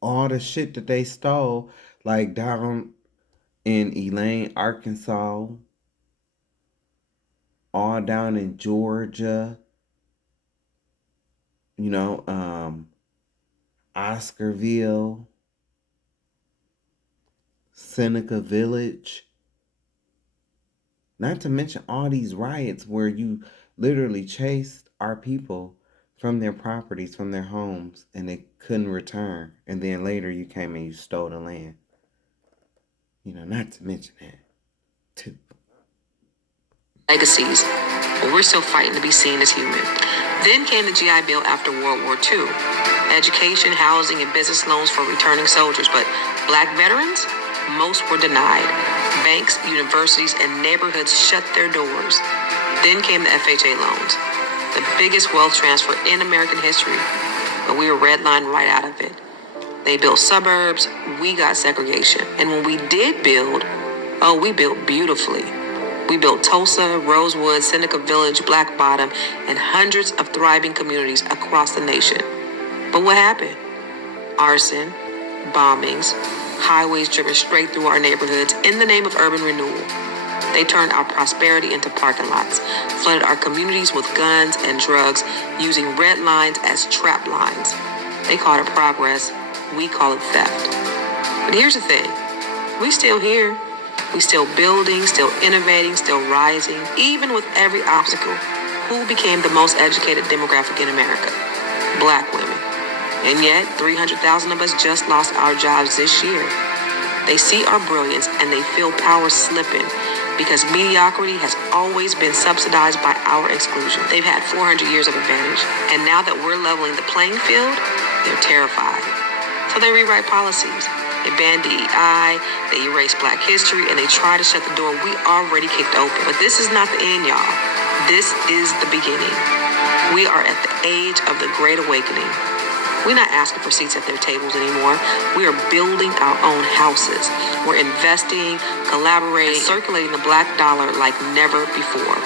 all the shit that they stole, like down in Elaine, Arkansas, all down in Georgia, you know, Oscarville, Seneca Village. Not to mention all these riots where you literally chased our people from their properties, from their homes, and they couldn't return. And then later you came and you stole the land. You know, not to mention that, too. Legacies, but we're still fighting to be seen as human. Then came the GI Bill after World War II. Education, housing, and business loans for returning soldiers, but black veterans, most were denied. Banks, universities, and neighborhoods shut their doors. Then came the FHA loans, the biggest wealth transfer in American history, but we were redlined right out of it. They built suburbs, we got segregation. And when we did build, oh, we built beautifully. We built Tulsa, Rosewood, Seneca Village, Black Bottom, and hundreds of thriving communities across the nation. But what happened? Arson, bombings, highways driven straight through our neighborhoods in the name of urban renewal. They turned our prosperity into parking lots, flooded our communities with guns and drugs, using red lines as trap lines. They called it progress, we call it theft. But here's the thing, we still here. We still building, still innovating, still rising, even with every obstacle. Who became the most educated demographic in America? Black women. And yet, 300,000 of us just lost our jobs this year. They see our brilliance and they feel power slipping because mediocrity has always been subsidized by our exclusion. They've had 400 years of advantage, and now that we're leveling the playing field, they're terrified. So they rewrite policies. They ban DEI, they erase Black history, and they try to shut the door we already kicked open. But this is not the end, y'all. This is the beginning. We are at the age of the Great Awakening. We're not asking for seats at their tables anymore. We are building our own houses. We're investing, collaborating, circulating the black dollar like never before.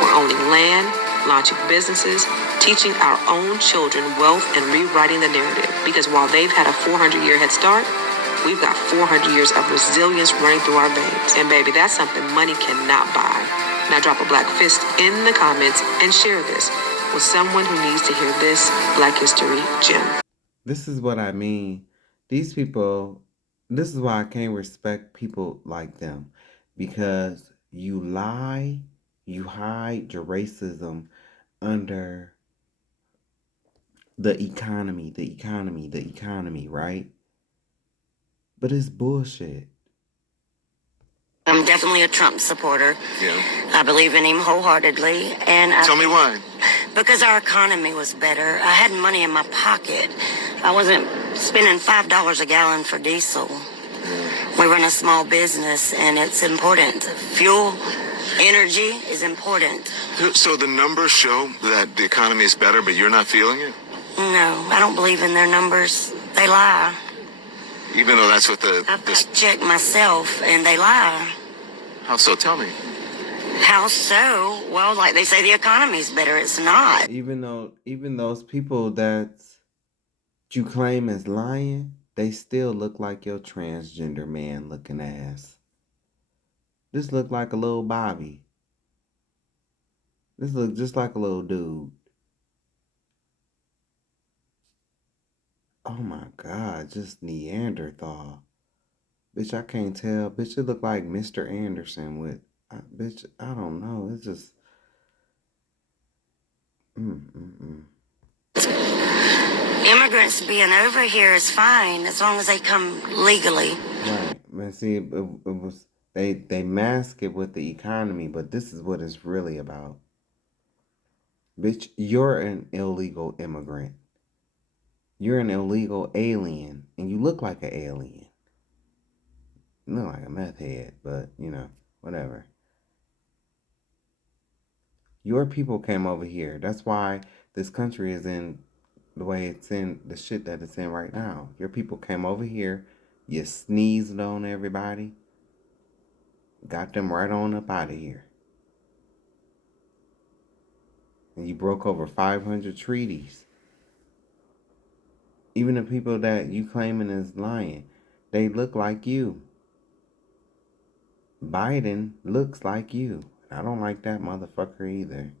We're owning land, launching businesses, teaching our own children wealth, and rewriting the narrative. Because while they've had a 400-year head start, we've got 400 years of resilience running through our veins. And baby, that's something money cannot buy. Now drop a black fist in the comments and share this with someone who needs to hear this Black History gem. This is what I mean. These people, this is why I can't respect people like them. Because you lie, you hide your racism under the economy, right? But it's bullshit. I'm definitely a Trump supporter. Yeah. I believe in him wholeheartedly. And Tell me why. Because our economy was better. I had money in my pocket. I wasn't spending $5 a gallon for diesel. We run a small business, and it's important. Fuel, energy is important. So the numbers show that the economy is better, but you're not feeling it? No, I don't believe in their numbers. They lie. Even though that's what I've checked myself, and they lie. How so? Tell me. How so? Well, like they say the economy's better. It's not. Even those people that you claim is lying, they still look like your transgender man looking ass. This look like a little Bobby. This look just like a little dude. Oh my God, just Neanderthal. Bitch, I can't tell. Bitch, it look like Mr. Anderson with, bitch, I don't know. It's just, Immigrants being over here is fine as long as they come legally. Right. Man, see, it was, they mask it with the economy, but this is what it's really about. Bitch, you're an illegal immigrant. You're an illegal alien, and you look like an alien. You look like a meth head, but, you know, whatever. Your people came over here. That's why this country is in the way it's in, the shit that it's in right now. Your people came over here. You sneezed on everybody. Got them right on up out of here. And you broke over 500 treaties. Even the people that you claiming is lying, they look like you. Biden looks like you. I don't like that motherfucker either.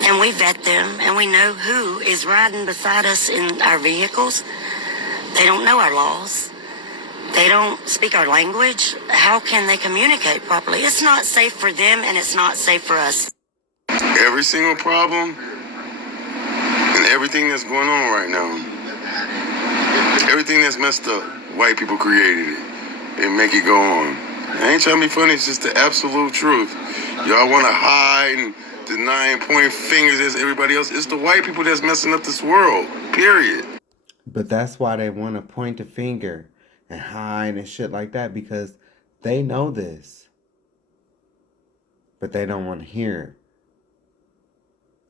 And we vet them, and we know who is riding beside us in our vehicles. They don't know our laws. They don't speak our language. How can they communicate properly? It's not safe for them, and it's not safe for us. Every single problem and everything that's going on right now, everything that's messed up, white people created it and make it go on. I ain't trying to be funny, it's just the absolute truth. Y'all want to hide and deny and point fingers at everybody else. It's the white people that's messing up this world, period. But that's why they want to point a finger and hide and shit like that, because they know this. But they don't want to hear it.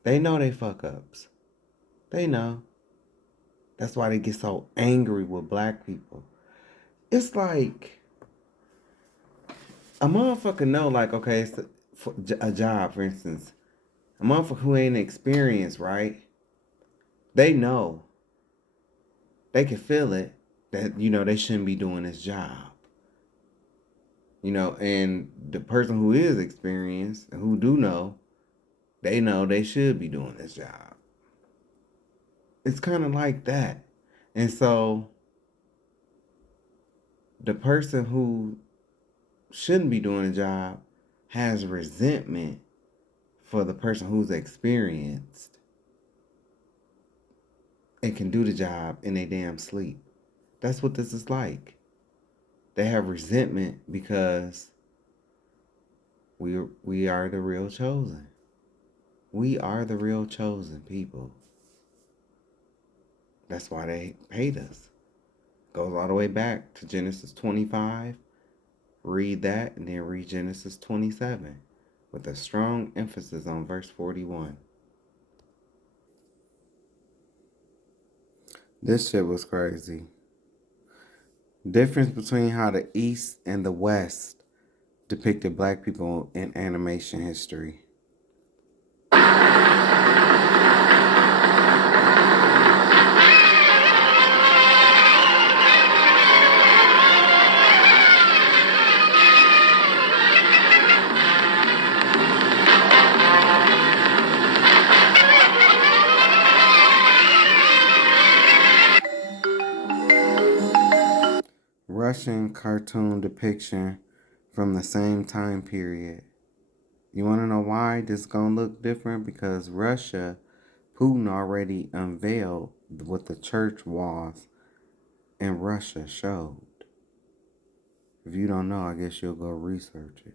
They know they fuck ups. They know. That's why they get so angry with black people. It's like a motherfucker know, like, okay, it's a job, for instance. A motherfucker who ain't experienced, right? They know. They can feel it that, you know, they shouldn't be doing this job. You know, and the person who is experienced and who do know they should be doing this job. It's kind of like that. And so the person who shouldn't be doing the job has resentment for the person who's experienced and can do the job in their damn sleep. That's what this is like. They have resentment because we are the real chosen. We are the real chosen people. That's why they hate us. Goes all the way back to Genesis 25. Read that and then read Genesis 27. with a strong emphasis on verse 41. This shit was crazy. Difference between how the East and the West depicted black people in animation history. Russian cartoon depiction from the same time period. You want to know why this gonna look different? Because Putin already unveiled what the church was in Russia showed. If you don't know, I guess you'll go research it.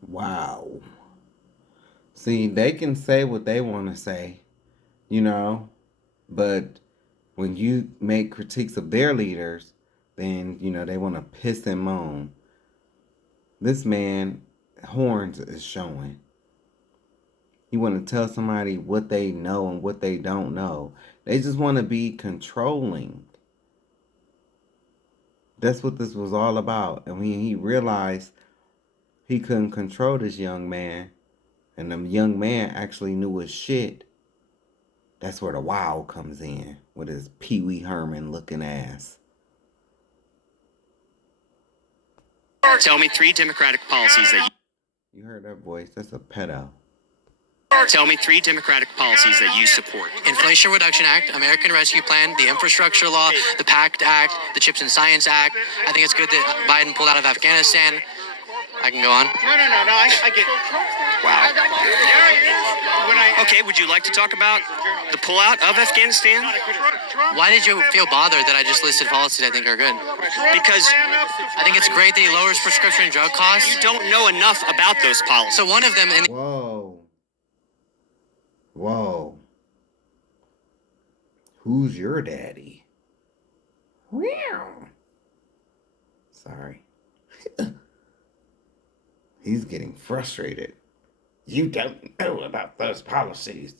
Wow. See, they can say what they want to say, you know, but when you make critiques of their leaders, then, you know, they want to piss and moan. This man, horns is showing. You want to tell somebody what they know and what they don't know. They just want to be controlling. That's what this was all about. And when he realized he couldn't control this young man, and the young man actually knew his shit, that's where the wow comes in with his Pee Wee Herman looking ass. Tell me 3 Democratic policies that you heard that voice. That's a pedo. Tell me 3 Democratic policies that you support. Inflation Reduction Act, American Rescue Plan, the Infrastructure Law, the PACT Act, the Chips and Science Act. I think it's good that Biden pulled out of Afghanistan. I can go on. No, I get it. Wow. Okay, would you like to talk about the pullout of Afghanistan? Why did you feel bothered that I just listed policies I think are good? Because I think it's great that he lowers prescription drug costs. You don't know enough about those policies. So one of them... Whoa. Who's your daddy? Sorry. He's getting frustrated. You don't know about those policies.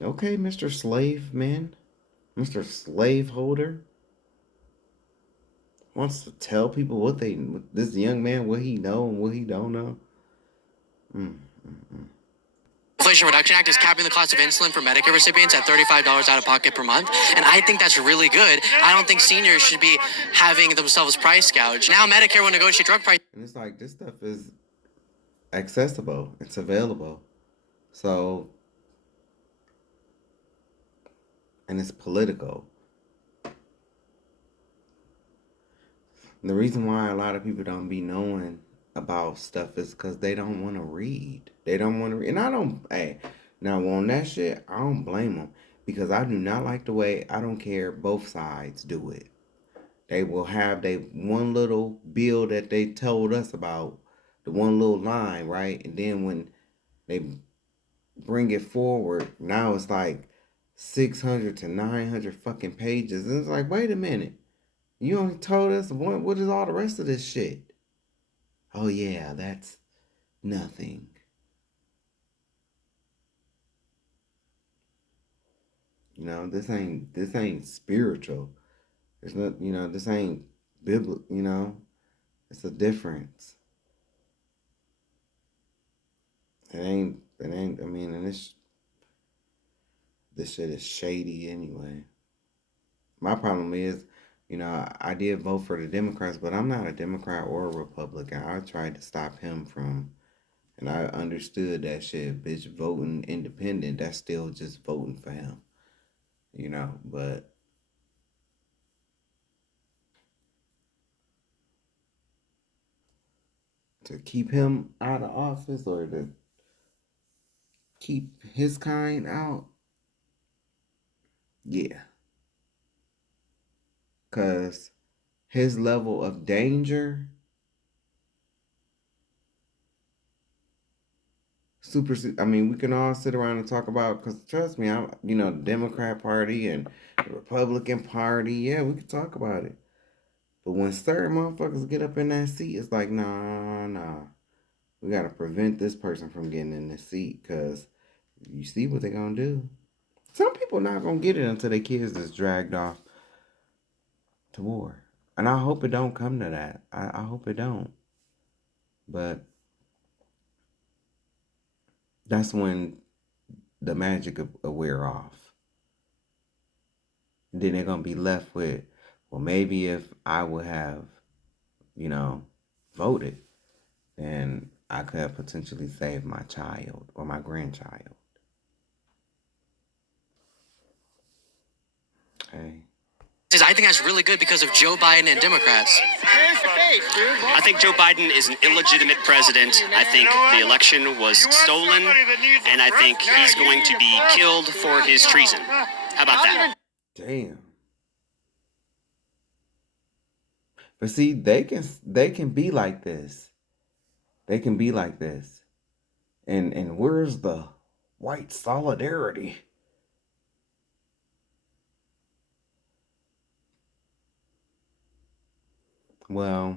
Okay, Mr. Slave Man. Mr. Slaveholder. Wants to tell people this young man, what he know and what he don't know. Inflation Reduction Act is capping the cost of insulin for Medicare recipients at $35 out of pocket per month. And I think that's really good. I don't think seniors should be having themselves price gouged. Now Medicare will negotiate drug prices. And it's like, this stuff is accessible. It's available. So, and it's political. The reason why a lot of people don't be knowing about stuff is because they don't want to read. They don't want to read. And I don't, now on that shit, I don't blame them. Because I do not like the way, I don't care, both sides do it. They will have their one little bill that they told us about, the one little line, right? And then when they bring it forward, now it's like 600 to 900 fucking pages. And it's like, wait a minute. You only told us what is all the rest of this shit? Oh yeah, that's nothing. You know, this ain't spiritual. There's not, you know, this ain't biblical, you know. It's a difference. It ain't, I mean, and this shit is shady anyway. My problem is, I did vote for the Democrats, but I'm not a Democrat or a Republican. I tried to stop him from, and I understood that shit, bitch, voting independent, that's still just voting for him, but to keep him out of office or to keep his kind out, yeah. Because his level of danger I mean, we can all sit around and talk about, because trust me, I'm, the Democrat Party and the Republican Party, yeah, we can talk about it. But when certain motherfuckers get up in that seat, it's like, nah. We got to prevent this person from getting in this seat, because you see what they're going to do. Some people not going to get it until their kids is dragged off to war. And I hope it don't come to that. I hope it don't. But that's when the magic will wear off. And then they're going to be left with, well, maybe if I would have, voted, then I could have potentially saved my child or my grandchild. Hey. I think that's really good because of Joe Biden and Democrats. I think Joe Biden is an illegitimate president. I think the election was stolen, and I think he's going to be killed for his treason. How about that? Damn. But see, they can be like this. They can be like this. And where's the white solidarity? Well,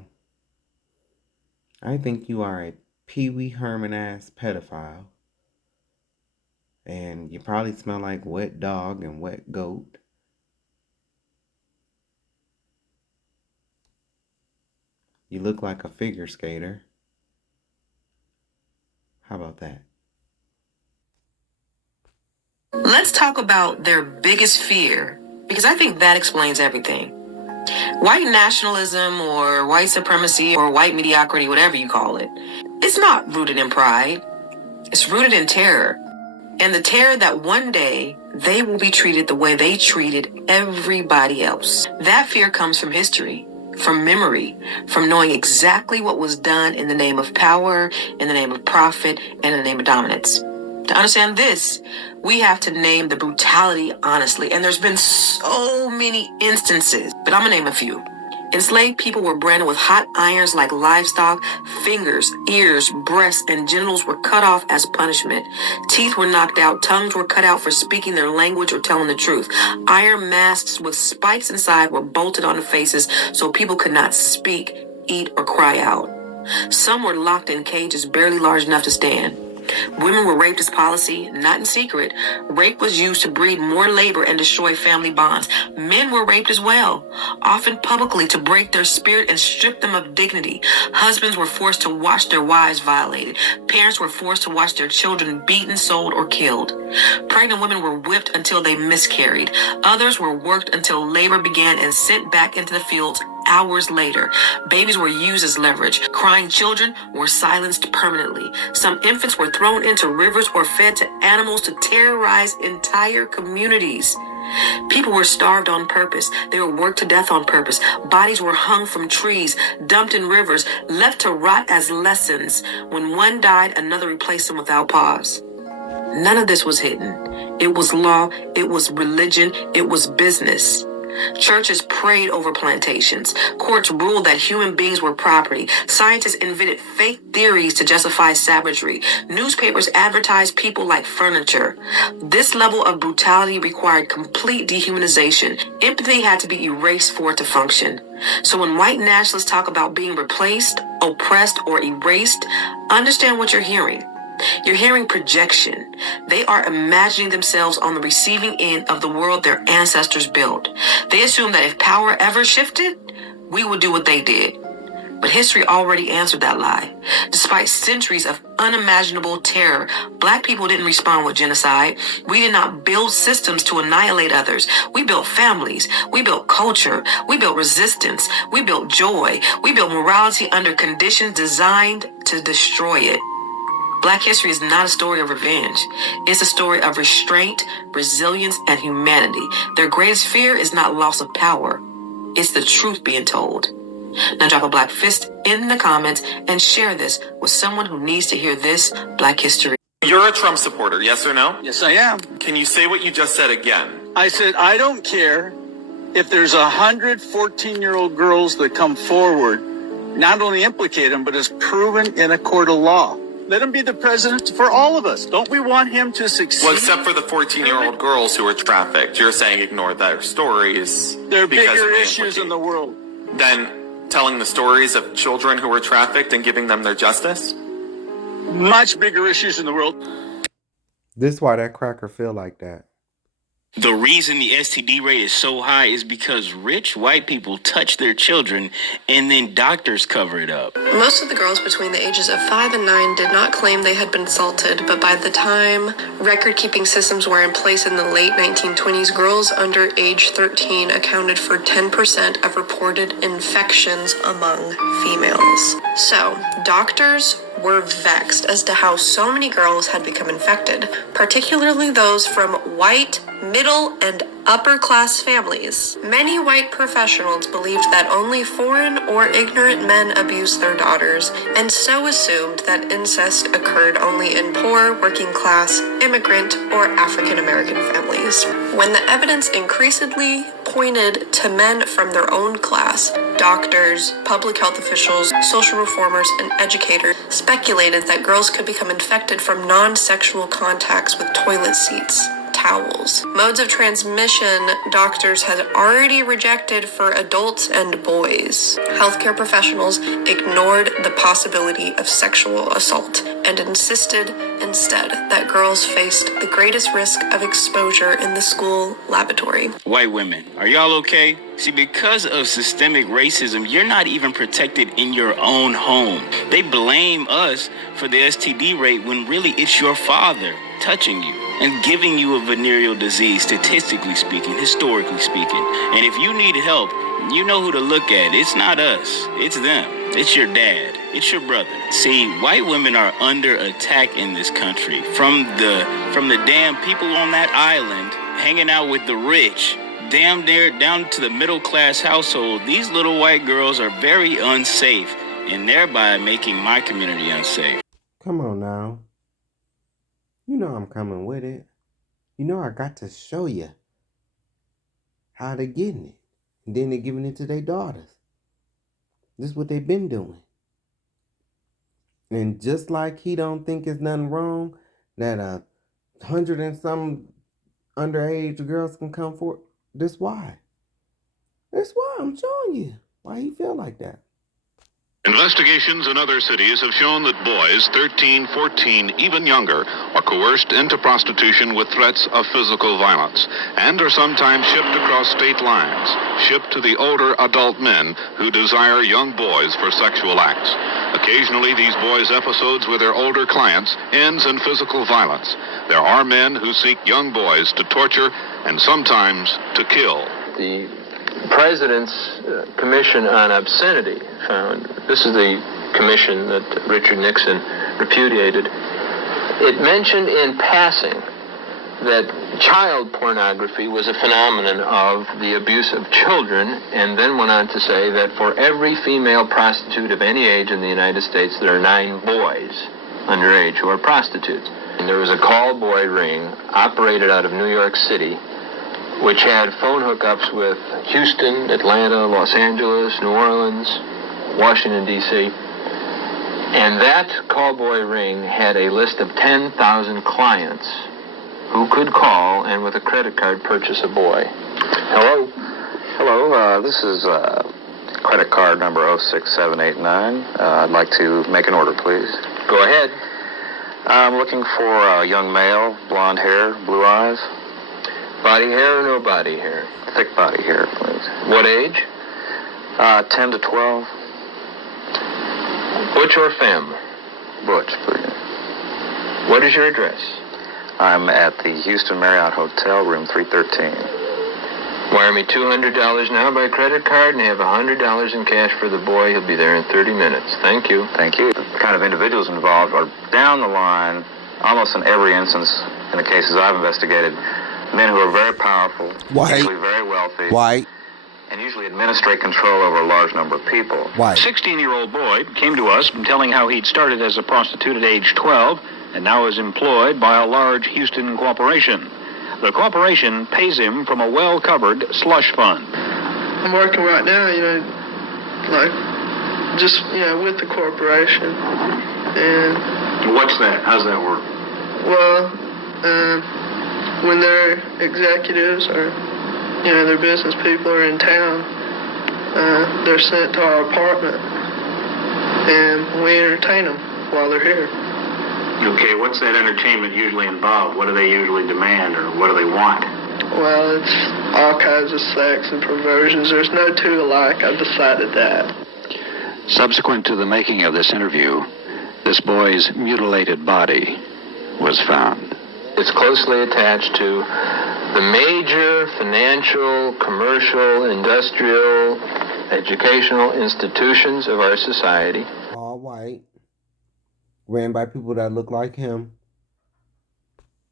I think you are a Pee Wee Herman ass pedophile. And you probably smell like wet dog and wet goat. You look like a figure skater. How about that? Let's talk about their biggest fear, because I think that explains everything. White nationalism or white supremacy or white mediocrity, whatever you call it, it's not rooted in pride. It's rooted in terror. And the terror that one day they will be treated the way they treated everybody else. That fear comes from history, from memory, from knowing exactly what was done in the name of power, in the name of profit, and in the name of dominance. To understand this, we have to name the brutality honestly. And there's been so many instances, but I'm gonna name a few. Enslaved people were branded with hot irons like livestock. Fingers, ears, breasts, and genitals were cut off as punishment. Teeth were knocked out. Tongues were cut out for speaking their language or telling the truth. Iron masks with spikes inside were bolted on the faces so people could not speak, eat, or cry out. Some were locked in cages barely large enough to stand. Women were raped as policy, not in secret. Rape was used to breed more labor and destroy family bonds. Men were raped as well, often publicly to break their spirit and strip them of dignity. Husbands were forced to watch their wives violated. Parents were forced to watch their children beaten, sold, or killed. Pregnant women were whipped until they miscarried. Others were worked until labor began and sent back into the fields hours later. Babies were used as leverage. Crying children were silenced permanently. Some infants were thrown into rivers or fed to animals to terrorize entire communities. People were starved on purpose. They were worked to death on purpose. Bodies were hung from trees, dumped in rivers, left to rot as lessons. When one died, another replaced them without pause. None of this was hidden. It was law, it was religion, it was business. Churches prayed over plantations. Courts ruled that human beings were property. Scientists invented fake theories to justify savagery. Newspapers advertised people like furniture. This level of brutality required complete dehumanization. Empathy had to be erased for it to function. So when white nationalists talk about being replaced, oppressed, or erased, understand what you're hearing. You're hearing projection. They are imagining themselves on the receiving end of the world their ancestors built. They assume that if power ever shifted, we would do what they did. But history already answered that lie. Despite centuries of unimaginable terror, Black people didn't respond with genocide. We did not build systems to annihilate others. We built families. We built culture. We built resistance. We built joy. We built morality under conditions designed to destroy it. Black history is not a story of revenge. It's a story of restraint, resilience, and humanity. Their greatest fear is not loss of power. It's the truth being told. Now drop a Black fist in the comments and share this with someone who needs to hear this Black history. You're a Trump supporter, yes or no? Yes, I am. Can you say what you just said again? I said, I don't care if there's 100 14-year-old girls that come forward, not only implicate him, but is proven in a court of law. Let him be the president for all of us. Don't we want him to succeed? Well, except for the 14-year-old girls who are trafficked. You're saying ignore their stories. There are because bigger they issues in the world. Then telling the stories of children who were trafficked and giving them their justice? Much bigger issues in the world. This why that cracker feel like that. The reason the STD rate is so high is because rich white people touch their children and then doctors cover it up. Most of the girls between the ages of 5 and 9 did not claim they had been assaulted, but by the time record-keeping systems were in place in the late 1920s, girls under age 13 accounted for 10% of reported infections among females. So, doctors were vexed as to how so many girls had become infected, particularly those from white, middle, and upper-class families. Many white professionals believed that only foreign or ignorant men abused their daughters, and so assumed that incest occurred only in poor, working-class, immigrant, or African-American families. When the evidence increasingly pointed to men from their own class, doctors, public health officials, social reformers, and educators speculated that girls could become infected from non-sexual contacts with toilet seats, towels. Modes of transmission doctors had already rejected for adults and boys. Healthcare professionals ignored the possibility of sexual assault and insisted instead that girls faced the greatest risk of exposure in the school lavatory. White women, are y'all okay? See, because of systemic racism, you're not even protected in your own home. They blame us for the STD rate when really it's your father touching you and giving you a venereal disease, statistically speaking, historically speaking. And if you need help, you know who to look at. It's not us. It's them. It's your dad. It's your brother. See, white women are under attack in this country from the damn people on that island hanging out with the rich, damn near down to the middle class household. These little white girls are very unsafe and thereby making my community unsafe. Come on now. You know I'm coming with it. You know I got to show you how they're getting it. And then they're giving it to their daughters. This is what they've been doing. And just like he don't think it's nothing wrong that 100 and some underage girls can come forward, that's why. That's why I'm showing you why he feel like that. Investigations in other cities have shown that boys 13, 14, even younger are coerced into prostitution with threats of physical violence and are sometimes shipped across state lines, shipped to the older adult men who desire young boys for sexual acts. Occasionally, these boys' episodes with their older clients ends in physical violence. There are men who seek young boys to torture and sometimes to kill. The President's Commission on Obscenity found, this is the commission that Richard Nixon repudiated, it mentioned in passing that child pornography was a phenomenon of the abuse of children, and then went on to say that for every female prostitute of any age in the United States, there are 9 boys underage who are prostitutes. And there was a call boy ring operated out of New York City, which had phone hookups with Houston, Atlanta, Los Angeles, New Orleans, Washington, D.C. And that callboy ring had a list of 10,000 clients who could call and with a credit card purchase a boy. Hello? Hello, this is credit card number 06789. I'd like to make an order, please. Go ahead. I'm looking for a young male, blonde hair, blue eyes. Body hair or no body hair? Thick body hair, please. What age? 10 to 12. What's your family? Butch, please. What is your address? I'm at the Houston Marriott Hotel, room 313. Wire me $200 now by credit card and have $100 in cash for the boy. He'll be there in 30 minutes. Thank you. Thank you. The kind of individuals involved are down the line, almost in every instance in the cases I've investigated, men who are very powerful, usually very wealthy, and usually administrate control over a large number of people. A 16-year-old boy came to us telling how he'd started as a prostitute at age 12 and now is employed by a large Houston corporation. The corporation pays him from a well-covered slush fund. I'm working right now, with the corporation. And what's that? How's that work? Well, when their executives or, their business people are in town, they're sent to our apartment, and we entertain them while they're here. Okay, what's that entertainment usually involve? What do they usually demand, or what do they want? Well, it's all kinds of sex and perversions. There's no two alike. I've decided that. Subsequent to the making of this interview, this boy's mutilated body was found. It's closely attached to the major financial, commercial, industrial, educational institutions of our society. All white. Ran by people that look like him.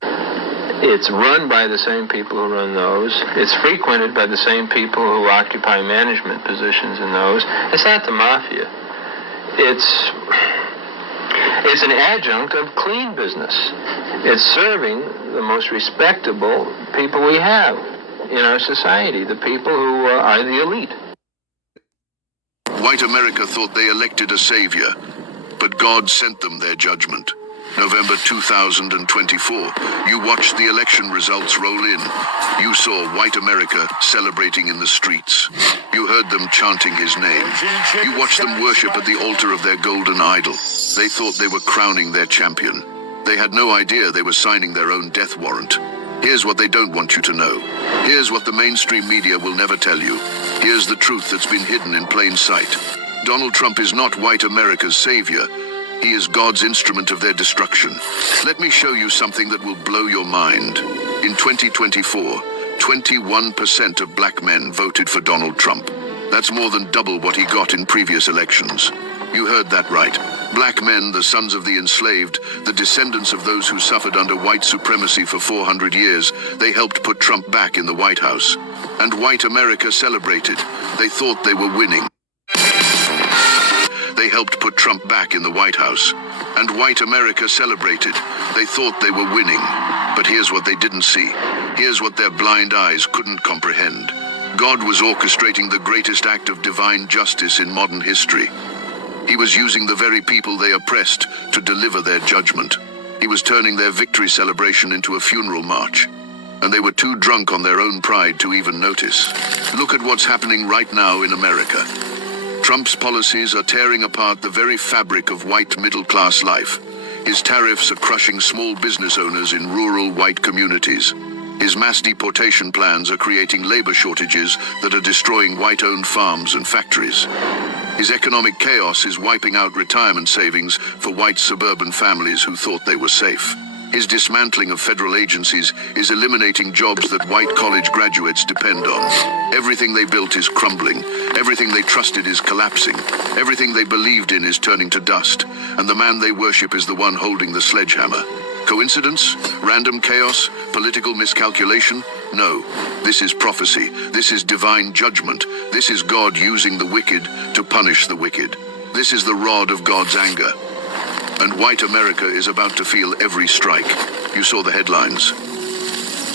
It's run by the same people who run those. It's frequented by the same people who occupy management positions in those. It's not the mafia. It's an adjunct of clean business. It's serving the most respectable people we have in our society, the people who are the elite. White America thought they elected a savior, but God sent them their judgment. November 2024, you watched the election results roll in. You saw white America celebrating in the streets. You heard them chanting his name. You watched them worship at the altar of their golden idol. They thought they were crowning their champion. They had no idea they were signing their own death warrant. Here's what they don't want you to know. Here's what the mainstream media will never tell you. Here's the truth that's been hidden in plain sight. Donald Trump is not white America's savior. He is God's instrument of their destruction. Let me show you something that will blow your mind. In 2024, 21% of black men voted for Donald Trump. That's more than double what he got in previous elections. You heard that right. Black men, the sons of the enslaved, the descendants of those who suffered under white supremacy for 400 years, they helped put Trump back in the White House. And white America celebrated. They thought they were winning. They helped put Trump back in the White House. And white America celebrated. They thought they were winning. But here's what they didn't see. Here's what their blind eyes couldn't comprehend. God was orchestrating the greatest act of divine justice in modern history. He was using the very people they oppressed to deliver their judgment. He was turning their victory celebration into a funeral march. And they were too drunk on their own pride to even notice. Look at what's happening right now in America. Trump's policies are tearing apart the very fabric of white middle-class life. His tariffs are crushing small business owners in rural white communities. His mass deportation plans are creating labor shortages that are destroying white-owned farms and factories. His economic chaos is wiping out retirement savings for white suburban families who thought they were safe. His dismantling of federal agencies is eliminating jobs that white college graduates depend on. Everything they built is crumbling. Everything they trusted is collapsing. Everything they believed in is turning to dust. And the man they worship is the one holding the sledgehammer. Coincidence? Random chaos? Political miscalculation? No. This is prophecy. This is divine judgment. This is God using the wicked to punish the wicked. This is the rod of God's anger. And white America is about to feel every strike. You saw the headlines.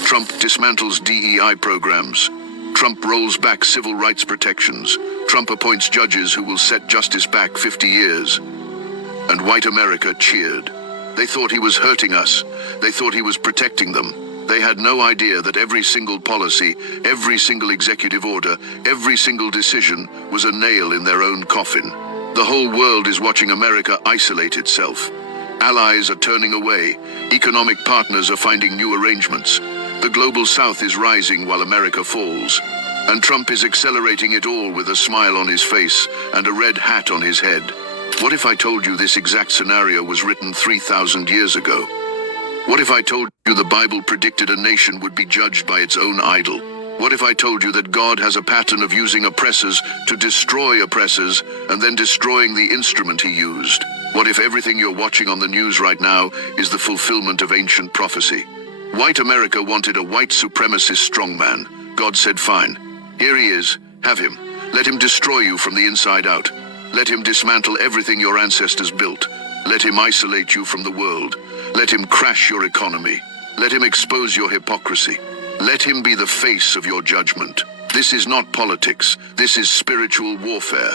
Trump dismantles DEI programs. Trump rolls back civil rights protections. Trump appoints judges who will set justice back 50 years. And white America cheered. They thought he was hurting us. They thought he was protecting them. They had no idea that every single policy, every single executive order, every single decision was a nail in their own coffin. The whole world is watching America isolate itself. Allies are turning away. Economic partners are finding new arrangements. The global south is rising while America falls. And Trump is accelerating it all with a smile on his face and a red hat on his head. What if I told you this exact scenario was written 3,000 years ago? What if I told you the Bible predicted a nation would be judged by its own idol? What if I told you that God has a pattern of using oppressors to destroy oppressors and then destroying the instrument he used? What if everything you're watching on the news right now is the fulfillment of ancient prophecy? White America wanted a white supremacist strongman. God said, fine. Here he is. Have him. Let him destroy you from the inside out. Let him dismantle everything your ancestors built. Let him isolate you from the world. Let him crash your economy. Let him expose your hypocrisy. Let him be the face of your judgment. This is not politics. This is spiritual warfare.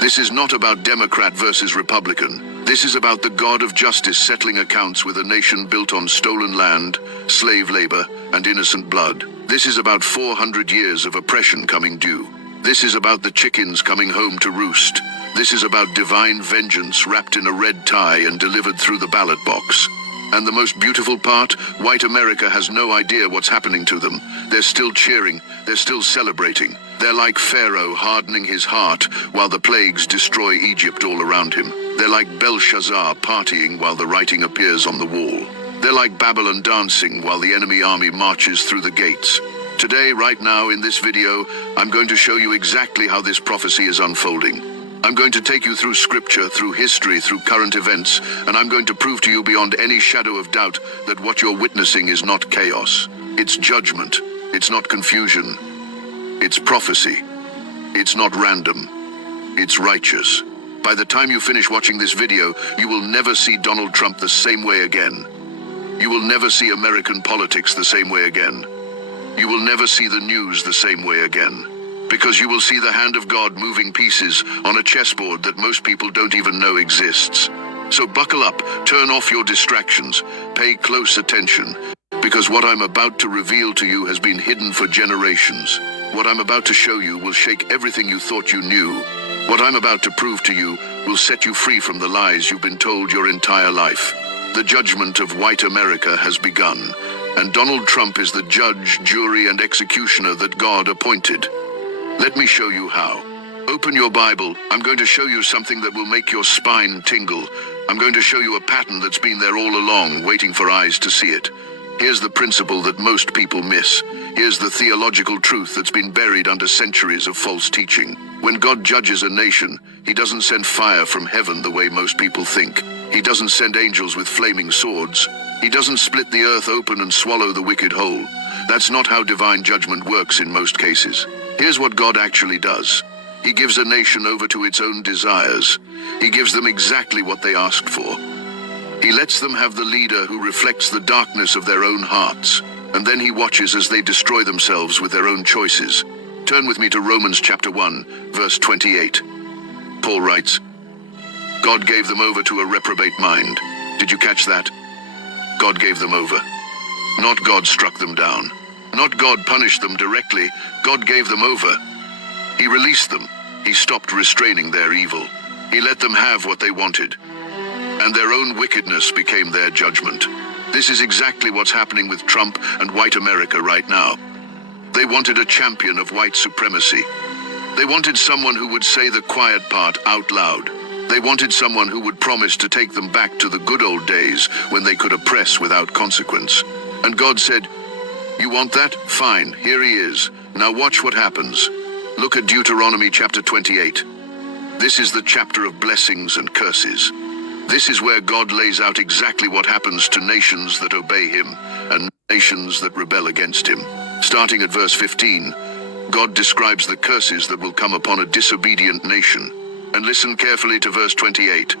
This is not about Democrat versus Republican. This is about the God of justice settling accounts with a nation built on stolen land, slave labor, and innocent blood. This is about 400 years of oppression coming due. This is about the chickens coming home to roost. This is about divine vengeance wrapped in a red tie and delivered through the ballot box. And the most beautiful part, white America has no idea what's happening to them. They're still cheering, they're still celebrating. They're like Pharaoh hardening his heart while the plagues destroy Egypt all around him. They're like Belshazzar partying while the writing appears on the wall. They're like Babylon dancing while the enemy army marches through the gates. Today, right now, in this video, I'm going to show you exactly how this prophecy is unfolding. I'm going to take you through scripture, through history, through current events, and I'm going to prove to you beyond any shadow of doubt that what you're witnessing is not chaos. It's judgment. It's not confusion. It's prophecy. It's not random. It's righteous. By the time you finish watching this video, you will never see Donald Trump the same way again. You will never see American politics the same way again. You will never see the news the same way again. Because you will see the hand of God moving pieces on a chessboard that most people don't even know exists. So buckle up, turn off your distractions, pay close attention, because what I'm about to reveal to you has been hidden for generations. What I'm about to show you will shake everything you thought you knew. What I'm about to prove to you will set you free from the lies you've been told your entire life. The judgment of white America has begun, and Donald Trump is the judge, jury, and executioner that God appointed. Let me show you how. Open your Bible. I'm going to show you something that will make your spine tingle. I'm going to show you a pattern that's been there all along, waiting for eyes to see it. Here's the principle that most people miss. Here's the theological truth that's been buried under centuries of false teaching. When God judges a nation, he doesn't send fire from heaven the way most people think. He doesn't send angels with flaming swords. He doesn't split the earth open and swallow the wicked whole. That's not how divine judgment works in most cases. Here's what God actually does. He gives a nation over to its own desires. He gives them exactly what they asked for. He lets them have the leader who reflects the darkness of their own hearts, and then he watches as they destroy themselves with their own choices. Turn with me to Romans chapter 1, verse 28. Paul writes, God gave them over to a reprobate mind. Did you catch that? God gave them over. Not God struck them down. Not God punished them directly. God gave them over. He released them. He stopped restraining their evil. He let them have what they wanted. And their own wickedness became their judgment. This is exactly what's happening with Trump and white America right now. They wanted a champion of white supremacy. They wanted someone who would say the quiet part out loud. They wanted someone who would promise to take them back to the good old days when they could oppress without consequence. And God said, you want that? Fine, here he is. Now watch what happens. Look at Deuteronomy chapter 28. This is the chapter of blessings and curses. This is where God lays out exactly what happens to nations that obey him and nations that rebel against him. Starting at verse 15, God describes the curses that will come upon a disobedient nation. And listen carefully to verse 28.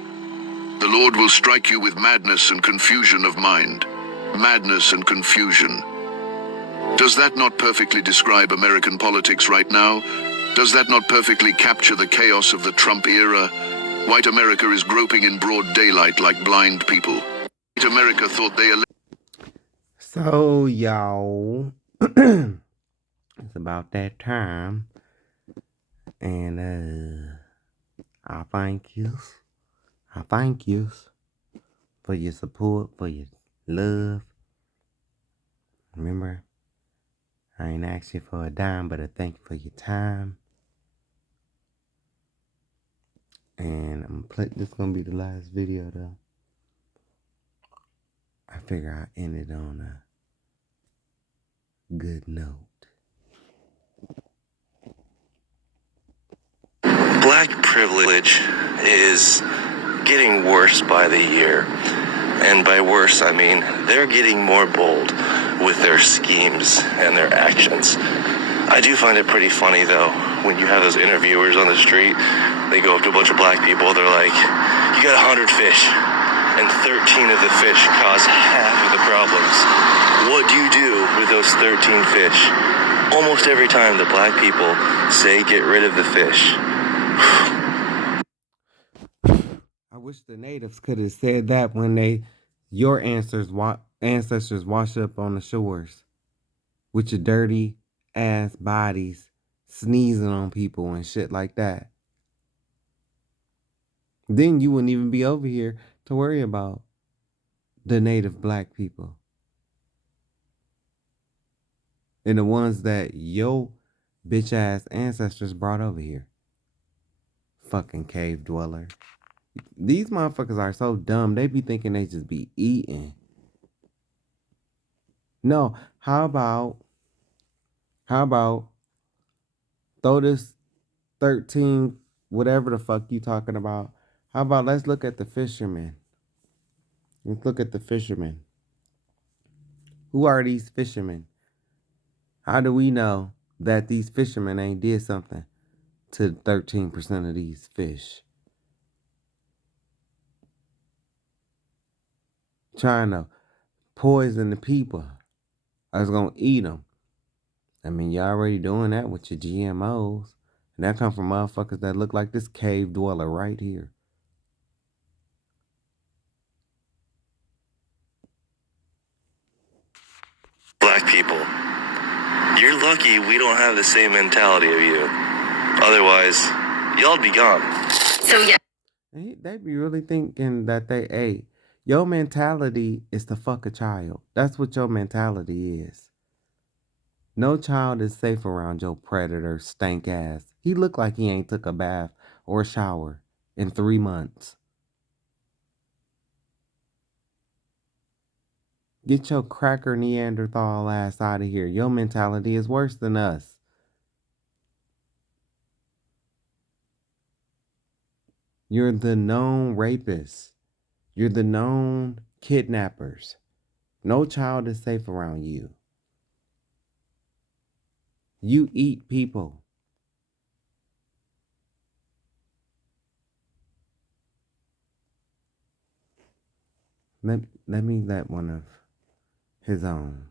The Lord will strike you with madness and confusion of mind. Madness and confusion. Does that not perfectly describe American politics right now? Does that not perfectly capture the chaos of the Trump era? White America is groping in broad daylight like blind people. White America thought they... So, y'all, it's about that time. And, I thank you for your support, for your love. Remember, I ain't asked you for a dime, but I thank you for your time. And this gonna be the last video though. I figure I ended on a good note. Black privilege is getting worse by the year. And by worse, I mean they're getting more bold with their schemes and their actions. I do find it pretty funny, though, when you have those interviewers on the street, they go up to a bunch of black people, they're like, you got 100 fish, and 13 of the fish cause half of the problems. What do you do with those 13 fish? Almost every time the black people say get rid of the fish. I wish the natives could have said that when your ancestors washed up on the shores with your dirty ass bodies sneezing on people and shit like that. Then you wouldn't even be over here to worry about the native black people. And the ones that your bitch ass ancestors brought over here. Fucking cave dweller. These motherfuckers are so dumb. They be thinking they just be eating. No, how about throw this 13, whatever the fuck you talking about. How about let's look at the fishermen. Let's look at the fishermen. Who are these fishermen? How do we know that these fishermen ain't did something to 13% of these fish? Trying to poison the people. I was gonna eat them. I mean, you're already doing that with your GMOs. And that come from motherfuckers that look like this cave dweller right here. Black people, you're lucky we don't have the same mentality of you. Otherwise, y'all'd be gone. So yeah. They be really thinking that they ate. Your mentality is to fuck a child. That's what your mentality is. No child is safe around your predator stank ass. He look like he ain't took a bath or a shower in 3 months. Get your cracker Neanderthal ass out of here. Your mentality is worse than us. You're the known rapists. You're the known kidnappers. No child is safe around you. You eat people. Let me let one of his own.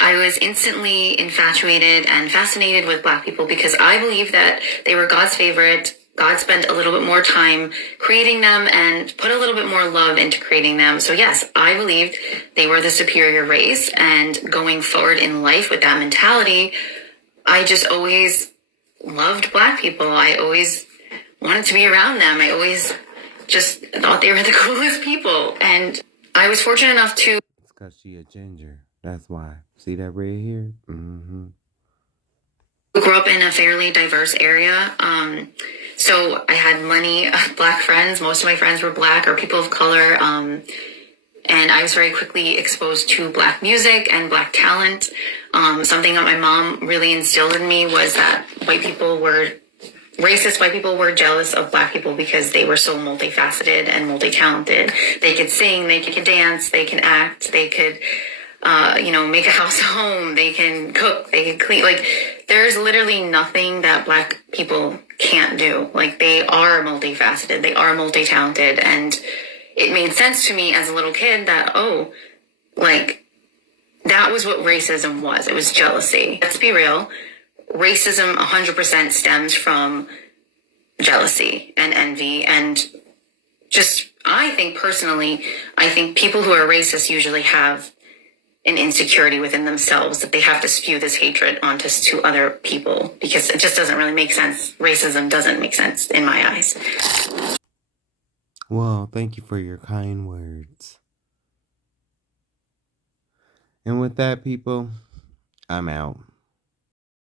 I was instantly infatuated and fascinated with Black people because I believe that they were God's favorite. God spent a little bit more time creating them and put a little bit more love into creating them. So yes, I believed they were the superior race, and going forward in life with that mentality, I just always loved Black people. I always wanted to be around them. I always just thought they were the coolest people. And I was fortunate enough to... It's because she a ginger. That's why. See that red here? Mm-hmm. Grew up in a fairly diverse area. So I had many Black friends. Most of my friends were Black or people of color. And I was very quickly exposed to Black music and Black talent. Something that my mom really instilled in me was that racist white people were jealous of Black people because they were so multifaceted and multi-talented. They could sing, they could dance, they can act, they could, make a house a home, they can cook, they can clean. Like, there's literally nothing that Black people can't do. Like, they are multifaceted, they are multi-talented, and it made sense to me as a little kid that, that was what racism was. It was jealousy. Let's be real. Racism 100% stems from jealousy and envy, and just, I think people who are racist usually have an insecurity within themselves that they have to spew this hatred onto to other people, because it just doesn't really make sense. Racism doesn't make sense in my eyes. Well, thank you for your kind words. And with that, people, I'm out.